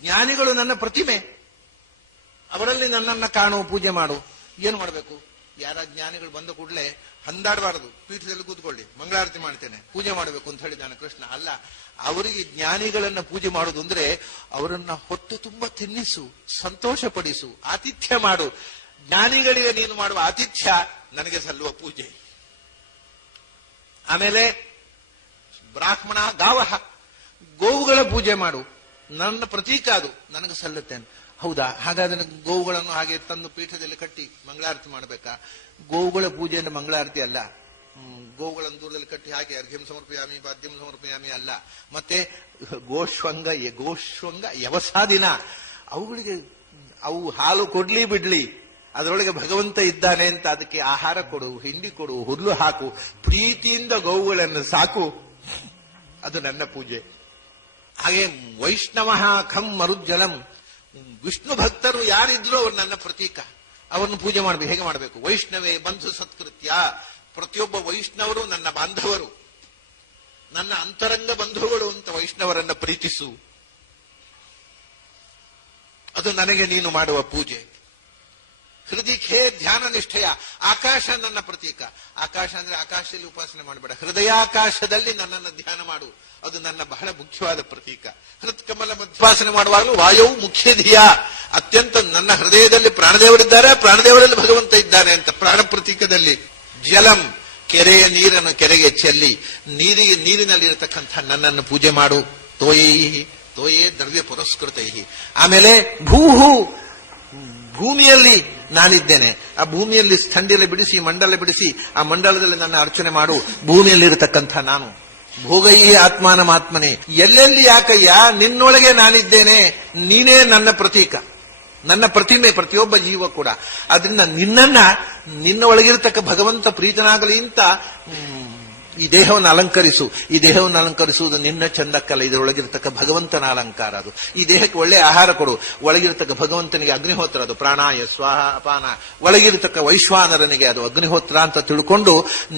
ಜ್ಞಾನಿಗಳು ನನ್ನ ಪ್ರತಿಮೆ, ಅವರಲ್ಲಿ ನನ್ನನ್ನು ಕಾಣುವ ಪೂಜೆ ಮಾಡು. ಏನು ಮಾಡಬೇಕು? ಯಾರ ಜ್ಞಾನಿಗಳು ಬಂದ ಕೂಡಲೇ ಹಂದಾಡಬಾರದು, ಪೀಠದಲ್ಲಿ ಕೂತ್ಕೊಳ್ಳಿ ಮಂಗಳಾರತಿ ಮಾಡ್ತೇನೆ ಪೂಜೆ ಮಾಡಬೇಕು ಅಂತ ಹೇಳಿದ್ದಾನೆ ಕೃಷ್ಣ. ಅಲ್ಲ, ಅವರಿಗೆ ಜ್ಞಾನಿಗಳನ್ನ ಪೂಜೆ ಮಾಡುದು ಅಂದ್ರೆ ಅವರನ್ನ ಹೊಟ್ಟೆ ತುಂಬ ತಿನ್ನಿಸು, ಸಂತೋಷ ಪಡಿಸು, ಆತಿಥ್ಯ ಮಾಡು. ಜ್ಞಾನಿಗಳಿಗೆ ನೀನು ಮಾಡುವ ಆತಿಥ್ಯ ನನಗೆ ಸಲ್ಲುವ ಪೂಜೆ. ಆಮೇಲೆ ಬ್ರಾಹ್ಮಣ ಗಾವಹ, ಗೋವುಗಳ ಪೂಜೆ ಮಾಡು. ನನ್ನ ಪ್ರತೀಕ ಅದು, ನನಗೆ ಸಲ್ಲುತ್ತೇನೆ. ಹೌದಾ? ಹಾಗಾದ್ರೆ ಗೋವುಗಳನ್ನು ಹಾಗೆ ತಂದು ಪೀಠದಲ್ಲಿ ಕಟ್ಟಿ ಮಂಗಳಾರತಿ ಮಾಡಬೇಕಾ? ಗೋವುಗಳ ಪೂಜೆಯನ್ನು ಮಂಗಳಾರತಿ ಅಲ್ಲ. ಗೋವುಗಳನ್ನು ದೂರದಲ್ಲಿ ಕಟ್ಟಿ ಹಾಗೆ ಅರ್ಘ್ಯಂ ಸಮರ್ಪಯಾಮಿ ಬಾದ್ಯಂ ಸಮರ್ಪಯಾಮಿ ಅಲ್ಲ. ಮತ್ತೆ ಗೋಶ್ವಂಗ ಯವಸಾದಿನ, ಅವುಗಳಿಗೆ ಅವು ಹಾಲು ಕೊಡ್ಲಿ ಬಿಡ್ಲಿ, ಅದರೊಳಗೆ ಭಗವಂತ ಇದ್ದಾನೆ ಅಂತ ಅದಕ್ಕೆ ಆಹಾರ ಕೊಡು, ಹಿಂಡಿ ಕೊಡು, ಹುಲ್ಲು ಹಾಕು, ಪ್ರೀತಿಯಿಂದ ಗೋವುಗಳನ್ನು ಸಾಕು. ಅದು ನನ್ನ ಪೂಜೆ. ಹಾಗೆ ವೈಷ್ಣವ ಖಂ ಮರುಜ್ಜಲಂ, ವಿಷ್ಣು ಭಕ್ತರು ಯಾರಿದ್ರು ಅವರು ನನ್ನ ಪ್ರತೀಕ. ಅವರನ್ನು ಪೂಜೆ ಮಾಡಬೇಕು. ಹೇಗೆ ಮಾಡಬೇಕು? ವೈಷ್ಣವೇ ಬಂಧು ಸತ್ಕೃತ್ಯ. ಪ್ರತಿಯೊಬ್ಬ ವೈಷ್ಣವರು ನನ್ನ ಬಾಂಧವರು, ನನ್ನ ಅಂತರಂಗ ಬಂಧುಗಳು ಅಂತ ವೈಷ್ಣವರನ್ನ ಪ್ರೀತಿಸು. ಅದು ನನಗೆ ನೀನು ಮಾಡುವ ಪೂಜೆ. ಹೃದಯಕ್ಕೆ ಧ್ಯಾನ ನಿಷ್ಠೆಯ. ಆಕಾಶ ನನ್ನ ಪ್ರತೀಕ. ಆಕಾಶ ಅಂದ್ರೆ ಆಕಾಶದಲ್ಲಿ ಉಪಾಸನೆ ಮಾಡಬೇಡ, ಹೃದಯಾಕಾಶದಲ್ಲಿ ನನ್ನನ್ನು ಧ್ಯಾನ ಮಾಡು. ಅದು ನನ್ನ ಬಹಳ ಮುಖ್ಯವಾದ ಪ್ರತೀಕ. ಹೃತ್ಕಮಲ ಉಪಾಸನೆ ಮಾಡುವಾಗಲೂ ವಾಯವು ಮುಖ್ಯ ಧಿಯ. ಅತ್ಯಂತ ನನ್ನ ಹೃದಯದಲ್ಲಿ ಪ್ರಾಣದೇವರಿದ್ದಾರೆ, ಪ್ರಾಣದೇವರಲ್ಲಿ ಭಗವಂತ ಇದ್ದಾನೆ ಅಂತ ಪ್ರಾಣ ಪ್ರತೀಕದಲ್ಲಿ. ಜಲಂ, ಕೆರೆಯ ನೀರನ್ನು ಕೆರೆಗೆ ಚೆಲ್ಲಿ ನೀರಿನಲ್ಲಿರತಕ್ಕಂಥ ನನ್ನನ್ನು ಪೂಜೆ ಮಾಡು. ತೋಯೇ ದ್ರವ್ಯ ಪುರಸ್ಕೃತೈ. ಆಮೇಲೆ ಭೂಹು, ಭೂಮಿಯಲ್ಲಿ ನಾನಿದ್ದೇನೆ. ಆ ಭೂಮಿಯಲ್ಲಿ ಸ್ಥಂಡಿಯಲ್ಲಿ ಬಿಡಿಸಿ, ಮಂಡಲ ಬಿಡಿಸಿ, ಆ ಮಂಡಲದಲ್ಲಿ ನನ್ನ ಅರ್ಚನೆ ಮಾಡು. ಭೂಮಿಯಲ್ಲಿರತಕ್ಕಂಥ ನಾನು. ಭೋಗೈ ಆತ್ಮಾನಮಾತ್ಮನೆ. ಎಲ್ಲೆಲ್ಲಿ ಯಾಕಯ್ಯ? ನಿನ್ನೊಳಗೆ ನಾನಿದ್ದೇನೆ, ನೀನೇ ನನ್ನ ಪ್ರತೀಕ, ನನ್ನ ಪ್ರತಿಮೆ, ಪ್ರತಿಯೊಬ್ಬ ಜೀವ ಕೂಡ. ಅದರಿಂದ ನಿನ್ನ ಒಳಗಿರತಕ್ಕ ಭಗವಂತ ಪ್ರೀತನಾಗಲಿ ಅಂತ ಈ ದೇಹವನ್ನು ಅಲಂಕರಿಸು. ಈ ದೇಹವನ್ನು ಅಲಂಕರಿಸುವುದು ನಿನ್ನ ಚಂದಕ್ಕಲ್ಲ, ಇದರೊಳಗಿರತಕ್ಕ ಭಗವಂತನ ಅಲಂಕಾರ. ಅದು ಈ ದೇಹಕ್ಕೆ ಒಳ್ಳೆ ಆಹಾರ ಕೊಡು. ಒಳಗಿರತಕ್ಕ ಭಗವಂತನಿಗೆ ಅಗ್ನಿಹೋತ್ರ, ಅದು ಪ್ರಾಣಾಯ ಸ್ವಾಹ ಅಪಾನ. ಒಳಗಿರತಕ್ಕ ವೈಶ್ವಾನರನಿಗೆ ಅದು ಅಗ್ನಿಹೋತ್ರ ಅಂತ ತಿಳ್ಕೊಂಡು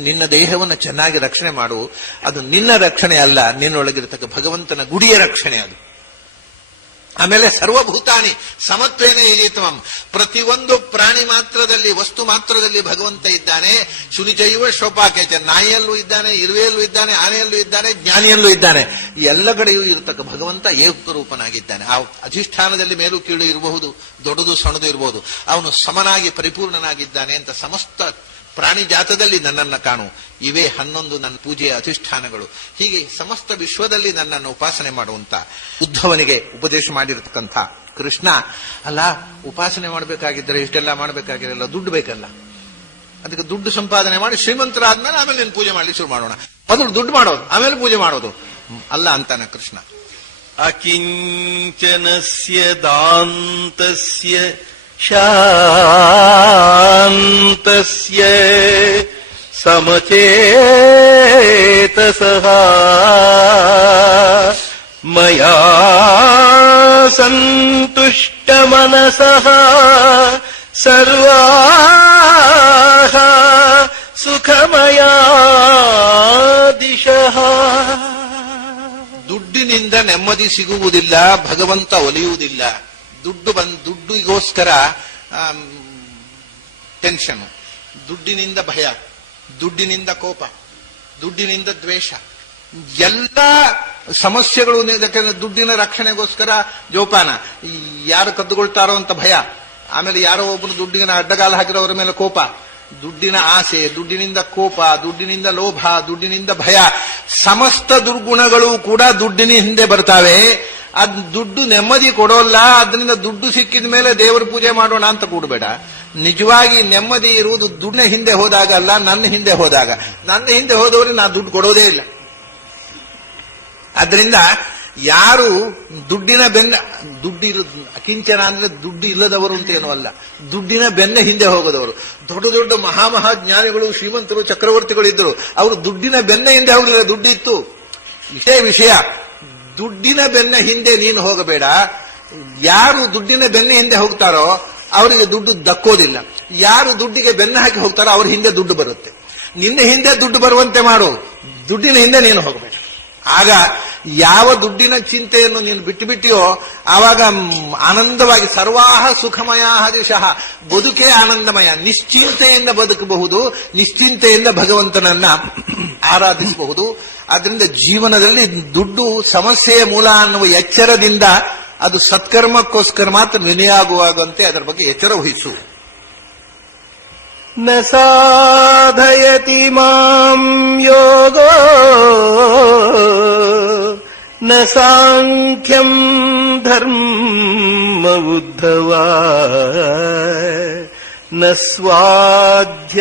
ನಿನ್ನ ದೇಹವನ್ನು ಚೆನ್ನಾಗಿ ರಕ್ಷಣೆ ಮಾಡು. ಅದು ನಿನ್ನ ರಕ್ಷಣೆ ಅಲ್ಲ, ನಿನ್ನೊಳಗಿರತಕ್ಕ ಭಗವಂತನ ಗುಡಿಯ ರಕ್ಷಣೆ ಅದು. ಆಮೇಲೆ ಸರ್ವಭೂತಾನಿ ಸಮತ್ವೇನೇ ಇಲಿತಮಂ. ಪ್ರತಿಯೊಂದು ಪ್ರಾಣಿ ಮಾತ್ರದಲ್ಲಿ, ವಸ್ತು ಮಾತ್ರದಲ್ಲಿ ಭಗವಂತ ಇದ್ದಾನೆ. ಶುನಿಚೈವ ಶೋಪಾಕೇಚ. ನಾಯಿಯಲ್ಲೂ ಇದ್ದಾನೆ, ಇರುವೆಯಲ್ಲೂ ಇದ್ದಾನೆ, ಆನೆಯಲ್ಲೂ ಇದ್ದಾನೆ, ಜ್ಞಾನಿಯಲ್ಲೂ ಇದ್ದಾನೆ. ಎಲ್ಲ ಕಡೆಯೂ ಇರತಕ್ಕ ಭಗವಂತ ಏಕರೂಪನಾಗಿದ್ದಾನೆ. ಆ ಅಧಿಷ್ಠಾನದಲ್ಲಿ ಮೇಲೂ ಕೀಳು ಇರಬಹುದು, ದೊಡ್ಡದು ಸಣ್ಣದು ಇರಬಹುದು. ಅವನು ಸಮನಾಗಿ ಪರಿಪೂರ್ಣನಾಗಿದ್ದಾನೆ ಅಂತ ಸಮಸ್ತ ಪ್ರಾಣಿ ಜಾತದಲ್ಲಿ ನನ್ನನ್ನು ಕಾಣು. ಇವೇ 11 ನನ್ನ ಪೂಜೆಯ ಅಧಿಷ್ಠಾನಗಳು. ಹೀಗೆ ಸಮಸ್ತ ವಿಶ್ವದಲ್ಲಿ ನನ್ನನ್ನು ಉಪಾಸನೆ ಮಾಡುವಂತ ಉದ್ಧವನಿಗೆ ಉಪದೇಶ ಮಾಡಿರತಕ್ಕಂಥ ಕೃಷ್ಣ. ಅಲ್ಲ, ಉಪಾಸನೆ ಮಾಡಬೇಕಾಗಿದ್ದರೆ ಇಷ್ಟೆಲ್ಲ ಮಾಡಬೇಕಾಗಿರಲ್ಲ, ದುಡ್ಡು ಬೇಕಲ್ಲ. ಅದಕ್ಕೆ ದುಡ್ಡು ಸಂಪಾದನೆ ಮಾಡಿ ಶ್ರೀಮಂತರಾದ್ಮೇಲೆ ಆಮೇಲೆ ನೀನು ಪೂಜೆ ಮಾಡ್ಲಿಕ್ಕೆ ಶುರು ಮಾಡೋಣ. ಮೊದಲು ದುಡ್ಡು ಮಾಡೋದು, ಆಮೇಲೆ ಪೂಜೆ ಮಾಡೋದು ಅಲ್ಲ ಅಂತಾನೆ ಕೃಷ್ಣ. ಅಕಿಂಚನಸ್ಯ ದಾಂತಸ್ಯ ಶಾಂತಸ್ಯ ಸಮಚೇತಸಃ ಮಯಾ ಸಂತುಷ್ಟಮನಸಃ ಸರ್ವಾಃ ಸುಖಮಯಾ ದಿಶಃ. ದುಡ್ಡಿನಿಂದ ನೆಮ್ಮದಿ ಸಿಗುವುದಿಲ್ಲ, ಭಗವಂತ ಒಲಿಯುವುದಿಲ್ಲ. ದುಡ್ಡಿಗೋಸ್ಕರ ಟೆನ್ಷನ್, ದುಡ್ಡಿನಿಂದ ಭಯ, ದುಡ್ಡಿನಿಂದ ಕೋಪ, ದುಡ್ಡಿನಿಂದ ದ್ವೇಷ, ಎಲ್ಲ ಸಮಸ್ಯೆಗಳು. ದುಡ್ಡಿನ ರಕ್ಷಣೆಗೋಸ್ಕರ ಜೋಪಾನ, ಯಾರು ಕದ್ದುಕೊಳ್ತಾರೋ ಅಂತ ಭಯ, ಆಮೇಲೆ ಯಾರೋ ಒಬ್ಬರು ದುಡ್ಡಿನ ಅಡ್ಡಗಾಲ ಹಾಕಿರೋರ ಮೇಲೆ ಕೋಪ, ದುಡ್ಡಿನ ಆಸೆ, ದುಡ್ಡಿನಿಂದ ಕೋಪ, ದುಡ್ಡಿನಿಂದ ಲೋಭ, ದುಡ್ಡಿನಿಂದ ಭಯ. ಸಮಸ್ತ ದುರ್ಗುಣಗಳು ಕೂಡ ದುಡ್ಡಿನ ಹಿಂದೆ ಬರ್ತಾವೆ. ಅದ್ ದುಡ್ಡು ನೆಮ್ಮದಿ ಕೊಡೋಲ್ಲ. ಅದರಿಂದ ದುಡ್ಡು ಸಿಕ್ಕಿದ ಮೇಲೆ ದೇವರ ಪೂಜೆ ಮಾಡೋಣ ಅಂತ ಕೂಡಬೇಡ. ನಿಜವಾಗಿ ನೆಮ್ಮದಿ ಇರುವುದು ದುಡ್ಡಿನ ಹಿಂದೆ ಹೋದಾಗ ಅಲ್ಲ, ನನ್ನ ಹಿಂದೆ ಹೋದಾಗ. ನನ್ನ ಹಿಂದೆ ಹೋದವ್ರಿಗೆ ನಾ ದುಡ್ಡು ಕೊಡೋದೇ ಇಲ್ಲ. ಅದರಿಂದ ಯಾರು ದುಡ್ಡಿನ ಅಕಿಂಚನ ಅಂದ್ರೆ ದುಡ್ಡು ಇಲ್ಲದವರು ಅಂತ ಏನೂ ಅಲ್ಲ, ದುಡ್ಡಿನ ಬೆನ್ನ ಹಿಂದೆ ಹೋಗದವರು. ದೊಡ್ಡ ದೊಡ್ಡ ಮಹಾಜ್ಞಾನಿಗಳು, ಶ್ರೀಮಂತರು, ಚಕ್ರವರ್ತಿಗಳು ಇದ್ರು. ಅವರು ದುಡ್ಡಿನ ಬೆನ್ನ ಹಿಂದೆ ಹೋಗಲಿಲ್ಲ, ದುಡ್ಡಿತ್ತು. ಇಷ್ಟೇ ವಿಷಯ. ದುಡ್ಡಿನ ಬೆನ್ನ ಹಿಂದೆ ನೀನು ಹೋಗಬೇಡ. ಯಾರು ದುಡ್ಡಿನ ಬೆನ್ನ ಹಿಂದೆ ಹೋಗ್ತಾರೋ ಅವರಿಗೆ ದುಡ್ಡು ದಕ್ಕೋದಿಲ್ಲ. ಯಾರು ದುಡ್ಡಿಗೆ ಬೆನ್ನ ಹಾಕಿ ಹೋಗ್ತಾರೋ ಅವ್ರ ಹಿಂದೆ ದುಡ್ಡು ಬರುತ್ತೆ. ನಿನ್ನ ಹಿಂದೆ ದುಡ್ಡು ಬರುವಂತೆ ಮಾಡು, ದುಡ್ಡಿನ ಹಿಂದೆ ನೀನು ಹೋಗಬೇಡ. ಆಗ ಯಾವ ದುಡ್ಡಿನ ಚಿಂತೆಯನ್ನು ನೀನು ಬಿಟ್ಟಿಯೋ ಆವಾಗ ಆನಂದವಾಗಿ ಸರ್ವಾಹ ಸುಖಮಯ ದಿಶಃ, ಬದುಕೇ ಆನಂದಮಯ. ನಿಶ್ಚಿಂತೆಯಿಂದ ಬದುಕಬಹುದು, ನಿಶ್ಚಿಂತೆಯಿಂದ ಭಗವಂತನನ್ನ ಆರಾಧಿಸಬಹುದು. ಆದ್ರಿಂದ ಜೀವನದಲ್ಲಿ ದುಡ್ಡು ಸಮಸ್ಯೆಯ ಮೂಲ ಅನ್ನುವ ಎಚ್ಚರದಿಂದ ಅದು ಸತ್ಕರ್ಮಕ್ಕೋಸ್ಕರ ಮಾತ್ರ ವಿನಿಯೋಗವಾಗುವಂತೆ ಅದರ ಬಗ್ಗೆ ಎಚ್ಚರ ವಹಿಸು. ನ ಸಾಧಯತಿ ಮಾಂ ಯೋಗೋ ನ ಸಾಂಖ್ಯಂ ಧರ್ಮ ಉದ್ಧವ ನ ಸ್ವಾಧ್ಯಾಯಃ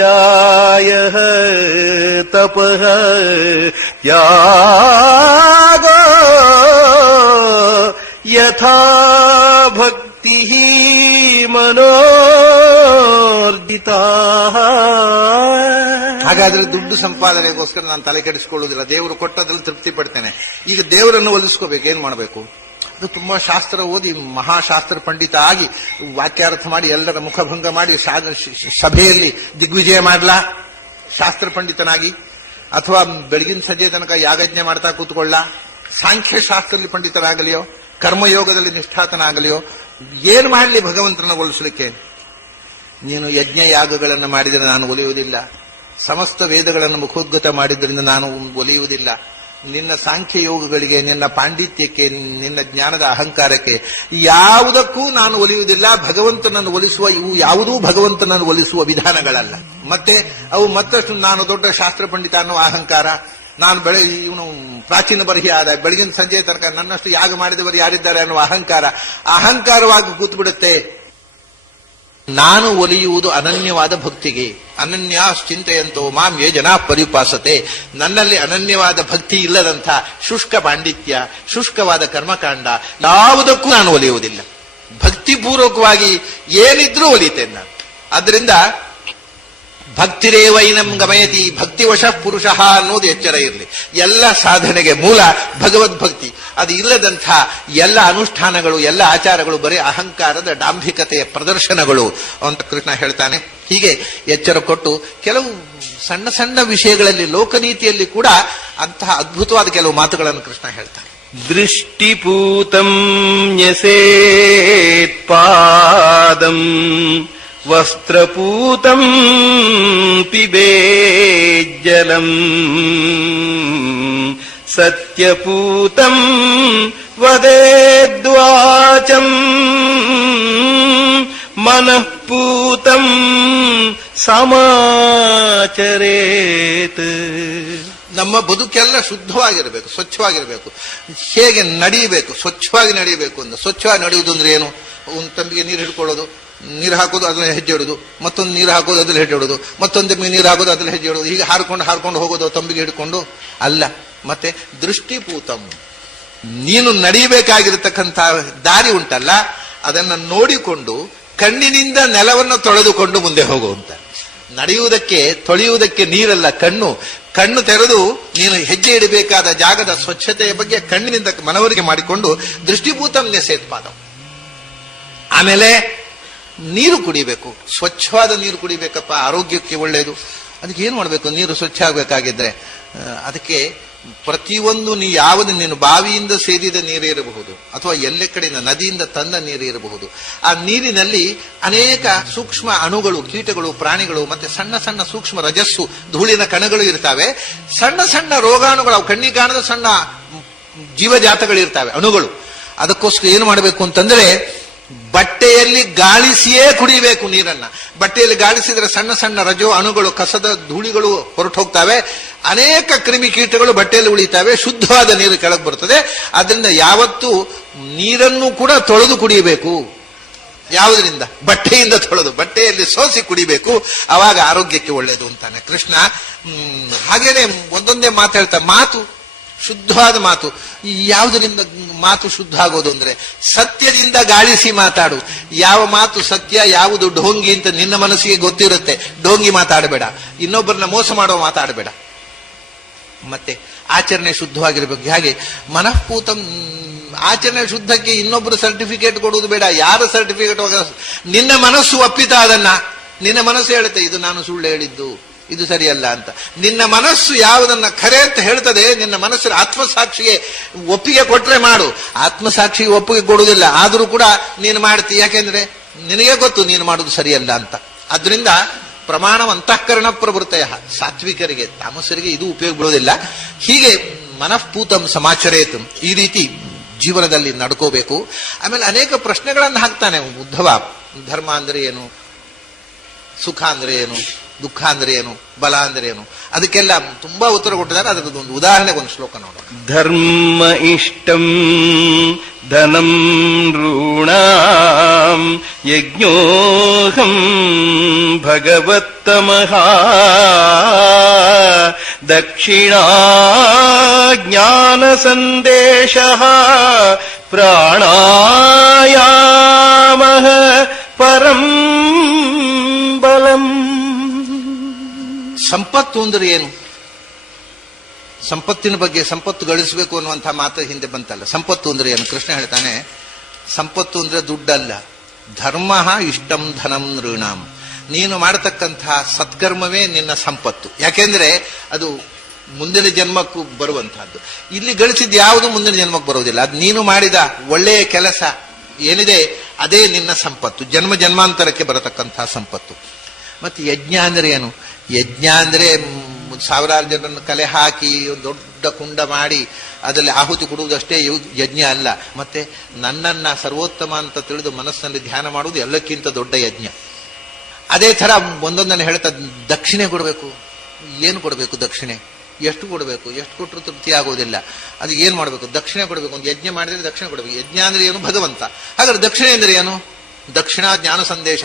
ತಪಃ ತ್ಯಾಗೋ ಯಥಾ ಭಕ್ತಿ ಮನೋರ್ಜಿತಾ. ಹಾಗಾದ್ರೆ ದುಡ್ಡು ಸಂಪಾದನೆಗೋಸ್ಕರ ನಾನು ತಲೆ ಕೆಡಿಸಿಕೊಳ್ಳುವುದಿಲ್ಲ. ದೇವರು ಕೊಟ್ಟದ್ರಲ್ಲಿ ತೃಪ್ತಿ ಪಡ್ತೇನೆ. ಈಗ ದೇವರನ್ನು ಒಲಿಸ್ಕೋಬೇಕು. ಏನ್ ಮಾಡಬೇಕು? ಅದು ತುಂಬಾ ಶಾಸ್ತ್ರ ಓದಿ ಮಹಾಶಾಸ್ತ್ರ ಪಂಡಿತ ಆಗಿ ವಾಕ್ಯಾರ್ಥ ಮಾಡಿ ಎಲ್ಲರ ಮುಖಭಂಗ ಮಾಡಿ ಸಭೆಯಲ್ಲಿ ದಿಗ್ವಿಜಯ ಮಾಡ್ಲಾ ಶಾಸ್ತ್ರ ಪಂಡಿತನಾಗಿ, ಅಥವಾ ಬೆಳಗಿನ ಸಂಜೆ ತನಕ ಯಾಗಜ್ಞೆ ಮಾಡ್ತಾ ಕೂತ್ಕೊಳ್ಳ, ಸಾಂಖ್ಯ ಶಾಸ್ತ್ರದಲ್ಲಿ ಪಂಡಿತನಾಗಲಿಯೋ, ಕರ್ಮಯೋಗದಲ್ಲಿ ನಿಷ್ಠಾತನಾಗಲಿಯೋ, ಏನ್ ಮಾಡಲಿ ಭಗವಂತನ ಒಲಿಸಲಿಕ್ಕೆ? ನೀನು ಯಜ್ಞ ಯಾಗಗಳನ್ನು ಮಾಡಿದರೆ ನಾನು ಒಲಿಯುವುದಿಲ್ಲ, ಸಮಸ್ತ ವೇದಗಳನ್ನು ಮುಖೋದ್ಗತ ಮಾಡಿದ್ರಿಂದ ನಾನು ಒಲಿಯುವುದಿಲ್ಲ. ನಿನ್ನ ಸಾಂಖ್ಯ ಯೋಗಗಳಿಗೆ, ನಿನ್ನ ಪಾಂಡಿತ್ಯಕ್ಕೆ, ನಿನ್ನ ಜ್ಞಾನದ ಅಹಂಕಾರಕ್ಕೆ ಯಾವುದಕ್ಕೂ ನಾನು ಒಲಿಯುವುದಿಲ್ಲ. ಭಗವಂತನನ್ನು ಒಲಿಸುವ ಇವು ಯಾವುದೂ ಭಗವಂತನನ್ನು ಒಲಿಸುವ ವಿಧಾನಗಳಲ್ಲ. ಮತ್ತೆ ಅವು ಮತ್ತಷ್ಟು ನಾನು ದೊಡ್ಡ ಶಾಸ್ತ್ರ ಪಂಡಿತ ಅನ್ನೋ ಅಹಂಕಾರ, ನಾನು ಇವನು ಪ್ರಾಚೀನ ಬರಹಿ ಆದ, ಬೆಳಗಿನ ಸಂಜೆ ತನಕ ನನ್ನಷ್ಟು ಯಾಗ ಮಾಡಿದವರು ಯಾರಿದ್ದಾರೆ ಅನ್ನುವ ಅಹಂಕಾರವಾಗಿ ಕೂತ್ಬಿಡುತ್ತೆ. ನಾನು ಒಲಿಯುವುದು ಅನನ್ಯವಾದ ಭಕ್ತಿಗೆ. ಅನನ್ಯಾಶ್ಚಿಂತೆಯಂತೋ ಮಾಂ ಯೇ ಜನಾ ಪರಿಪಾಸತೆ. ನನ್ನಲ್ಲಿ ಅನನ್ಯವಾದ ಭಕ್ತಿ ಇಲ್ಲದಂಥ ಶುಷ್ಕ ಪಾಂಡಿತ್ಯ, ಶುಷ್ಕವಾದ ಕರ್ಮಕಾಂಡ ಯಾವುದಕ್ಕೂ ನಾನು ಒಲಿಯುವುದಿಲ್ಲ. ಭಕ್ತಿಪೂರ್ವಕವಾಗಿ ಏನಿದ್ರೂ ಒಲಿತೇನೆ ನಾನು. ಆದ್ರಿಂದ ಭಕ್ತಿರೇವೈನಂ ಗಮಯತಿ ಭಕ್ತಿವಶಃ ಪುರುಷಃ ಅನ್ನೋದು ಎಚ್ಚರ ಇರಲಿ. ಎಲ್ಲ ಸಾಧನೆಗೆ ಮೂಲ ಭಗವದ್ಭಕ್ತಿ. ಅದು ಇಲ್ಲದಂಥ ಎಲ್ಲ ಅನುಷ್ಠಾನಗಳು, ಎಲ್ಲ ಆಚಾರಗಳು ಬರೀ ಅಹಂಕಾರದ ಡಾಂಭಿಕತೆಯ ಪ್ರದರ್ಶನಗಳು ಅಂತ ಕೃಷ್ಣ ಹೇಳ್ತಾನೆ. ಹೀಗೆ ಎಚ್ಚರ ಕೊಟ್ಟು ಕೆಲವು ಸಣ್ಣ ಸಣ್ಣ ವಿಷಯಗಳಲ್ಲಿ, ಲೋಕನೀತಿಯಲ್ಲಿ ಕೂಡ ಅಂತಹ ಅದ್ಭುತವಾದ ಕೆಲವು ಮಾತುಗಳನ್ನು ಕೃಷ್ಣ ಹೇಳ್ತಾನೆ. ದೃಷ್ಟಿಪೂತಂ ನ್ಯಸೇತ್ಪಾದಂ ವಸ್ತ್ರಪೂತಂ ಪಿಬೇಜ್ಜಲಂ ಸತ್ಯಪೂತಂ ವದೇದ್ವಾಚಂ ಮನಃಪೂತಂ ಸಮಾಚರೇತ್. ನಮ್ಮ ಬದುಕೆಲ್ಲ ಶುದ್ಧವಾಗಿರಬೇಕು, ಸ್ವಚ್ಛವಾಗಿರಬೇಕು. ಹೇಗೆ ನಡೆಯಬೇಕು? ಸ್ವಚ್ಛವಾಗಿ ನಡೆಯಬೇಕು. ಅಂತ ಸ್ವಚ್ಛವಾಗಿ ನಡೆಯುವುದು ಅಂದ್ರೆ ಏನು? ಒಂದು ತಂಬಿಗೆ ನೀರು ಹಿಡ್ಕೊಳ್ಳೋದು, ನೀರು ಹಾಕೋದು, ಅದ್ರಲ್ಲಿ ಹೆಜ್ಜೆ ಇಡೋದು, ಮತ್ತೊಂದು ನೀರು ಹಾಕೋದು, ಅದ್ರಲ್ಲಿ ಹೆಜ್ಜೆ ಇಡೋದು, ಮತ್ತೊಂದು ನೀರು ಹಾಕೋದು, ಅದ್ರಲ್ಲಿ ಹೆಜ್ಜೆ ಇಡೋದು, ಹೀಗೆ ಹಾರ್ಕೊಂಡು ಹೋಗೋದು ತಂಬಿಗೆ ಹಿಡ್ಕೊಂಡು ಅಲ್ಲ. ಮತ್ತೆ ದೃಷ್ಟಿಪೂತಂ, ನೀನು ನಡೆಯಬೇಕಾಗಿರತಕ್ಕಂಥ ದಾರಿ ಉಂಟಲ್ಲ, ಅದನ್ನು ನೋಡಿಕೊಂಡು ಕಣ್ಣಿನಿಂದ ನೆಲವನ್ನು ತೊಳೆದುಕೊಂಡು ಮುಂದೆ ಹೋಗುವಂತ. ನಡೆಯುವುದಕ್ಕೆ, ತೊಳೆಯುವುದಕ್ಕೆ ನೀರಲ್ಲ ಕಣ್ಣು. ಕಣ್ಣು ತೆರೆದು ನೀನು ಹೆಜ್ಜೆ ಇಡಬೇಕಾದ ಜಾಗದ ಸ್ವಚ್ಛತೆಯ ಬಗ್ಗೆ ಕಣ್ಣಿನಿಂದ ಮನವರಿಕೆ ಮಾಡಿಕೊಂಡು ದೃಷ್ಟಿಪೂತಂ ನ್ಯಸೇತ್ಪಾದಂ. ಆಮೇಲೆ ನೀರು ಕುಡಿಬೇಕು, ಸ್ವಚ್ಛವಾದ ನೀರು ಕುಡಿಬೇಕಪ್ಪ, ಆರೋಗ್ಯಕ್ಕೆ ಒಳ್ಳೆಯದು. ಅದಕ್ಕೆ ಏನು ಮಾಡಬೇಕು? ನೀರು ಸ್ವಚ್ಛ ಆಗಬೇಕಾಗಿದ್ರೆ ಅದಕ್ಕೆ ಪ್ರತಿಯೊಂದು ಯಾವುದು ನೀನು ಬಾವಿಯಿಂದ ಸೇದಿದ ನೀರು ಇರಬಹುದು, ಅಥವಾ ಎಲ್ಲೆ ಕಡೆಯಿಂದ ನದಿಯಿಂದ ತಂದ ನೀರು ಇರಬಹುದು. ಆ ನೀರಿನಲ್ಲಿ ಅನೇಕ ಸೂಕ್ಷ್ಮ ಅಣುಗಳು, ಕೀಟಗಳು, ಪ್ರಾಣಿಗಳು, ಮತ್ತೆ ಸಣ್ಣ ಸಣ್ಣ ಸೂಕ್ಷ್ಮ ರಜಸ್ಸು, ಧೂಳಿನ ಕಣಗಳು ಇರ್ತವೆ. ಸಣ್ಣ ಸಣ್ಣ ರೋಗಾಣುಗಳು, ಅವು ಕಣ್ಣಿಗೆ ಕಾಣದ ಸಣ್ಣ ಜೀವಜಾತಗಳಿರ್ತವೆ, ಅಣುಗಳು. ಅದಕ್ಕೋಸ್ಕರ ಏನು ಮಾಡಬೇಕು ಅಂತಂದ್ರೆ ಬಟ್ಟೆಯಲ್ಲಿ ಗಾಳಿಸಿಯೇ ಕುಡಿಬೇಕು ನೀರನ್ನ. ಬಟ್ಟೆಯಲ್ಲಿ ಗಾಳಿಸಿದ್ರೆ ಸಣ್ಣ ಸಣ್ಣ ರಜೋ ಅಣುಗಳು, ಕಸದ ಧೂಳಿಗಳು ಹೊರಟು ಹೋಗ್ತವೆ. ಅನೇಕ ಕ್ರಿಮಿಕೀಟಗಳು ಬಟ್ಟೆಯಲ್ಲಿ ಉಳಿತಾವೆ, ಶುದ್ಧವಾದ ನೀರು ಕೆಳಗೆ ಬರ್ತದೆ. ಆದ್ರಿಂದ ಯಾವತ್ತೂ ನೀರನ್ನು ಕೂಡ ತೊಳೆದು ಕುಡಿಯಬೇಕು. ಯಾವುದರಿಂದ? ಬಟ್ಟೆಯಿಂದ ತೊಳೆದು, ಬಟ್ಟೆಯಲ್ಲಿ ಸೋಸಿ ಕುಡಿಬೇಕು. ಅವಾಗ ಆರೋಗ್ಯಕ್ಕೆ ಒಳ್ಳೆಯದು ಅಂತಾನೆ ಕೃಷ್ಣ. ಹಾಗೇನೆ ಒಂದೊಂದೇ ಮಾತು ಹೇಳ್ತಾ, ಮಾತು ಶುದ್ಧವಾದ ಮಾತು. ಯಾವುದರಿಂದ ಮಾತು ಶುದ್ಧ ಆಗೋದು ಅಂದ್ರೆ ಸತ್ಯದಿಂದ ಗಾಳಿಸಿ ಮಾತಾಡು. ಯಾವ ಮಾತು ಸತ್ಯ, ಯಾವುದು ಢೋಂಗಿ ಅಂತ ನಿನ್ನ ಮನಸ್ಸಿಗೆ ಗೊತ್ತಿರುತ್ತೆ. ಢೋಂಗಿ ಮಾತಾಡಬೇಡ, ಇನ್ನೊಬ್ಬರನ್ನ ಮೋಸ ಮಾಡೋ ಮಾತಾಡಬೇಡ. ಮತ್ತೆ ಆಚರಣೆ ಶುದ್ಧವಾಗಿರ್ಬೇಕು. ಹಾಗೆ ಮನಃಪೂತಂ, ಆಚರಣೆ ಶುದ್ಧಕ್ಕೆ ಇನ್ನೊಬ್ಬರು ಸರ್ಟಿಫಿಕೇಟ್ ಕೊಡುವುದು ಬೇಡ. ಯಾರ ಸರ್ಟಿಫಿಕೇಟ್? ನಿನ್ನ ಮನಸ್ಸು ಒಪ್ಪಿತ ಅದನ್ನ. ನಿನ್ನ ಮನಸ್ಸು ಹೇಳುತ್ತೆ ಇದು ನಾನು ಸುಳ್ಳು ಹೇಳಿದ್ದು, ಇದು ಸರಿಯಲ್ಲ ಅಂತ. ನಿನ್ನ ಮನಸ್ಸು ಯಾವುದನ್ನ ಖರೆ ಅಂತ ಹೇಳ್ತದೆ, ನಿನ್ನ ಮನಸ್ಸಿನ ಆತ್ಮಸಾಕ್ಷಿಗೆ ಒಪ್ಪಿಗೆ ಕೊಟ್ರೆ ಮಾಡು. ಆತ್ಮಸಾಕ್ಷಿಗೆ ಒಪ್ಪಿಗೆ ಕೊಡುವುದಿಲ್ಲ, ಆದರೂ ಕೂಡ ನೀನು ಮಾಡ್ತೀಯ. ಯಾಕೆಂದ್ರೆ ನಿನಗೆ ಗೊತ್ತು ನೀನು ಮಾಡುವುದು ಸರಿಯಲ್ಲ ಅಂತ. ಆದ್ರಿಂದ ಪ್ರಮಾಣವ ಅಂತಃಕರಣ ಪ್ರವೃತ್ತಯ. ಸಾತ್ವಿಕರಿಗೆ, ತಾಮಸರಿಗೆ ಇದು ಉಪಯೋಗ ಬೀಳುವುದಿಲ್ಲ. ಹೀಗೆ ಮನಃಪೂತಂ ಸಮಾಚರೇತ್, ಈ ರೀತಿ ಜೀವನದಲ್ಲಿ ನಡ್ಕೋಬೇಕು. ಆಮೇಲೆ ಅನೇಕ ಪ್ರಶ್ನೆಗಳನ್ನು ಹಾಕ್ತಾನೆ ಉದ್ಧವ. ಧರ್ಮ ಅಂದ್ರೆ ಏನು, ಸುಖ ಅಂದ್ರೆ ಏನು, ದುಃಖ ಅಂದ್ರೆ ಏನು, ಬಲ ಅಂದ್ರೆ ಏನು, ಅದಕ್ಕೆಲ್ಲ ತುಂಬಾ ಉತ್ತರ ಕೊಟ್ಟಿದ್ದಾರೆ. ಅದರದ್ದು ಒಂದು ಉದಾಹರಣೆಗೆ ಒಂದು ಶ್ಲೋಕ ನೋಡೋಣ. ಧರ್ಮ ಇಷ್ಟಂ ಧನಂ ಋಣಾಂ ಯಜ್ಞೋಹಂ ಭಗವತ್ತಮಃ ದಕ್ಷಿಣಾ ಜ್ಞಾನ ಸಂದೇಶಃ ಪ್ರಾಣಾಯಾಮಃ ಪರಂ ಬಲಂ. ಸಂಪತ್ತು ಅಂದ್ರೆ ಏನು? ಸಂಪತ್ತಿನ ಬಗ್ಗೆ, ಸಂಪತ್ತು ಗಳಿಸಬೇಕು ಅನ್ನುವಂಥ ಮಾತು ಹಿಂದೆ ಬಂತಲ್ಲ. ಸಂಪತ್ತು ಅಂದ್ರೆ ಏನು? ಕೃಷ್ಣ ಹೇಳ್ತಾನೆ, ಸಂಪತ್ತು ಅಂದ್ರೆ ದುಡ್ಡಲ್ಲ, ಧರ್ಮ ಇಷ್ಟಂ ಧನಂ ನೃಣಾಂ. ನೀನು ಮಾಡತಕ್ಕಂತಹ ಸತ್ಕರ್ಮವೇ ನಿನ್ನ ಸಂಪತ್ತು. ಯಾಕೆಂದ್ರೆ ಅದು ಮುಂದಿನ ಜನ್ಮಕ್ಕೂ ಬರುವಂತಹದ್ದು. ಇಲ್ಲಿ ಗಳಿಸಿದ ಯಾವುದು ಮುಂದಿನ ಜನ್ಮಕ್ಕೆ ಬರುವುದಿಲ್ಲ. ಅದು ನೀನು ಮಾಡಿದ ಒಳ್ಳೆಯ ಕೆಲಸ ಏನಿದೆ ಅದೇ ನಿನ್ನ ಸಂಪತ್ತು, ಜನ್ಮ ಜನ್ಮಾಂತರಕ್ಕೆ ಬರತಕ್ಕಂತಹ ಸಂಪತ್ತು. ಮತ್ತೆ ಯಜ್ಞ ಅಂದ್ರೆ ಏನು? ಯಜ್ಞ ಅಂದ್ರೆ ಸಾವಿರಾರು ಜನರನ್ನು ಕಲೆ ಹಾಕಿ ಒಂದು ದೊಡ್ಡ ಕುಂಡ ಮಾಡಿ ಅದರಲ್ಲಿ ಆಹುತಿ ಕೊಡುವುದಷ್ಟೇ ಯಜ್ಞ ಅಲ್ಲ. ಮತ್ತೆ ನನ್ನನ್ನ ಸರ್ವೋತ್ತಮ ಅಂತ ತಿಳಿದು ಮನಸ್ಸಿನಲ್ಲಿ ಧ್ಯಾನ ಮಾಡುವುದು ಎಲ್ಲಕ್ಕಿಂತ ದೊಡ್ಡ ಯಜ್ಞ. ಅದೇ ತರ ಒಂದೊಂದನ್ನು ಹೇಳ್ತಾ ದಕ್ಷಿಣೆ ಕೊಡಬೇಕು. ಏನು ಕೊಡಬೇಕು ದಕ್ಷಿಣೆ? ಎಷ್ಟು ಕೊಡಬೇಕು? ಎಷ್ಟು ಕೊಟ್ಟರು ತೃಪ್ತಿ ಆಗೋದಿಲ್ಲ. ಅದು ಏನ್ ಮಾಡಬೇಕು? ದಕ್ಷಿಣೆ ಕೊಡಬೇಕು. ಒಂದು ಯಜ್ಞ ಮಾಡಿದ್ರೆ ದಕ್ಷಿಣೆ ಕೊಡಬೇಕು. ಯಜ್ಞ ಅಂದ್ರೆ ಏನು? ಭಗವಂತ. ಹಾಗಾದ್ರೆ ದಕ್ಷಿಣೆ ಅಂದ್ರೆ ಏನು? ದಕ್ಷಿಣ ಜ್ಞಾನ ಸಂದೇಶ.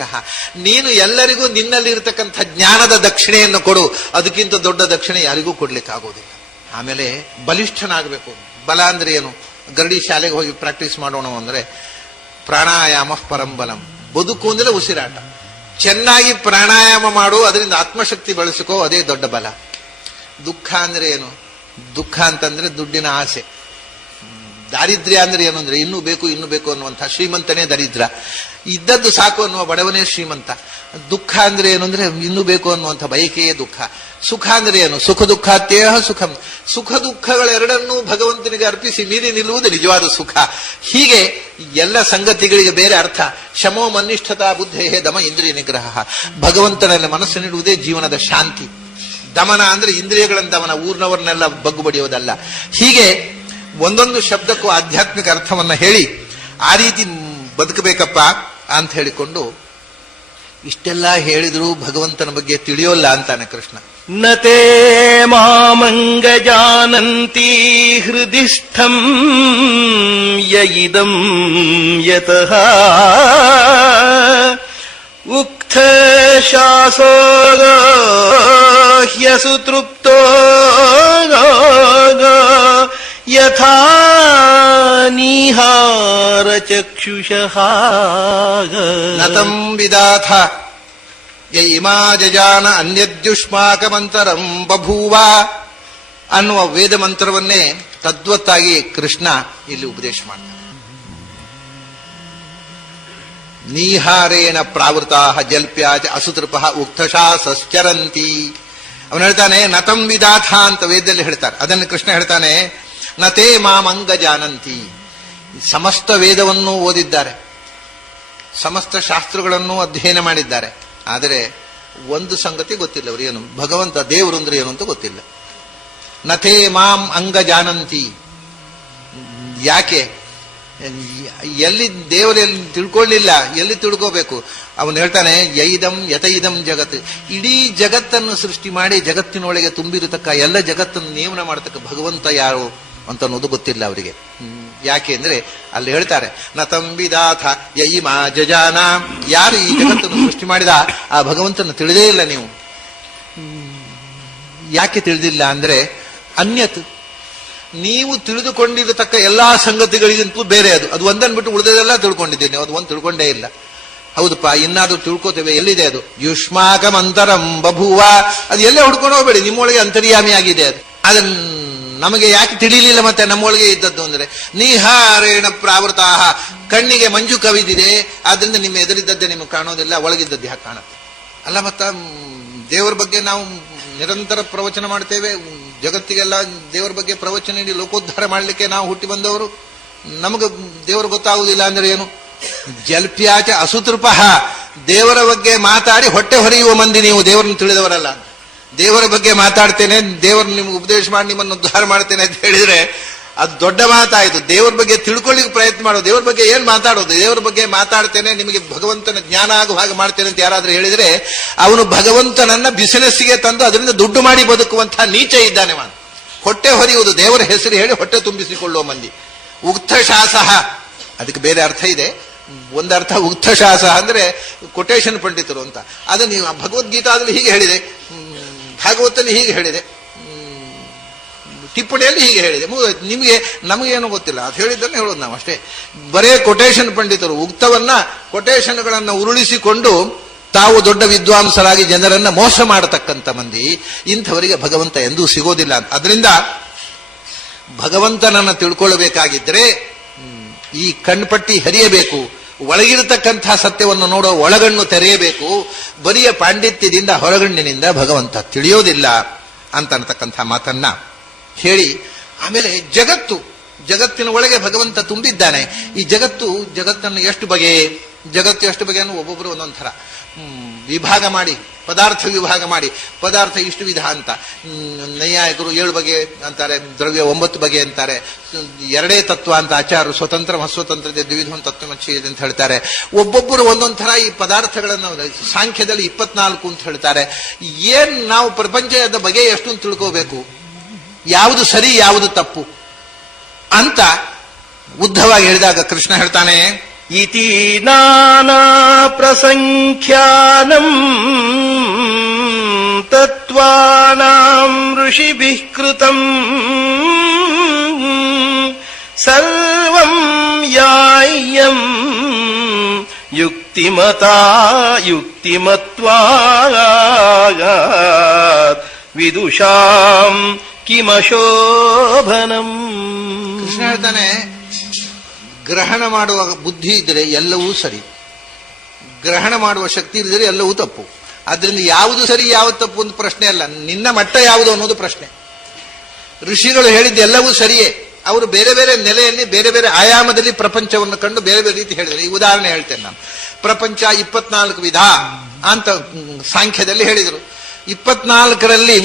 ನೀನು ಎಲ್ಲರಿಗೂ ನಿನ್ನಲ್ಲಿ ಇರತಕ್ಕಂಥ ಜ್ಞಾನದ ದಕ್ಷಿಣೆಯನ್ನು ಕೊಡು. ಅದಕ್ಕಿಂತ ದೊಡ್ಡ ದಕ್ಷಿಣೆ ಯಾರಿಗೂ ಕೊಡ್ಲಿಕ್ಕೆ ಆಗೋದಿಲ್ಲ. ಆಮೇಲೆ ಬಲಿಷ್ಠನಾಗಬೇಕು. ಬಲ ಅಂದ್ರೆ ಏನು? ಗರಡಿ ಶಾಲೆಗೆ ಹೋಗಿ ಪ್ರಾಕ್ಟೀಸ್ ಮಾಡೋಣ ಅಂದ್ರೆ ಪ್ರಾಣಾಯಾಮ ಪರಂಬಲಂ. ಬದುಕು ಅಂದ್ರೆ ಉಸಿರಾಟ. ಚೆನ್ನಾಗಿ ಪ್ರಾಣಾಯಾಮ ಮಾಡು, ಅದರಿಂದ ಆತ್ಮಶಕ್ತಿ ಬೆಳೆಸಿಕೋ, ಅದೇ ದೊಡ್ಡ ಬಲ. ದುಃಖ ಅಂದ್ರೆ ಏನು? ದುಃಖ ಅಂತಂದ್ರೆ ದುಡ್ಡಿನ ಆಸೆ. ದಾರಿದ್ರ್ಯ ಅಂದ್ರೆ ಏನು ಅಂದ್ರೆ ಇನ್ನೂ ಬೇಕು ಇನ್ನೂ ಬೇಕು ಅನ್ನುವಂಥ ಶ್ರೀಮಂತನೇ ದರಿದ್ರ, ಇದ್ದದ್ದು ಸಾಕು ಅನ್ನುವ ಬಡವನೇ ಶ್ರೀಮಂತ. ದುಃಖ ಅಂದ್ರೆ ಏನು ಅಂದ್ರೆ ಇನ್ನೂ ಬೇಕು ಅನ್ನುವಂಥ ಬಯಕೆಯೇ ದುಃಖ. ಸುಖ ಅಂದ್ರೆ ಏನು? ಸುಖ ದುಃಖಾತ್ಯೇಹ ಸುಖಂ. ಸುಖ ದುಃಖಗಳೆರಡನ್ನೂ ಭಗವಂತನಿಗೆ ಅರ್ಪಿಸಿ ಮೀರಿ ನಿಲ್ಲುವುದು ನಿಜವಾದ ಸುಖ. ಹೀಗೆ ಎಲ್ಲ ಸಂಗತಿಗಳಿಗೆ ಬೇರೆ ಅರ್ಥ. ಶಮೋ ಮನ್ನಿಷ್ಠತಾ ಬುದ್ಧೇಹೇ ದಮ ಇಂದ್ರಿಯ ನಿಗ್ರಹ. ಭಗವಂತನಲ್ಲಿ ಮನಸ್ಸು ನೀಡುವುದೇ ಜೀವನದ ಶಾಂತಿ. ದಮನ ಅಂದ್ರೆ ಇಂದ್ರಿಯಗಳನ್ನು ದಮನ, ಊರ್ನವರನ್ನೆಲ್ಲ ಬಗ್ಗು ಬಡಿಯೋದಲ್ಲ. ಹೀಗೆ ಒಂದೊಂದು ಶಬ್ದಕ್ಕೂ ಆಧ್ಯಾತ್ಮಿಕ ಅರ್ಥವನ್ನ ಹೇಳಿ ಆ ರೀತಿ ಬದುಕಬೇಕಪ್ಪ ಅಂತ ಹೇಳಿಕೊಂಡು ಇಷ್ಟೆಲ್ಲ ಹೇಳಿದ್ರು ಭಗವಂತನ ಬಗ್ಗೆ ತಿಳಿಯೋಲ್ಲ ಅಂತಾನೆ ಕೃಷ್ಣ. ನತೇ ಮಾಮಂಗ ಜಾನಂತಿ ಹೃದಿಸ್ಥಂ ಯಯಿದಂ ಯತಃ ಉಕ್ತ ಶಾಸೋಗ ಹ್ಯಸುತೃಪ್ತೋ ಯಥಾ ನಿಹಾರ ಚಕ್ಷುಷಃ ನತಂ ವಿದಾಥ ಯ ಇಮಾ ಜಜಾನ ಅನ್ಯದ್ಯುಷ್ಮಾಕಮಂತರಂ ಬಭೂವ ಅನ್ನುವ ವೇದ ಮಂತ್ರವನ್ನೇ ತದ್ವತ್ತಾಗಿ ಕೃಷ್ಣ ಇಲ್ಲಿ ಉಪದೇಶ ಮಾಡ್ತಾನೆ. ನೀಹಾರೇಣ ಪ್ರಾವೃತಾ ಜಲ್ಪ್ಯಾಚ ಅಸುತೃಪಃ ಉಕ್ತಶಾಸಶ್ಚರಂತಿ. ಅವನು ಹೇಳ್ತಾನೆ ನತಂ ವಿದಾಥ ಅಂತ ವೇದದಲ್ಲಿ ಹೇಳ್ತಾರೆ. ಅದನ್ನು ಕೃಷ್ಣ ಹೇಳ್ತಾನೆ, ನತೇ ಮಾಮಂಗ ಜಾನಂತಿ. ಸಮಸ್ತ ವೇದವನ್ನು ಓದಿದ್ದಾರೆ, ಸಮಸ್ತ ಶಾಸ್ತ್ರಗಳನ್ನು ಅಧ್ಯಯನ ಮಾಡಿದ್ದಾರೆ. ಆದರೆ ಒಂದು ಸಂಗತಿ ಗೊತ್ತಿಲ್ಲ ಅವರು, ಏನು? ಭಗವಂತ ದೇವರು ಅಂದ್ರೆ ಏನು ಅಂತ ಗೊತ್ತಿಲ್ಲ. ನಥೇ ಮಾಂ ಅಂಗ ಜಾನಂತಿ. ಯಾಕೆ? ಎಲ್ಲಿ ದೇವರಲ್ಲಿ ತಿಳ್ಕೊಳ್ಳಿಲ್ಲ, ಎಲ್ಲಿ ತಿಳ್ಕೋಬೇಕು? ಅವನು ಹೇಳ್ತಾನೆ ಯೈದಂ ಯತೈದಂ ಜಗತ್. ಇಡೀ ಜಗತ್ತನ್ನು ಸೃಷ್ಟಿ ಮಾಡಿ ಜಗತ್ತಿನೊಳಗೆ ತುಂಬಿರತಕ್ಕ ಎಲ್ಲ ಜಗತ್ತನ್ನು ನೇಮನ ಮಾಡತಕ್ಕ ಭಗವಂತ ಯಾರು ಅಂತ ಅನ್ನೋದು ಗೊತ್ತಿಲ್ಲ ಅವರಿಗೆ. ಯಾಕೆ ಅಂದ್ರೆ ಅಲ್ಲಿ ಹೇಳ್ತಾರೆ ನತಂ ವಿದಾಥ ಯಯಿಮಾ ಜಜಾನ. ಯಾರು ಈ ಜಗತ್ತನ್ನು ಸೃಷ್ಟಿ ಮಾಡಿದ ಆ ಭಗವಂತನ ತಿಳಿದೇ ಇಲ್ಲ ನೀವು. ಯಾಕೆ ತಿಳಿದಿಲ್ಲ ಅಂದ್ರೆ ಅನ್ಯತ್, ನೀವು ತಿಳಿದುಕೊಂಡಿರತಕ್ಕ ಎಲ್ಲಾ ಸಂಗತಿಗಳಿಗಿಂತೂ ಬೇರೆ ಅದು. ಅದು ಒಂದನ್ನು ಬಿಟ್ಟು ಉಳಿದದೆಲ್ಲ ತಿಳ್ಕೊಂಡಿದ್ದೀನಿ, ಅದು ಒಂದು ತಿಳ್ಕೊಂಡೇ ಇಲ್ಲ. ಹೌದಪ್ಪ, ಇನ್ನಾದ್ರೂ ತಿಳ್ಕೋತೇವೆ. ಎಲ್ಲಿದೆ ಅದು? ಯುಷ್ಮಾಕಂ ಅಂತರಂ ಬಭೂವ. ಅದು ಎಲ್ಲೇ ಹುಡ್ಕೊಂಡು ಹೋಗ್ಬೇಡಿ, ನಿಮ್ಮೊಳಗೆ ಅಂತರ್ಯಾಮಿಯಾಗಿದೆ ಅದು. ಅದನ್ನ ನಮಗೆ ಯಾಕೆ ತಿಳಿಲಿಲ್ಲ ಮತ್ತೆ ನಮ್ಮೊಳಗೆ ಇದ್ದದ್ದು ಅಂದ್ರೆ ನೀಹಾರೇಣ ಪ್ರಾವೃತಾಹ. ಕಣ್ಣಿಗೆ ಮಂಜು ಕವಿದಿದೆ, ಆದ್ರಿಂದ ನಿಮ್ಮ ಎದುರಿದ್ದದ್ದೇ ನಿಮಗೆ ಕಾಣೋದಿಲ್ಲ, ಒಳಗಿದ್ದದ್ದು ಯಾಕೆ ಕಾಣುತ್ತೆ? ಅಲ್ಲ, ಮತ್ತ ದೇವರ ಬಗ್ಗೆ ನಾವು ನಿರಂತರ ಪ್ರವಚನ ಮಾಡ್ತೇವೆ, ಜಗತ್ತಿಗೆಲ್ಲ ದೇವರ ಬಗ್ಗೆ ಪ್ರವಚನ ನೀಡಿ ಲೋಕೋದ್ಧಾರ ಮಾಡಲಿಕ್ಕೆ ನಾವು ಹುಟ್ಟಿ ಬಂದವರು. ನಮಗೆ ದೇವರು ಗೊತ್ತಾಗುವುದಿಲ್ಲ ಅಂದ್ರೆ ಏನು? ಜಲ್ಪ್ಯಾಚ ಅಸುತೃಪಃ. ದೇವರ ಬಗ್ಗೆ ಮಾತಾಡಿ ಹೊಟ್ಟೆ ಹೊರೆಯುವ ಮಂದಿ ನೀವು, ದೇವರನ್ನು ತಿಳಿದವರಲ್ಲ. ದೇವರ ಬಗ್ಗೆ ಮಾತಾಡ್ತೇನೆ, ದೇವರು ನಿಮ್ಗೆ ಉಪದೇಶ ಮಾಡಿ ನಿಮ್ಮನ್ನು ಉದ್ಧಾರ ಮಾಡ್ತೇನೆ ಅಂತ ಹೇಳಿದ್ರೆ ಅದು ದೊಡ್ಡ ಮಾತಾಯಿತು. ದೇವರ ಬಗ್ಗೆ ತಿಳ್ಕೊಳ್ಳಿಕ್ಕೆ ಪ್ರಯತ್ನ ಮಾಡೋದು. ದೇವರ ಬಗ್ಗೆ ಏನ್ ಮಾತಾಡೋದು? ದೇವರ ಬಗ್ಗೆ ಮಾತಾಡ್ತೇನೆ, ನಿಮಗೆ ಭಗವಂತನ ಜ್ಞಾನ ಆಗುವ ಹಾಗೆ ಮಾಡ್ತೇನೆ ಅಂತ ಯಾರಾದ್ರೂ ಹೇಳಿದ್ರೆ ಅವನು ಭಗವಂತನನ್ನ ಬಿಸಿನೆಸ್ಸಿಗೆ ತಂದು ಅದರಿಂದ ದುಡ್ಡು ಮಾಡಿ ಬದುಕುವಂತಹ ನೀಚ ಇದ್ದಾನೆ. ಹೊಟ್ಟೆ ಹೊರೆಯುವುದು, ದೇವರ ಹೆಸರು ಹೇಳಿ ಹೊಟ್ಟೆ ತುಂಬಿಸಿಕೊಳ್ಳುವ ಮಂದಿ. ಉಕ್ತಶಾಸಃ, ಅದಕ್ಕೆ ಬೇರೆ ಅರ್ಥ ಇದೆ. ಒಂದರ್ಥ ಉಕ್ತಶಾಸ ಅಂದ್ರೆ ಕೊಟೇಶನ್ ಪಂಡಿತರು ಅಂತ. ಅದನ್ನು ನೀವು ಭಗವದ್ಗೀತಾದಲ್ಲಿ ಹೀಗೆ ಹೇಳಿದೆ, ಭಾಗವತಲ್ಲಿ ಹೀಗೆ ಹೇಳಿದೆ, ಟಿಪ್ಪಣಿಯಲ್ಲಿ ಹೀಗೆ ಹೇಳಿದೆ. ನಿಮಗೆ ನಮಗೇನು ಗೊತ್ತಿಲ್ಲ, ಅದು ಹೇಳಿದ್ದನ್ನು ಹೇಳೋದು ನಾವು ಅಷ್ಟೇ. ಬರೇ ಕೊಟೇಶನ್ ಪಂಡಿತರು, ಉಕ್ತವನ್ನ ಕೊಟೇಶನ್ಗಳನ್ನ ಉರುಳಿಸಿಕೊಂಡು ತಾವು ದೊಡ್ಡ ವಿದ್ವಾಂಸರಾಗಿ ಜನರನ್ನ ಮೋಸ ಮಾಡತಕ್ಕಂಥ ಮಂದಿ. ಇಂಥವರಿಗೆ ಭಗವಂತ ಎಂದೂ ಸಿಗೋದಿಲ್ಲ. ಅದರಿಂದ ಭಗವಂತನನ್ನು ತಿಳ್ಕೊಳ್ಬೇಕಾಗಿದ್ರೆ ಈ ಕಣ್ಪಟ್ಟಿ ಹರಿಯಬೇಕು, ಒಳಗಿರತಕ್ಕಂಥ ಸತ್ಯವನ್ನು ನೋಡೋ ಒಳಗಣ್ಣು ತೆರೆಯಬೇಕು. ಬರಿಯ ಪಾಂಡಿತ್ಯದಿಂದ ಹೊರಗಣ್ಣಿನಿಂದ ಭಗವಂತ ತಿಳಿಯೋದಿಲ್ಲ ಅಂತಕ್ಕಂಥ ಮಾತನ್ನ ಹೇಳಿ, ಆಮೇಲೆ ಜಗತ್ತಿನ ಒಳಗೆ ಭಗವಂತ ತುಂಬಿದ್ದಾನೆ. ಈ ಜಗತ್ತನ್ನು ಎಷ್ಟು ಬಗೆ ಅನ್ನೋ ಒಬ್ಬೊಬ್ಬರು ಒಂದೊಂದು ಥರ ವಿಭಾಗ ಮಾಡಿ, ಪದಾರ್ಥ ವಿಭಾಗ ಮಾಡಿ, ಪದಾರ್ಥ ಇಷ್ಟು ವಿಧ ಅಂತ. ನೈಯಾಯಿಕರು 7 ಬಗೆ ಅಂತಾರೆ, ದ್ರವ್ಯ 9 ಬಗೆ ಅಂತಾರೆ, 2 ತತ್ವ ಅಂತ ಆಚಾರ್ಯರು ಸ್ವತಂತ್ರ ಅಸ್ವತಂತ್ರ ದ್ವಿವಿಧ ತತ್ವಮಚ್ಛೇದ ಅಂತ ಹೇಳ್ತಾರೆ. ಒಬ್ಬೊಬ್ಬರು ಒಂದೊಂದು ಥರ ಈ ಪದಾರ್ಥಗಳನ್ನು ಸಾಂಖ್ಯದಲ್ಲಿ 24 ಅಂತ ಹೇಳ್ತಾರೆ. ಏನ್ ನಾವು ಪ್ರಪಂಚದ ಬಗೆ ಎಷ್ಟು ಅಂತ ತಿಳ್ಕೋಬೇಕು, ಯಾವುದು ಸರಿ ಯಾವುದು ತಪ್ಪು ಅಂತ ಉದ್ದವಾಗಿ ಹೇಳಿದಾಗ ಕೃಷ್ಣ ಹೇಳ್ತಾನೆ, ಇತಿ ನಾನಾ ಪ್ರಸಂಖ್ಯಾನಂ ತತ್ವಾನಾಂ ಋಷಿಭಿಃ ಕೃತಂ ಸರ್ವಂ ಯಾಯ್ಯಂ ಯುಕ್ತಿಮತ್ವಾತ್ ವಿದುಷಾಂ ಕಿಮಶೋಭನಂ. ಕೃಷ್ಣ ಹೇಳ್ತಾನೆ, ಗ್ರಹಣ ಮಾಡುವ ಬುದ್ಧಿ ಇದ್ರೆ ಎಲ್ಲವೂ ಸರಿ, ಗ್ರಹಣ ಮಾಡುವ ಶಕ್ತಿ ಇದ್ರೆ ಎಲ್ಲವೂ ತಪ್ಪು. ಆದ್ರಿಂದ ಯಾವುದು ಸರಿ ಯಾವುದು ತಪ್ಪು ಒಂದು ಪ್ರಶ್ನೆ ಅಲ್ಲ, ನಿನ್ನ ಮಟ್ಟ ಯಾವುದು ಅನ್ನೋದು ಪ್ರಶ್ನೆ. ಋಷಿಗಳು ಹೇಳಿದ್ದು ಎಲ್ಲವೂ ಸರಿಯೇ, ಅವರು ಬೇರೆ ಬೇರೆ ನೆಲೆಯಲ್ಲಿ ಬೇರೆ ಬೇರೆ ಆಯಾಮದಲ್ಲಿ ಪ್ರಪಂಚವನ್ನು ಕಂಡು ಬೇರೆ ಬೇರೆ ರೀತಿ ಹೇಳಿದರು. ಈ ಉದಾಹರಣೆ ಹೇಳ್ತೇನೆ ನಾನು. ಪ್ರಪಂಚ 24 ವಿಧ ಅಂತ ಸಾಂಖ್ಯದಲ್ಲಿ ಹೇಳಿದರು. 24ರಲ್ಲಿ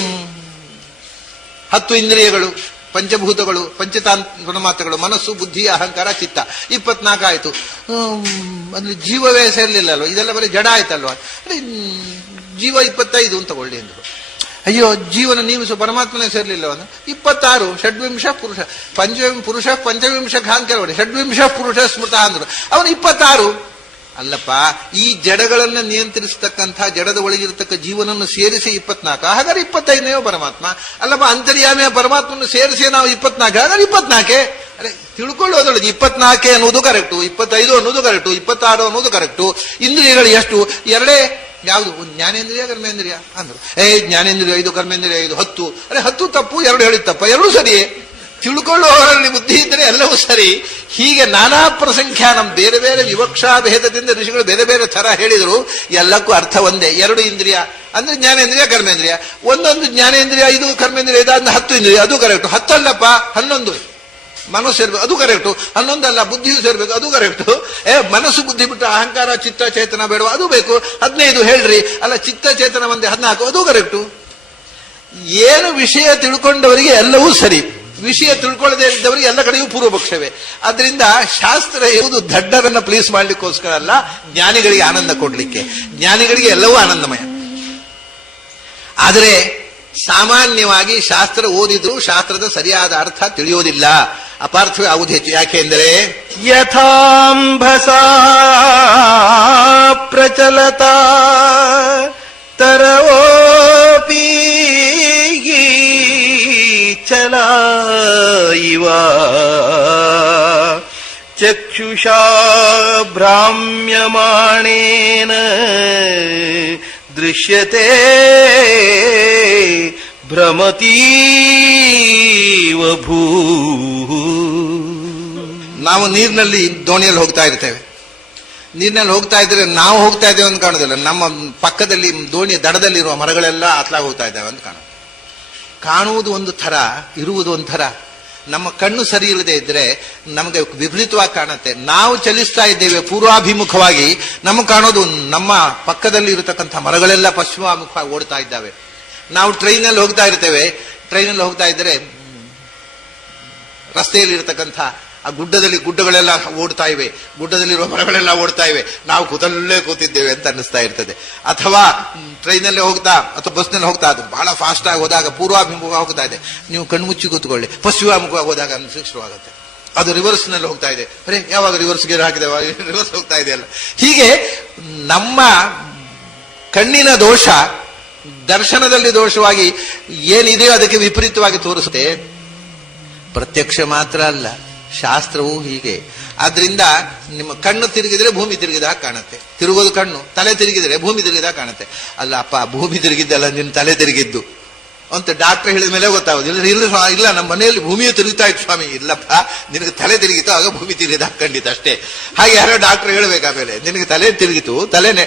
10 ಇಂದ್ರಿಯಗಳು, ಪಂಚಭೂತಗಳು, ಪಂಚತಾನ್ಮಾತ್ರಗಳು, ಮನಸ್ಸು, ಬುದ್ಧಿ, ಅಹಂಕಾರ, ಚಿತ್ತ, 24 ಆಯ್ತು. ಅಂದ್ರೆ ಜೀವವೇ ಸೇರ್ಲಿಲ್ಲ ಅಲ್ವ, ಇದೆಲ್ಲ ಬರೀ ಜಡ ಆಯ್ತಲ್ವಾ. ಜೀವ 25 ಅಂತ ತಗೊಳ್ಳಿ ಅಂದ್ರು. ಅಯ್ಯೋ, ಜೀವನ ನೀವು ಪರಮಾತ್ಮನೇ ಸೇರ್ಲಿಲ್ಲ ಅಂದ್ರೆ 26 ಷಡ್ವಿಂಶ ಪುರುಷ ಪುರುಷ ಪಂಚವಿಂಶ ಅಂತ ಕೆಲವರು ಷಡ್ವಿಂಶ ಪುರುಷ ಸ್ಮೃತ ಅಂದ್ರು. ಅವನು 26. ಅಲ್ಲಪ್ಪ, ಈ ಜಡಗಳನ್ನ ನಿಯಂತ್ರಿಸತಕ್ಕಂಥ ಜಡದ ಒಳಗಿರತಕ್ಕ ಜೀವನನ್ನು ಸೇರಿಸಿ 24, ಹಾಗಾದ್ರೆ 25ನೇವ ಪರಮಾತ್ಮ ಅಲ್ಲಪ್ಪ. ಅಂತರ್ಯಾಮಿಯ ಪರಮಾತ್ಮನ್ನು ಸೇರಿಸಿ ನಾವು 24, ಹಾಗಾದ್ರೆ 24. ಅರೆ, ತಿಳ್ಕೊಳ್ಳೋದ್ರೊಳಗೆ 24 ಅನ್ನೋದು ಕರೆಕ್ಟು, 25 ಅನ್ನೋದು ಕರೆಕ್ಟು, 26 ಅನ್ನೋದು ಕರೆಕ್ಟು. ಇಂದ್ರಿಯಗಳು ಎಷ್ಟು? 2. ಯಾವುದು? ಜ್ಞಾನೇಂದ್ರಿಯ ಕರ್ಮೇಂದ್ರಿಯ ಅಂದ್ರು. ಜ್ಞಾನೇಂದ್ರಿಯ 5, ಕರ್ಮೇಂದ್ರಿಯ 5, 10. ಅರೆ, 10 ತಪ್ಪು, 2 ಹೇಳಿದ ತಪ್ಪ, 2 ಸರಿಯೇ. ತಿಳ್ಕೊಳ್ಳುವವರಲ್ಲಿ ಬುದ್ಧಿ ಇದ್ದರೆ ಎಲ್ಲವೂ ಸರಿ. ಹೀಗೆ ನಾನಾ ಪ್ರಸಂಖ್ಯಾನಂ, ಬೇರೆ ಬೇರೆ ವಿವಕ್ಷಾ ಭೇದದಿಂದ ಋಷಿಗಳು ಬೇರೆ ಬೇರೆ ಥರ ಹೇಳಿದರು. ಎಲ್ಲಕ್ಕೂ ಅರ್ಥ ಒಂದೇ. 2 ಇಂದ್ರಿಯ ಅಂದ್ರೆ ಜ್ಞಾನೇಂದ್ರಿಯ ಕರ್ಮೇಂದ್ರಿಯ, ಒಂದೊಂದು ಜ್ಞಾನೇಂದ್ರಿಯ 5, ಕರ್ಮೇಂದ್ರಿಯ 5 10 ಇಂದ್ರಿಯ, ಅದು ಕರೆಕ್ಟು. 10 ಅಲ್ಲಪ್ಪ, 11 ಮನಸ್ಸು ಸೇರ್ಬೇಕು, ಅದು ಕರೆಕ್ಟು. 11 ಅಲ್ಲ, ಬುದ್ಧಿಯು ಸೇರ್ಬೇಕು, ಅದು ಕರೆಕ್ಟು. ಮನಸ್ಸು ಬುದ್ಧಿ ಬಿಟ್ಟು ಅಹಂಕಾರ ಚಿತ್ತ ಚೇತನ ಬೇಡ, ಅದು ಬೇಕು. 15 ಹೇಳ್ರಿ, ಅಲ್ಲ ಚಿತ್ತ ಚೇತನ ಒಂದೇ 14, ಅದು ಕರೆಕ್ಟು. ಏನು ವಿಷಯ ತಿಳ್ಕೊಂಡವರಿಗೆ ಎಲ್ಲವೂ ಸರಿ, ವಿಷಯ ತಿಳ್ಕೊಳ್ಳದೆ ಇದ್ದವರಿಗೆ ಎಲ್ಲ ಕಡೆಯೂ ಪೂರ್ವಪಕ್ಷವೇ. ಆದ್ರಿಂದ ಶಾಸ್ತ್ರ ಇರುವುದು ದಡ್ಡರನ್ನ ಪ್ಲೀಸ್ ಮಾಡ್ಲಿಕ್ಕೋಸ್ಕರ ಅಲ್ಲ, ಜ್ಞಾನಿಗಳಿಗೆ ಆನಂದ ಕೊಡ್ಲಿಕ್ಕೆ. ಜ್ಞಾನಿಗಳಿಗೆ ಎಲ್ಲವೂ ಆನಂದಮಯ. ಆದರೆ ಸಾಮಾನ್ಯವಾಗಿ ಶಾಸ್ತ್ರ ಓದಿದ್ರು ಶಾಸ್ತ್ರದ ಸರಿಯಾದ ಅರ್ಥ ತಿಳಿಯೋದಿಲ್ಲ, ಅಪಾರ್ಥವೇ ಆಗುವುದು ಹೆಚ್ಚು. ಯಾಕೆಂದರೆ ಯಥಾಂಭಸಾ ಪ್ರಚಲತಾ ತರವೋಪಿ ಚಲ ಇವ ಚಕ್ಷುಷಾ ಭ್ರಾಮ್ಯಮಾಣೇನ ದೃಶ್ಯತೆ ಭ್ರಮತೀವ ಭೂ. ನಾವು ನೀರಿನಲ್ಲಿ ದೋಣಿಯಲ್ಲಿ ಹೋಗ್ತಾ ಇರ್ತೇವೆ. ನೀರಿನಲ್ಲಿ ಹೋಗ್ತಾ ಇದ್ರೆ ನಾವು ಹೋಗ್ತಾ ಇದ್ದೇವೆ ಅಂತ ಕಾಣೋದಿಲ್ಲ, ನಮ್ಮ ಪಕ್ಕದಲ್ಲಿ ದೋಣಿಯ ದಡದಲ್ಲಿರುವ ಮರಗಳೆಲ್ಲ ಅತ್ಲಾಗಿ ಹೋಗ್ತಾ ಇದ್ದಾವೆ ಅಂತ ಕಾಣುವುದು ಒಂದು ಥರ, ಇರುವುದು ಒಂದು ಥರ. ನಮ್ಮ ಕಣ್ಣು ಸರಿ ಇಲ್ಲದೆ ಇದ್ರೆ ನಮಗೆ ವಿಪರೀತವಾಗಿ ಕಾಣುತ್ತೆ. ನಾವು ಚಲಿಸ್ತಾ ಇದ್ದೇವೆ ಪೂರ್ವಾಭಿಮುಖವಾಗಿ, ನಮಗೆ ಕಾಣೋದು ನಮ್ಮ ಪಕ್ಕದಲ್ಲಿ ಇರತಕ್ಕಂಥ ಮರಗಳೆಲ್ಲ ಪಶ್ಚಿಮಾಭಿಮುಖವಾಗಿ ಓಡ್ತಾ ಇದ್ದಾವೆ. ನಾವು ಟ್ರೈನಲ್ಲಿ ಹೋಗ್ತಾ ಇರ್ತೇವೆ, ಟ್ರೈನಲ್ಲಿ ಹೋಗ್ತಾ ಇದ್ರೆ ರಸ್ತೆಯಲ್ಲಿ ಇರತಕ್ಕಂಥ ಆ ಗುಡ್ಡಗಳೆಲ್ಲ ಓಡ್ತಾ ಇವೆ, ಗುಡ್ಡದಲ್ಲಿರುವ ಮರಗಳೆಲ್ಲ ಓಡ್ತಾ ಇವೆ, ನಾವು ಕೂತಲ್ಲೇ ಕೂತಿದ್ದೇವೆ ಅಂತ ಅನ್ನಿಸ್ತಾ ಇರ್ತದೆ. ಅಥವಾ ಟ್ರೈನಲ್ಲಿ ಹೋಗ್ತಾ ಅಥವಾ ಬಸ್ನಲ್ಲಿ ಹೋಗ್ತಾ, ಅದು ಬಹಳ ಫಾಸ್ಟ್ ಆಗಿ ಹೋದಾಗ ಪೂರ್ವಾಭಿಮುಖ ಹೋಗ್ತಾ ಇದೆ, ನೀವು ಕಣ್ಮುಚ್ಚಿ ಕೂತ್ಕೊಳ್ಳಿ. ಪಶ್ಚಿಮಾಭಿಮುಖವಾಗಿ ಹೋದಾಗ ಶುರುವಾಗುತ್ತೆ. ಅದು ರಿವರ್ಸ್ ನಲ್ಲಿ ಹೋಗ್ತಾ ಇದೆ, ಅರೆ ಯಾವಾಗ ರಿವರ್ಸ್ ಗೇರ್ ಹಾಕಿದೆ, ರಿವರ್ಸ್ ಹೋಗ್ತಾ ಇದೆಯಲ್ಲ. ಹೀಗೆ ನಮ್ಮ ಕಣ್ಣಿನ ದೋಷ ದರ್ಶನದಲ್ಲಿ ದೋಷವಾಗಿ ಏನಿದೆಯೋ ಅದಕ್ಕೆ ವಿಪರೀತವಾಗಿ ತೋರಿಸುತ್ತೆ. ಪ್ರತ್ಯಕ್ಷ ಮಾತ್ರ ಅಲ್ಲ, ಶಾಸ್ತ್ರವೂ ಹೀಗೆ. ಆದ್ರಿಂದ ನಿಮ್ಮ ಕಣ್ಣು ತಿರುಗಿದ್ರೆ ಭೂಮಿ ತಿರುಗಿದಾಗ ಕಾಣುತ್ತೆ, ತಿರುಗೋದು ಕಣ್ಣು. ತಲೆ ತಿರುಗಿದ್ರೆ ಭೂಮಿ ತಿರುಗಿದಾಗ ಕಾಣುತ್ತೆ. ಅಲ್ಲ ಅಪ್ಪ, ಭೂಮಿ ತಿರುಗಿದ್ದಲ್ಲ, ನಿನ್ನ ತಲೆ ತಿರುಗಿದ್ದು. ಅಂತ ಡಾಕ್ಟರ್ ಹೇಳಿದ ಮೇಲೆ ಗೊತ್ತಾಗೋದು. ಇಲ್ಲ ನಮ್ಮ ಮನೆಯಲ್ಲಿ ಭೂಮಿಯು ತಿರುಗ್ತಾ ಇತ್ತು ಸ್ವಾಮಿ. ಇಲ್ಲಪ್ಪ, ನಿನಗೆ ತಲೆ ತಿರುಗಿತು, ಆಗ ಭೂಮಿ ತಿರುಗಿದ ಖಂಡಿತ ಅಷ್ಟೇ. ಹಾಗೆ ಯಾರೋ ಡಾಕ್ಟರ್ ಹೇಳ್ಬೇಕು, ಆಮೇಲೆ ನಿನಗೆ ತಲೆ ತಿರುಗಿತು, ತಲೆನೆ.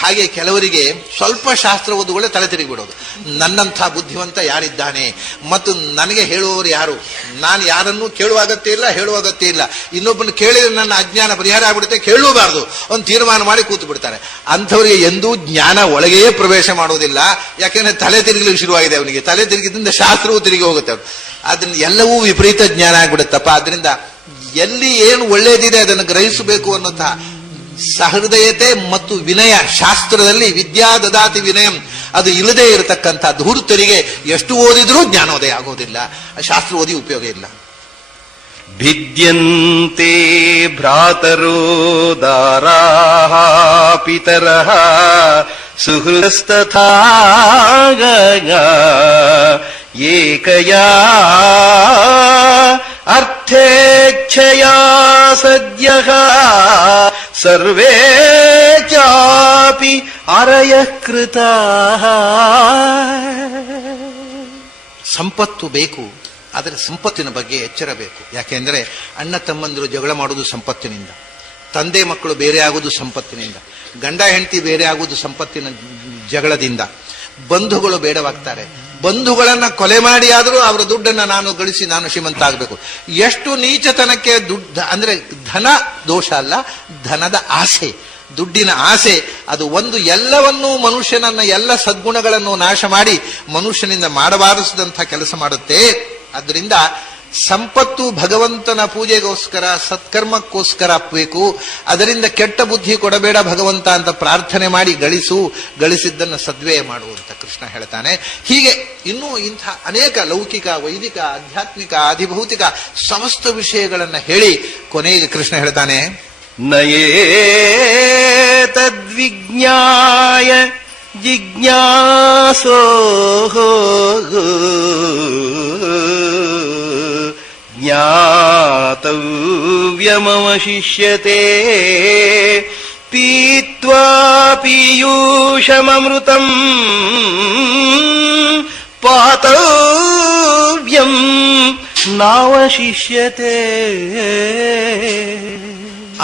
ಹಾಗೆ ಕೆಲವರಿಗೆ ಸ್ವಲ್ಪ ಶಾಸ್ತ್ರ ಓದುಗಳೇ ತಲೆ ತಿರುಗಿಬಿಡೋದು. ನನ್ನಂಥ ಬುದ್ಧಿವಂತ ಯಾರಿದ್ದಾನೆ ಮತ್ತು ನನಗೆ ಹೇಳುವವರು ಯಾರು? ನಾನು ಯಾರನ್ನೂ ಕೇಳುವ ಅಗತ್ಯ ಇಲ್ಲ, ಹೇಳುವ ಅಗತ್ಯ ಇಲ್ಲ. ಇನ್ನೊಬ್ಬನು ಕೇಳಿದ್ರೆ ನನ್ನ ಅಜ್ಞಾನ ಪರಿಹಾರ ಆಗ್ಬಿಡುತ್ತೆ, ಕೇಳಲೂಬಾರದು ಒಂದು ತೀರ್ಮಾನ ಮಾಡಿ ಕೂತು ಬಿಡ್ತಾರೆ. ಅಂಥವರಿಗೆ ಎಂದೂ ಜ್ಞಾನ ಒಳಗೆಯೇ ಪ್ರವೇಶ ಮಾಡುವುದಿಲ್ಲ. ಯಾಕೆಂದ್ರೆ ತಲೆ ತಿರುಗಲಿಕ್ಕೆ ಶುರುವಾಗಿದೆ ಅವನಿಗೆ. ತಲೆ ತಿರುಗಿದ್ರಿಂದ ಶಾಸ್ತ್ರವೂ ತಿರುಗಿ ಹೋಗುತ್ತೆ ಅವರು. ಅದರಿಂದ ಎಲ್ಲವೂ ವಿಪರೀತ ಜ್ಞಾನ ಆಗ್ಬಿಡುತ್ತಪ್ಪ. ಅದರಿಂದ ಎಲ್ಲಿ ಏನು ಒಳ್ಳೇದಿದೆ ಅದನ್ನು ಗ್ರಹಿಸಬೇಕು ಅನ್ನೋಂತಹ ಸಹೃದಯತೆ ಮತ್ತು ವಿನಯ, ಶಾಸ್ತ್ರದಲ್ಲಿ ವಿದ್ಯಾ ದದಾತಿ ವಿನಯಂ, ಅದು ಇಲ್ಲದೆ ಇರತಕ್ಕಂಥ ಧೂರ್ತರಿಗೆ ಎಷ್ಟು ಓದಿದ್ರೂ ಜ್ಞಾನೋದಯ ಆಗೋದಿಲ್ಲ. ಶಾಸ್ತ್ರ ಓದಿ ಉಪಯೋಗ ಇಲ್ಲ. ಭಿದ್ಯಂತೆ ಭ್ರಾತರೋ ದಾರಾಃ ಪಿತರಃ ಸುಹೃದಸ್ತಥಾ ಏಕಯಾ ಅರ್ಥೇಚ್ಛಯಾ ಸದ್ಯಃ ಸರ್ವೇ ಚಾಪಿ ಅರಯಃ ಕೃತಾಃ. ಸಂಪತ್ತು ಬೇಕು, ಆದರೆ ಸಂಪತ್ತಿನ ಬಗ್ಗೆ ಎಚ್ಚರ ಬೇಕು. ಯಾಕೆಂದ್ರೆ ಅಣ್ಣ ತಮ್ಮಂದಿರು ಜಗಳ ಮಾಡುವುದು ಸಂಪತ್ತಿನಿಂದ, ತಂದೆ ಮಕ್ಕಳು ಬೇರೆ ಆಗುವುದು ಸಂಪತ್ತಿನಿಂದ, ಗಂಡ ಹೆಂಡತಿ ಬೇರೆ ಆಗುವುದು ಸಂಪತ್ತಿನ ಜಗಳದಿಂದ, ಬಂಧುಗಳು ಬೇಡವಾಗ್ತಾರೆ. ಬಂಧುಗಳನ್ನ ಕೊಲೆ ಮಾಡಿ ಆದರೂ ಅವರ ದುಡ್ಡನ್ನು ನಾನು ಗಳಿಸಿ ನಾನು ಶ್ರೀಮಂತ ಆಗಬೇಕು. ಎಷ್ಟು ನೀಚತನಕ್ಕೆ ದುಡ್ಡು ಅಂದ್ರೆ ಧನ ದೋಷ ಅಲ್ಲ, ಧನದ ಆಸೆ, ದುಡ್ಡಿನ ಆಸೆ. ಅದು ಒಂದು ಎಲ್ಲವನ್ನೂ ಮನುಷ್ಯನನ್ನ ಎಲ್ಲ ಸದ್ಗುಣಗಳನ್ನು ನಾಶ ಮಾಡಿ ಮನುಷ್ಯನಿಂದ ಮಾಡಬಾರದಂಥ ಕೆಲಸ ಮಾಡುತ್ತೆ. ಅದರಿಂದ ಸಂಪತ್ತು ಭಗವಂತನ ಪೂಜೆಗೋಸ್ಕರ, ಸತ್ಕರ್ಮಕ್ಕೋಸ್ಕರ ಬೇಕು. ಅದರಿಂದ ಕೆಟ್ಟ ಬುದ್ಧಿ ಕೊಡಬೇಡ ಭಗವಂತ ಅಂತ ಪ್ರಾರ್ಥನೆ ಮಾಡಿ ಗಳಿಸಿದ್ದನ್ನು ಸದ್ವ್ಯಯ ಮಾಡುವಂತ ಕೃಷ್ಣ ಹೇಳ್ತಾನೆ. ಹೀಗೆ ಇನ್ನೂ ಇಂಥ ಅನೇಕ ಲೌಕಿಕ, ವೈದಿಕ, ಆಧ್ಯಾತ್ಮಿಕ, ಅಧಿಭೌತಿಕ ಸಮಸ್ತ ವಿಷಯಗಳನ್ನು ಹೇಳಿ ಕೊನೆಗೆ ಕೃಷ್ಣ ಹೇಳ್ತಾನೆ, ನಯೇ ತದ್ವಿಜ್ಞಾಯ ಜಿಜ್ಞಾಸೋ ಜ್ಞಾತವ್ಯಮವಶಿಷ್ಯತೆ ಪೀತ್ವಾ ಪೀಯೂಷಮೃತಂ ಪಾತವ್ಯಂ ನಾವಶಿಷ್ಯತೆ.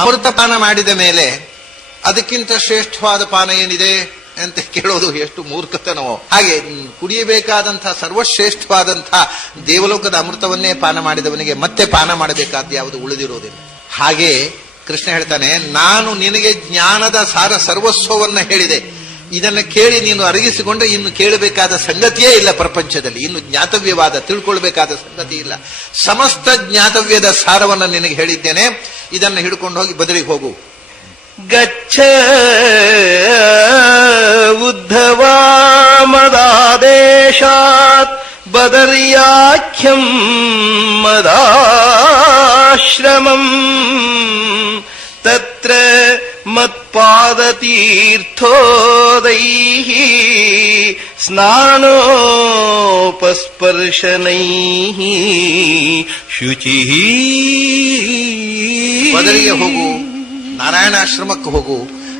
ಅಮೃತಪಾನ ಮಾಡಿದ ಮೇಲೆ ಅದಕ್ಕಿಂತ ಶ್ರೇಷ್ಠವಾದ ಪಾನ ಏನಿದೆ ಅಂತ ಕೇಳೋದು ಎಷ್ಟು ಮೂರ್ಖತನವೋ. ಹಾಗೆ ಕುಡಿಯಬೇಕಾದಂತಹ ಸರ್ವಶ್ರೇಷ್ಠವಾದಂತಹ ದೇವಲೋಕದ ಅಮೃತವನ್ನೇ ಪಾನ ಮಾಡಿದವನಿಗೆ ಮತ್ತೆ ಪಾನ ಮಾಡಬೇಕಾದ ಯಾವುದು ಉಳಿದಿರೋದಿಲ್ಲ. ಹಾಗೆ ಕೃಷ್ಣ ಹೇಳ್ತಾನೆ, ನಾನು ನಿನಗೆ ಜ್ಞಾನದ ಸಾರ ಸರ್ವಸ್ವವನ್ನ ಹೇಳಿದೆ. ಇದನ್ನು ಕೇಳಿ ನೀನು ಅರಗಿಸಿಕೊಂಡ್ರೆ ಇನ್ನು ಕೇಳಬೇಕಾದ ಸಂಗತಿಯೇ ಇಲ್ಲ ಪ್ರಪಂಚದಲ್ಲಿ. ಇನ್ನು ಜ್ಞಾತವ್ಯವಾದ ತಿಳ್ಕೊಳ್ಬೇಕಾದ ಸಂಗತಿ ಇಲ್ಲ. ಸಮಸ್ತ ಜ್ಞಾತವ್ಯದ ಸಾರವನ್ನು ನಿನಗೆ ಹೇಳಿದ್ದೇನೆ. ಇದನ್ನು ಹಿಡ್ಕೊಂಡು ಹೋಗಿ ಬದಲಿಗೆ ಹೋಗು. ಗಚ್ಚ ಉದ್ಧವಾ ಮದಾದೇಶಾತ್ ಬದರ್ಯಾಖ್ಯಂ ಮದಾಶ್ರಮಂ ತತ್ರ ಮತ್ಪಾದತೀರ್ಥೋದೈಃ ಸ್ನಾನೋಪಸ್ಪರ್ಶನೈಃ ಶುಚಿಃ. ಬದಲಿಗೆ ಹೋಗು, ನಾರಾಯಣಾಶ್ರಮಕ್ಕೆ ಹೋಗು.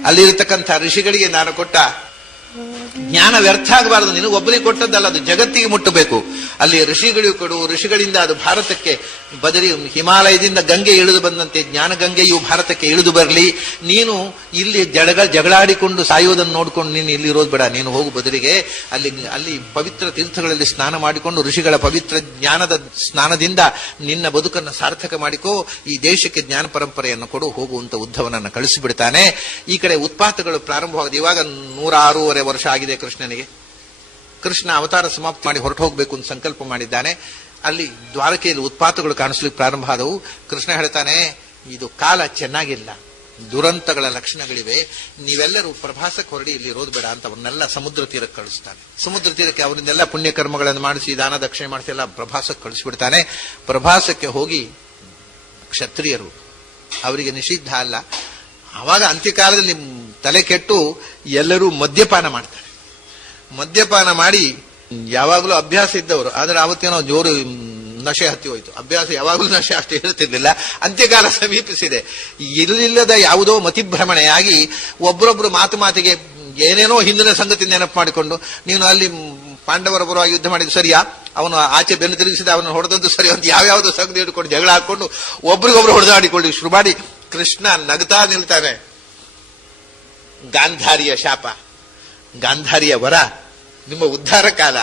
ಅಲ್ಲಿರತಕ್ಕಂಥ ಋಷಿಗಳಿಗೆ ನಾನು ಕೊಟ್ಟ ಜ್ಞಾನ ವ್ಯರ್ಥ ಆಗಬಾರದು. ನಿನಗೆ ಒಬ್ಬರಿಗೆ ಕೊಟ್ಟದ್ದಲ್ಲ, ಅದು ಜಗತ್ತಿಗೆ ಮುಟ್ಟಬೇಕು. ಅಲ್ಲಿ ಋಷಿಗಳಿಗೂ ಕೊಡು. ಋಷಿಗಳಿಂದ ಅದು ಭಾರತಕ್ಕೆ ಬದರಿ, ಹಿಮಾಲಯದಿಂದ ಗಂಗೆ ಇಳಿದು ಬಂದಂತೆ ಜ್ಞಾನ ಗಂಗೆಯು ಭಾರತಕ್ಕೆ ಇಳಿದು ಬರಲಿ. ನೀನು ಇಲ್ಲಿ ಜಗಳಾಡಿಕೊಂಡು ಸಾಯುವುದನ್ನು ನೋಡ್ಕೊಂಡು ನೀನು ಇಲ್ಲಿ ಇರೋದು ಬೇಡ. ನೀನು ಹೋಗು ಬದಲಿಗೆ ಅಲ್ಲಿ ಪವಿತ್ರ ತೀರ್ಥಗಳಲ್ಲಿ ಸ್ನಾನ ಮಾಡಿಕೊಂಡು ಋಷಿಗಳ ಪವಿತ್ರ ಜ್ಞಾನದ ಸ್ನಾನದಿಂದ ನಿನ್ನ ಬದುಕನ್ನು ಸಾರ್ಥಕ ಮಾಡಿಕೋ. ಈ ದೇಶಕ್ಕೆ ಜ್ಞಾನ ಪರಂಪರೆಯನ್ನು ಕೊಡು, ಹೋಗುವಂತ ಉದ್ಧವನನ್ನು ಕಳಿಸಿಬಿಡ್ತಾನೆ. ಈ ಕಡೆ ಉತ್ಪಾತಗಳು ಪ್ರಾರಂಭವಾಗಿದೆ. ಇವಾಗ 106 ವರ್ಷ ಆಗಿದೆ ಕೃಷ್ಣನಿಗೆ. ಕೃಷ್ಣ ಅವತಾರ ಸಮಾಪ್ತಿ ಮಾಡಿ ಹೊರಟು ಹೋಗ್ಬೇಕು ಅಂತ ಸಂಕಲ್ಪ ಮಾಡಿದ್ದಾನೆ. ಅಲ್ಲಿ ದ್ವಾರಕೆಯಲ್ಲಿ ಉತ್ಪಾತಗಳು ಕಾಣಿಸ್ಲಿಕ್ಕೆ ಪ್ರಾರಂಭ ಆದವು. ಕೃಷ್ಣ ಹೇಳ್ತಾನೆ, ಇದು ಕಾಲ ಚೆನ್ನಾಗಿಲ್ಲ, ದುರಂತಗಳ ಲಕ್ಷಣಗಳಿವೆ, ನೀವೆಲ್ಲರೂ ಪ್ರಭಾಸಕ್ಕೆ ಹೊರಡಿ, ಇಲ್ಲಿ ಇರೋದು ಬೇಡ ಅಂತ ಅವ್ರನ್ನೆಲ್ಲ ಸಮುದ್ರ ತೀರಕ್ಕೆ ಕಳಿಸ್ತಾನೆ. ಸಮುದ್ರ ತೀರಕ್ಕೆ ಅವರಿಂದೆಲ್ಲ ಪುಣ್ಯಕರ್ಮಗಳನ್ನು ಮಾಡಿಸಿ, ದಾನ ದಕ್ಷಿಣೆ ಮಾಡಿಸಿ ಎಲ್ಲ ಪ್ರಭಾಸಕ್ಕೆ ಕಳಿಸಿಬಿಡ್ತಾನೆ. ಪ್ರಭಾಸಕ್ಕೆ ಹೋಗಿ ಕ್ಷತ್ರಿಯರು, ಅವರಿಗೆ ನಿಷಿದ್ಧ ಅಲ್ಲ. ಆವಾಗ ಅಂತ್ಯಕಾಲದಲ್ಲಿ ತಲೆ ಕೆಟ್ಟು ಎಲ್ಲರೂ ಮದ್ಯಪಾನ ಮಾಡ್ತಾರೆ. ಮದ್ಯಪಾನ ಮಾಡಿ ಯಾವಾಗಲೂ ಅಭ್ಯಾಸ ಇದ್ದವರು, ಆದ್ರೆ ಅವತ್ತೇನೋ ಜೋರು ನಶೆ ಹತ್ತಿ ಹೋಯ್ತು. ಅಭ್ಯಾಸ ಯಾವಾಗಲೂ ನಶೆ ಅಷ್ಟು ಇರುತ್ತಿರ್ಲಿಲ್ಲ. ಅಂತ್ಯಕಾಲ ಸಮೀಪಿಸಿದೆ. ಇಲ್ಲಿಲ್ಲದ ಯಾವುದೋ ಮತಿಭ್ರಮಣೆಯಾಗಿ ಒಬ್ಬರೊಬ್ರು ಮಾತಿಗೆ ಏನೇನೋ ಹಿಂದಿನ ಸಂಗತಿ ನೆನಪು ಮಾಡಿಕೊಂಡು, ನೀನು ಅಲ್ಲಿ ಪಾಂಡವರ ಪರವಾಗಿ ಯುದ್ಧ ಮಾಡಿದ್ದು ಸರಿಯಾ, ಅವನು ಆಚೆ ಬೆನ್ನು ತಿರುಗಿಸಿದ, ಅವನು ಹೊಡೆದದ್ದು ಸರಿ ಅಂತ ಯಾವ್ಯಾವುದೋ ಸಗದಿ ಹಿಡ್ಕೊಂಡು ಜಗಳ ಹಾಕೊಂಡು ಒಬ್ರಿಗೊಬ್ರು ಹೊಡೆದಾಡಿಕೊಳ್ಳಿ ಶುರು ಮಾಡಿ ಕೃಷ್ಣ ನಗ್ತಾ ನಿಲ್ತಾನೆ. ಗಾಂಧಾರಿಯ ಶಾಪ, ಗಾಂಧಾರಿಯ ವರ, ನಿಮ್ಮ ಉದ್ಧಾರ ಕಾಲ,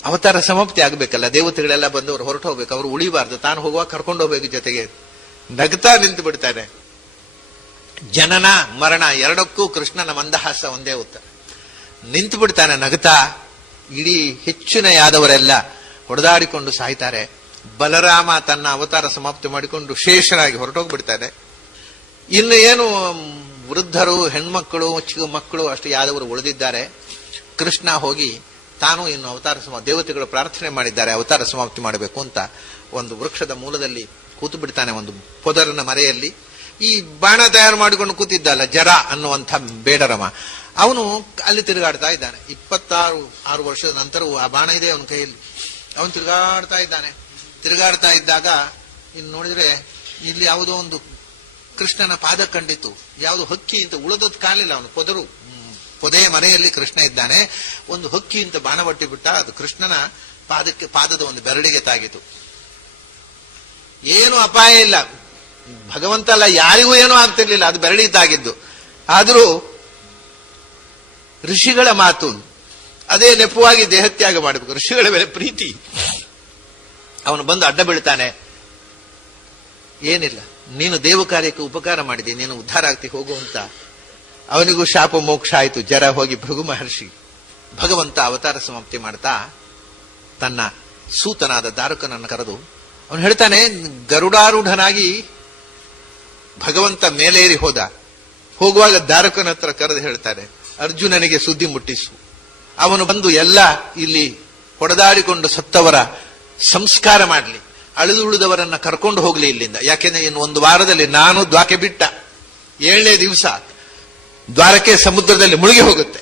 ಅವತಾರ ಸಮಾಪ್ತಿ ಆಗಬೇಕಲ್ಲ, ದೇವತೆಗಳೆಲ್ಲ ಬಂದವರು ಹೊರಟು ಹೋಗ್ಬೇಕು, ಅವರು ಉಳಿಬಾರ್ದು, ತಾನು ಹೋಗುವಾಗ ಕರ್ಕೊಂಡು ಹೋಗ್ಬೇಕು ಜೊತೆಗೆ. ನಗ್ತಾ ನಿಂತು ಬಿಡ್ತಾನೆ. ಜನನ ಮರಣ ಎರಡಕ್ಕೂ ಕೃಷ್ಣನ ಮಂದಹಾಸ ಒಂದೇ ಉತ್ತರ. ನಿಂತು ಬಿಡ್ತಾನೆ ನಗ್ತಾ. ಇಡೀ ಹೆಚ್ಚಿನ ಯಾದವರೆಲ್ಲ ಹೊಡೆದಾಡಿಕೊಂಡು ಸಾಯ್ತಾರೆ. ಬಲರಾಮ ತನ್ನ ಅವತಾರ ಸಮಾಪ್ತಿ ಮಾಡಿಕೊಂಡು ಶೇಷನಾಗಿ ಹೊರಟೋಗ್ಬಿಡ್ತಾನೆ. ಇನ್ನು ಏನು ವೃದ್ಧರು, ಹೆಣ್ಮಕ್ಕಳು, ಚಿಕ್ಕ ಮಕ್ಕಳು ಅಷ್ಟು ಯಾದವರು ಉಳಿದಿದ್ದಾರೆ. ಕೃಷ್ಣ ಹೋಗಿ ತಾನು ಇನ್ನು ಅವತಾರ ದೇವತೆಗಳು ಪ್ರಾರ್ಥನೆ ಮಾಡಿದ್ದಾರೆ ಅವತಾರ ಸಮಾಪ್ತಿ ಮಾಡಬೇಕು ಅಂತ ಒಂದು ವೃಕ್ಷದ ಮೂಲದಲ್ಲಿ ಕೂತು ಬಿಡ್ತಾನೆ, ಒಂದು ಪೊದರನ ಮರೆಯಲ್ಲಿ. ಈ ಬಾಣ ತಯಾರು ಮಾಡಿಕೊಂಡು ಕೂತಿದ್ದಲ್ಲ ಜರ ಅನ್ನುವಂಥ ಬೇಡರಮ, ಅವನು ಅಲ್ಲಿ ತಿರುಗಾಡ್ತಾ ಇದ್ದಾನೆ. 26 ವರ್ಷದ ನಂತರವೂ ಆ ಬಾಣ ಇದೆ ಅವನ ಕೈಯಲ್ಲಿ. ಅವನು ತಿರುಗಾಡ್ತಾ ಇದ್ದಾಗ ಇನ್ನು ನೋಡಿದ್ರೆ ಇಲ್ಲಿ ಯಾವುದೋ ಒಂದು ಕೃಷ್ಣನ ಪಾದ ಕಂಡಿತು. ಯಾವುದು ಹಕ್ಕಿ ಅಂತ ಉಳಿದದ್ದು ಕಾಲಿಲ್ಲ, ಅವನು ಪೊದೆಯ ಮನೆಯಲ್ಲಿ ಕೃಷ್ಣ ಇದ್ದಾನೆ. ಒಂದು ಹಕ್ಕಿ ಅಂತ ಬಾಣ ಬಟ್ಟಿ ಬಿಟ್ಟ, ಅದು ಕೃಷ್ಣನ ಪಾದದ ಒಂದು ಬೆರಳಿಗೆ ತಾಗಿತು. ಏನು ಅಪಾಯ ಇಲ್ಲ, ಭಗವಂತ ಅಲ್ಲ, ಯಾರಿಗೂ ಏನೂ ಆಗ್ತಿರ್ಲಿಲ್ಲ, ಅದು ಬೆರಳಿಗೆ ತಾಗಿದ್ದು. ಆದರೂ ಋಷಿಗಳ ಮಾತು, ಅದೇ ನೆಪವಾಗಿ ದೇಹತ್ಯಾಗ ಮಾಡಬೇಕು, ಋಷಿಗಳ ಮೇಲೆ ಪ್ರೀತಿ. ಅವನು ಬಂದು ಅಡ್ಡ ಬೀಳ್ತಾನೆ. ಏನಿಲ್ಲ, ನೀನು ದೇವ ಕಾರ್ಯಕ್ಕೆ ಉಪಕಾರ ಮಾಡಿದೆ, ನೀನು ಉದ್ಧಾರ ಆಗ್ತಿ ಹೋಗು ಅಂತ. ಅವನಿಗೂ ಶಾಪ ಮೋಕ್ಷ ಆಯಿತು. ಜರ ಹೋಗಿ ಭೃಗು ಮಹರ್ಷಿ. ಭಗವಂತ ಅವತಾರ ಸಮಾಪ್ತಿ ಮಾಡ್ತಾ ತನ್ನ ಸೂತನಾದ ದಾರುಕನನ್ನು ಕರೆದು ಅವನು ಹೇಳ್ತಾನೆ, ಗರುಡಾರೂಢನಾಗಿ ಭಗವಂತ ಮೇಲೇರಿ ಹೋಗುವಾಗ ದಾರುಕನ ಹತ್ರ ಕರೆದು ಹೇಳ್ತಾನೆ, ಅರ್ಜುನನಿಗೆ ಸುದ್ದಿ ಮುಟ್ಟಿಸು. ಅವನು ಬಂದು ಎಲ್ಲ ಇಲ್ಲಿ ಹೊಡೆದಾಡಿಕೊಂಡು ಸತ್ತವರ ಸಂಸ್ಕಾರ ಮಾಡಲಿ, ಅಳಿದುಳಿದವರನ್ನ ಕರ್ಕೊಂಡು ಹೋಗ್ಲಿ ಇಲ್ಲಿಂದ. ಯಾಕೆಂದ್ರೆ ಇನ್ನು ಒಂದು ವಾರದಲ್ಲಿ ನಾನು ದ್ವಾಕೆ ಬಿಟ್ಟ 7ನೇ ದಿವಸ ದ್ವಾರಕೆ ಸಮುದ್ರದಲ್ಲಿ ಮುಳುಗಿ ಹೋಗುತ್ತೆ.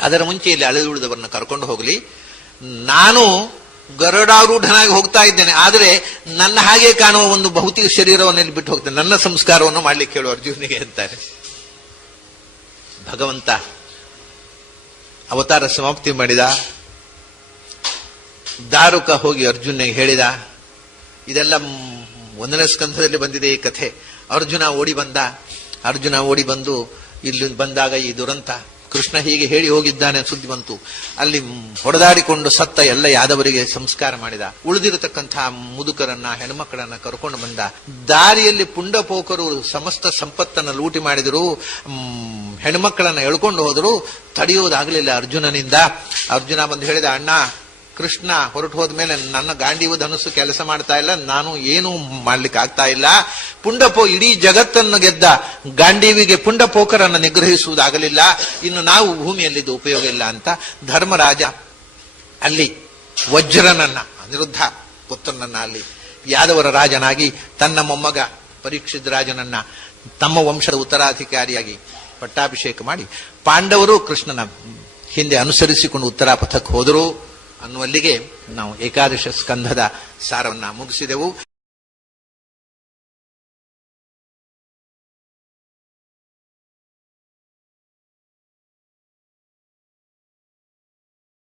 ಅದರ ಮುಂಚೆ ಇಲ್ಲಿ ಅಳಿದುಳಿದವರನ್ನ ಕರ್ಕೊಂಡು ಹೋಗ್ಲಿ. ನಾನು ಗರುಡಾರೂಢನಾಗಿ ಹೋಗ್ತಾ ಇದ್ದೇನೆ, ಆದರೆ ನನ್ನ ಹಾಗೆ ಕಾಣುವ ಒಂದು ಭೌತಿಕ ಶರೀರವನ್ನು ಬಿಟ್ಟು ಹೋಗ್ತೇನೆ, ನನ್ನ ಸಂಸ್ಕಾರವನ್ನು ಮಾಡ್ಲಿಕ್ಕೆ ಹೇಳು ಅರ್ಜುನಿಗೆ ಅಂತಾರೆ. ಭಗವಂತ ಅವತಾರ ಸಮಾಪ್ತಿ ಮಾಡಿದ. ದಾರುಕ ಹೋಗಿ ಅರ್ಜುನಿಗೆ ಹೇಳಿದ. ಇದೆಲ್ಲ 1ನೇ ಸ್ಕಂಧದಲ್ಲಿ ಬಂದಿದೆ ಈ ಕಥೆ. ಅರ್ಜುನ ಓಡಿ ಬಂದು ಇಲ್ಲಿ ಬಂದಾಗ ಈ ದುರಂತ, ಕೃಷ್ಣ ಹೀಗೆ ಹೇಳಿ ಹೋಗಿದ್ದಾನೆ ಸುದ್ದಿ ಬಂತು. ಅಲ್ಲಿ ಹೊಡೆದಾಡಿಕೊಂಡು ಸತ್ತ ಎಲ್ಲ ಯಾದವರಿಗೆ ಸಂಸ್ಕಾರ ಮಾಡಿದ. ಉಳಿದಿರತಕ್ಕಂತಹ ಮುದುಕರನ್ನ, ಹೆಣ್ಮಕ್ಕಳನ್ನ ಕರ್ಕೊಂಡು ಬಂದ. ದಾರಿಯಲ್ಲಿ ಪುಂಡಪೋಕರು ಸಮಸ್ತ ಸಂಪತ್ತನ್ನು ಲೂಟಿ ಮಾಡಿದರು, ಹೆಣ್ಮಕ್ಕಳನ್ನ ಎಳ್ಕೊಂಡು ಹೋದರು. ತಡೆಯುವುದಾಗಲಿಲ್ಲ ಅರ್ಜುನನಿಂದ. ಅರ್ಜುನ ಬಂದು ಹೇಳಿದ, ಅಣ್ಣ, ಕೃಷ್ಣ ಹೊರಟು ಹೋದ್ಮೇಲೆ ನನ್ನ ಗಾಂಡೀವ ಧನುಸ್ಸು ಕೆಲಸ ಮಾಡ್ತಾ ಇಲ್ಲ, ನಾನು ಏನೂ ಮಾಡ್ಲಿಕ್ಕೆ ಆಗ್ತಾ ಇಲ್ಲ. ಇಡೀ ಜಗತ್ತನ್ನು ಗೆದ್ದ ಗಾಂಡೀವಿಗೆ ಪುಂಡಪೋಕರನ್ನು ನಿಗ್ರಹಿಸುವುದಾಗಲಿಲ್ಲ, ಇನ್ನು ನಾವು ಭೂಮಿಯಲ್ಲಿದ್ದು ಉಪಯೋಗ ಇಲ್ಲ ಅಂತ ಧರ್ಮರಾಜ ಅಲ್ಲಿ ವಜ್ರನನ್ನ, ಅನಿರುದ್ಧ ಪುತ್ರನನ್ನ ಅಲ್ಲಿ ಯಾದವರ ರಾಜನಾಗಿ ತನ್ನ ಮೊಮ್ಮಗ ಪರೀಕ್ಷಿತ್ ರಾಜನನ್ನ ತಮ್ಮ ವಂಶದ ಉತ್ತರಾಧಿಕಾರಿಯಾಗಿ ಪಟ್ಟಾಭಿಷೇಕ ಮಾಡಿ ಪಾಂಡವರು ಕೃಷ್ಣನ ಹಿಂದೆ ಅನುಸರಿಸಿಕೊಂಡು ಉತ್ತರಾಪಥಕ್ಕೆ ಹೋದರು ಅನ್ನುವಲ್ಲಿಗೆ ನಾವು ಏಕಾದಶ ಸ್ಕಂಧದ ಸಾರವನ್ನ ಮುಗಿಸಿದೆವು.